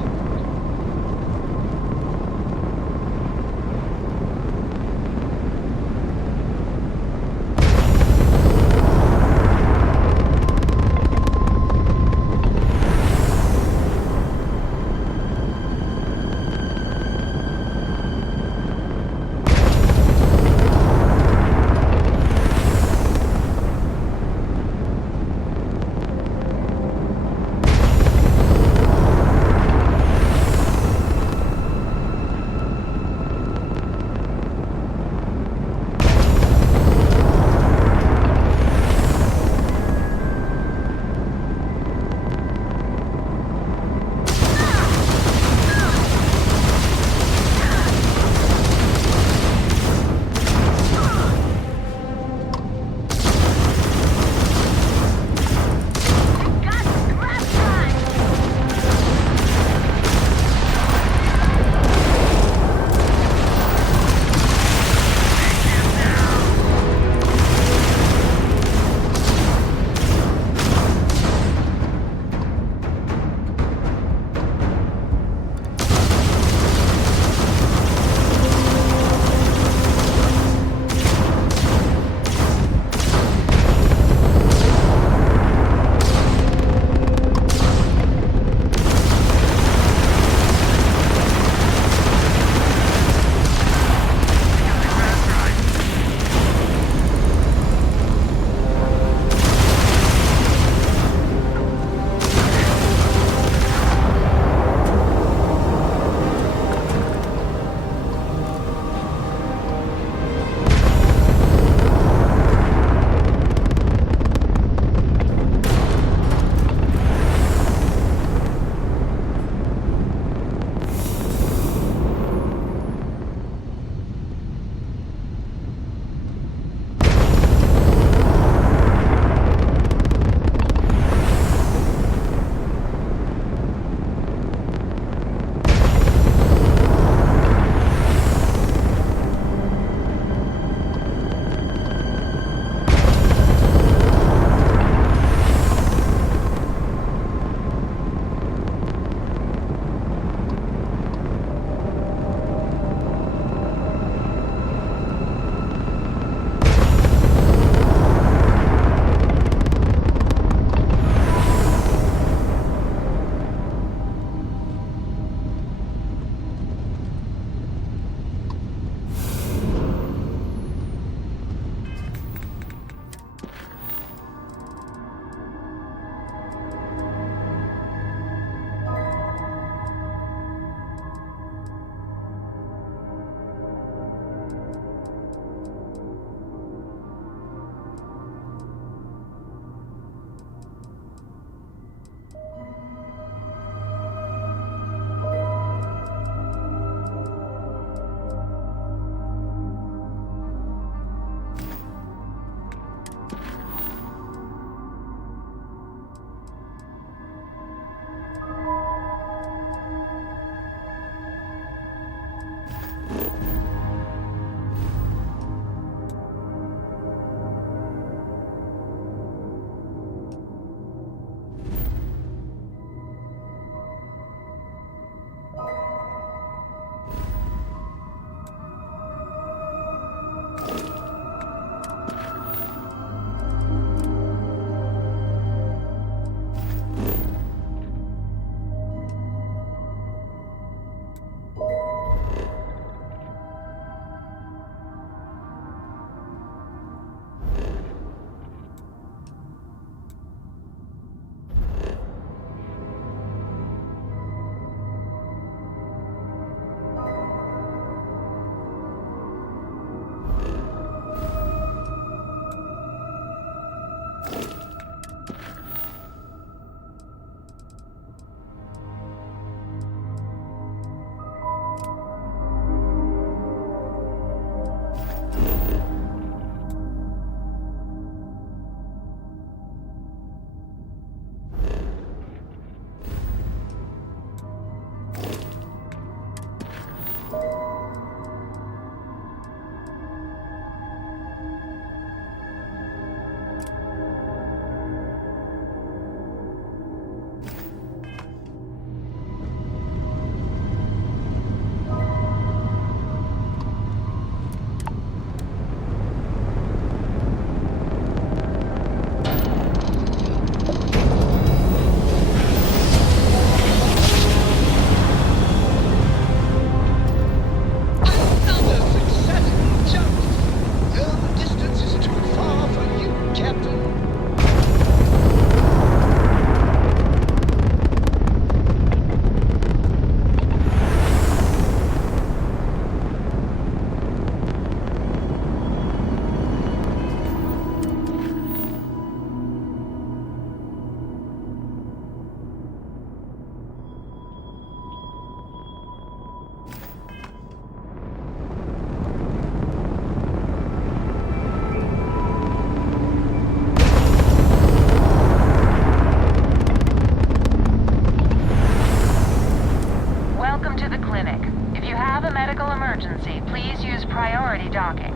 clinic. If you have a medical emergency, please use priority docking.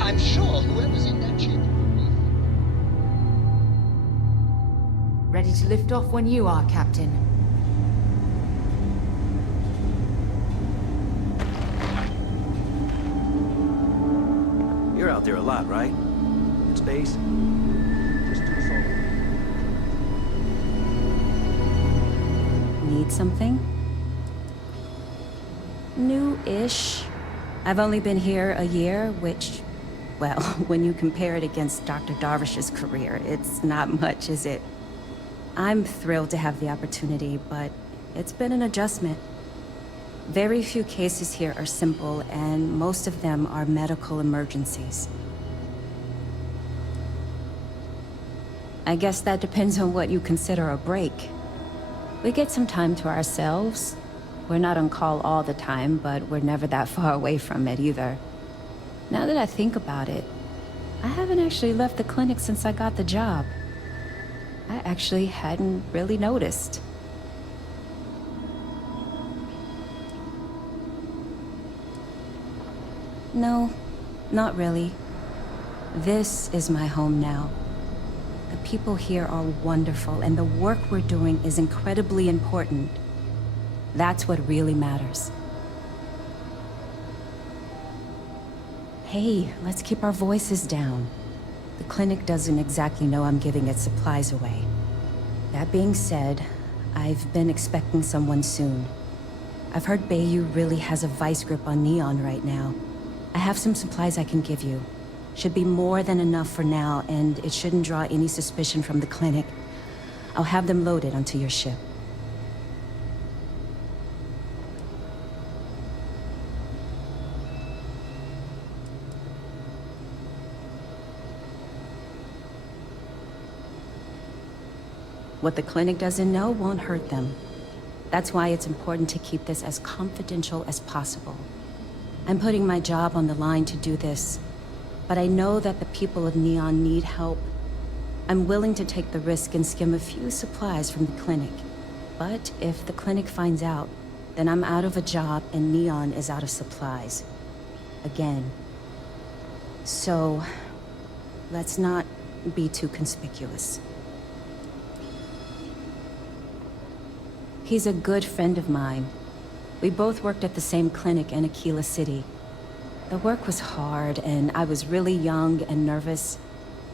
I'm sure whoever's in that ship. Ready to lift off when you are, Captain. You're out there a lot, right? In space? Just do us all. Need something? New-ish. I've only been here a year, which, well, when you compare it against Dr. Darvish's career, it's not much, is it? I'm thrilled to have the opportunity, but it's been an adjustment. Very few cases here are simple, and most of them are medical emergencies. I guess that depends on what you consider a break. We get some time to ourselves. We're not on call all the time, but we're never that far away from it either. Now that I think about it, I haven't actually left the clinic since I got the job. I actually hadn't really noticed. No, not really. This is my home now. The people here are wonderful, and the work we're doing is incredibly important. That's what really matters. Hey, let's keep our voices down. The clinic doesn't exactly know I'm giving its supplies away. That being said, I've been expecting someone soon. I've heard Bayou really has a vice grip on Neon right now. I have some supplies I can give you. Should be more than enough for now, and it shouldn't draw any suspicion from the clinic. I'll have them loaded onto your ship. What the clinic doesn't know won't hurt them. That's why it's important to keep this as confidential as possible. I'm putting my job on the line to do this, but I know that the people of Neon need help. I'm willing to take the risk and skim a few supplies from the clinic. But if the clinic finds out, then I'm out of a job and Neon is out of supplies. Again. So, let's not be too conspicuous. He's a good friend of mine. We both worked at the same clinic in Aquila City. The work was hard, and I was really young and nervous,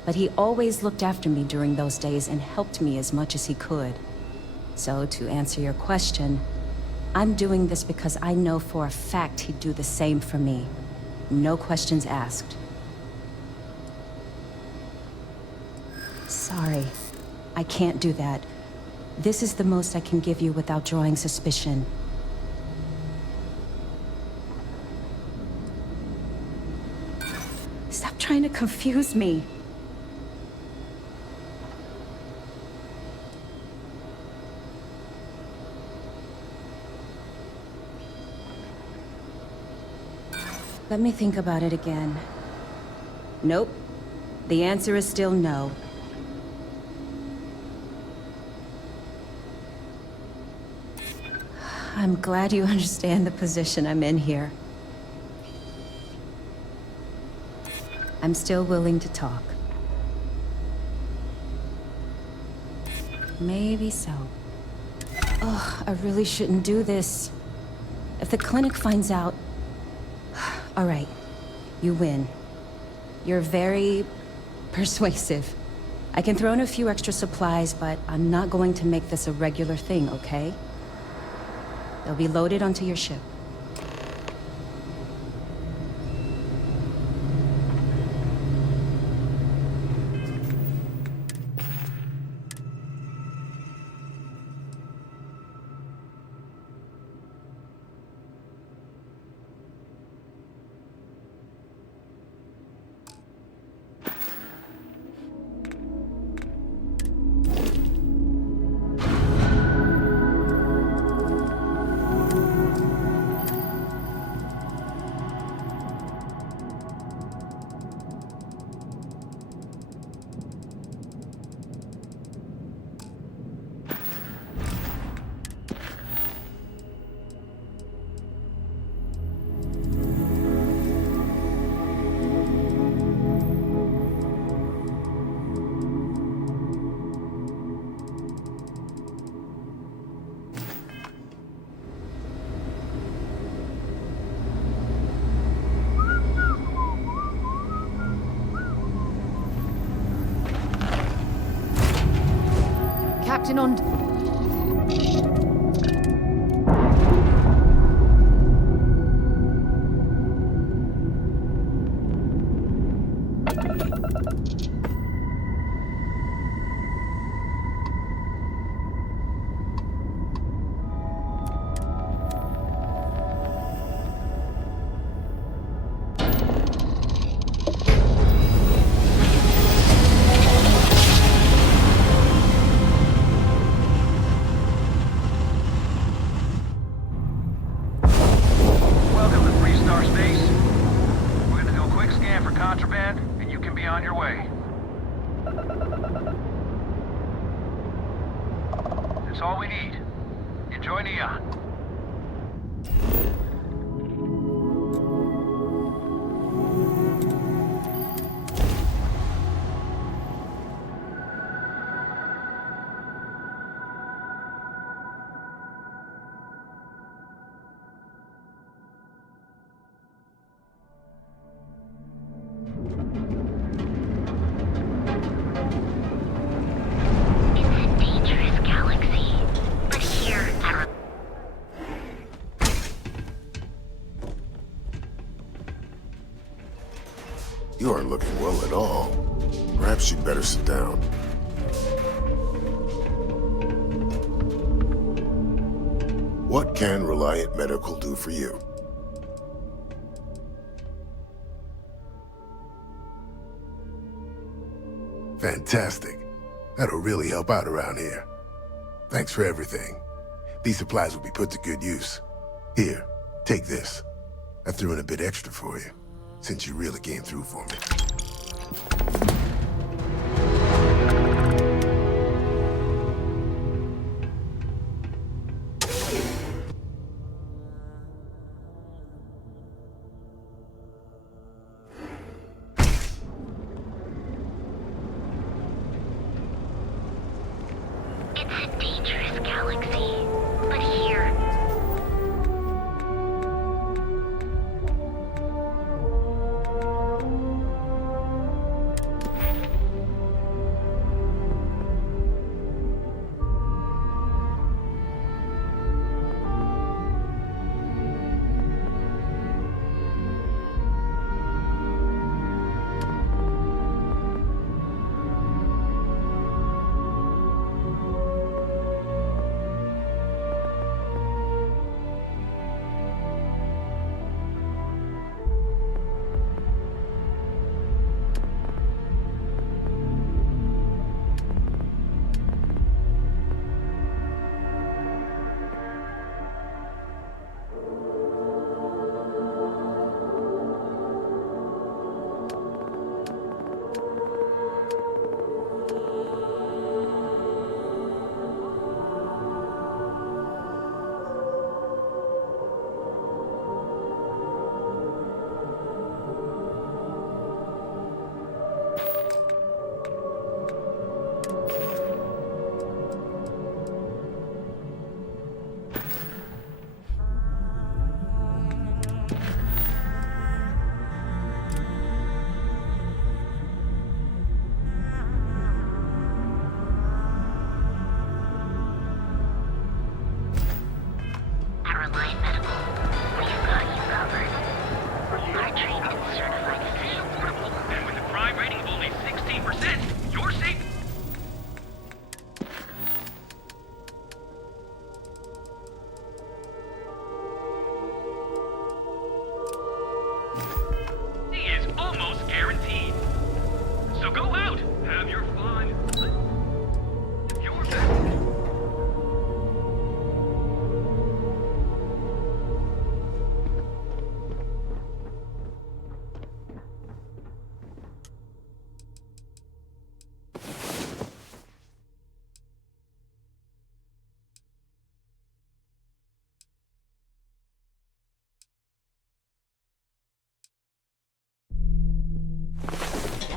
but he always looked after me during those days and helped me as much as he could. So, to answer your question, I'm doing this because I know for a fact he'd do the same for me. No questions asked. Sorry, I can't do that. This is the most I can give you without drawing suspicion. Stop trying to confuse me. Let me think about it again. Nope. The answer is still no. I'm glad you understand the position I'm in here. I'm still willing to talk. Maybe so. Oh, I really shouldn't do this. If the clinic finds out... All right, you win. You're very persuasive. I can throw in a few extra supplies, but I'm not going to make this a regular thing, okay? They'll be loaded onto your ship. acting on... You aren't looking well at all. Perhaps you'd better sit down. What can Reliant Medical do for you? Fantastic. That'll really help out around here. Thanks for everything. These supplies will be put to good use. Here, take this. I threw in a bit extra for you, since you really came through for me.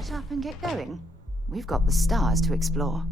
Get up and get going. We've got the stars to explore.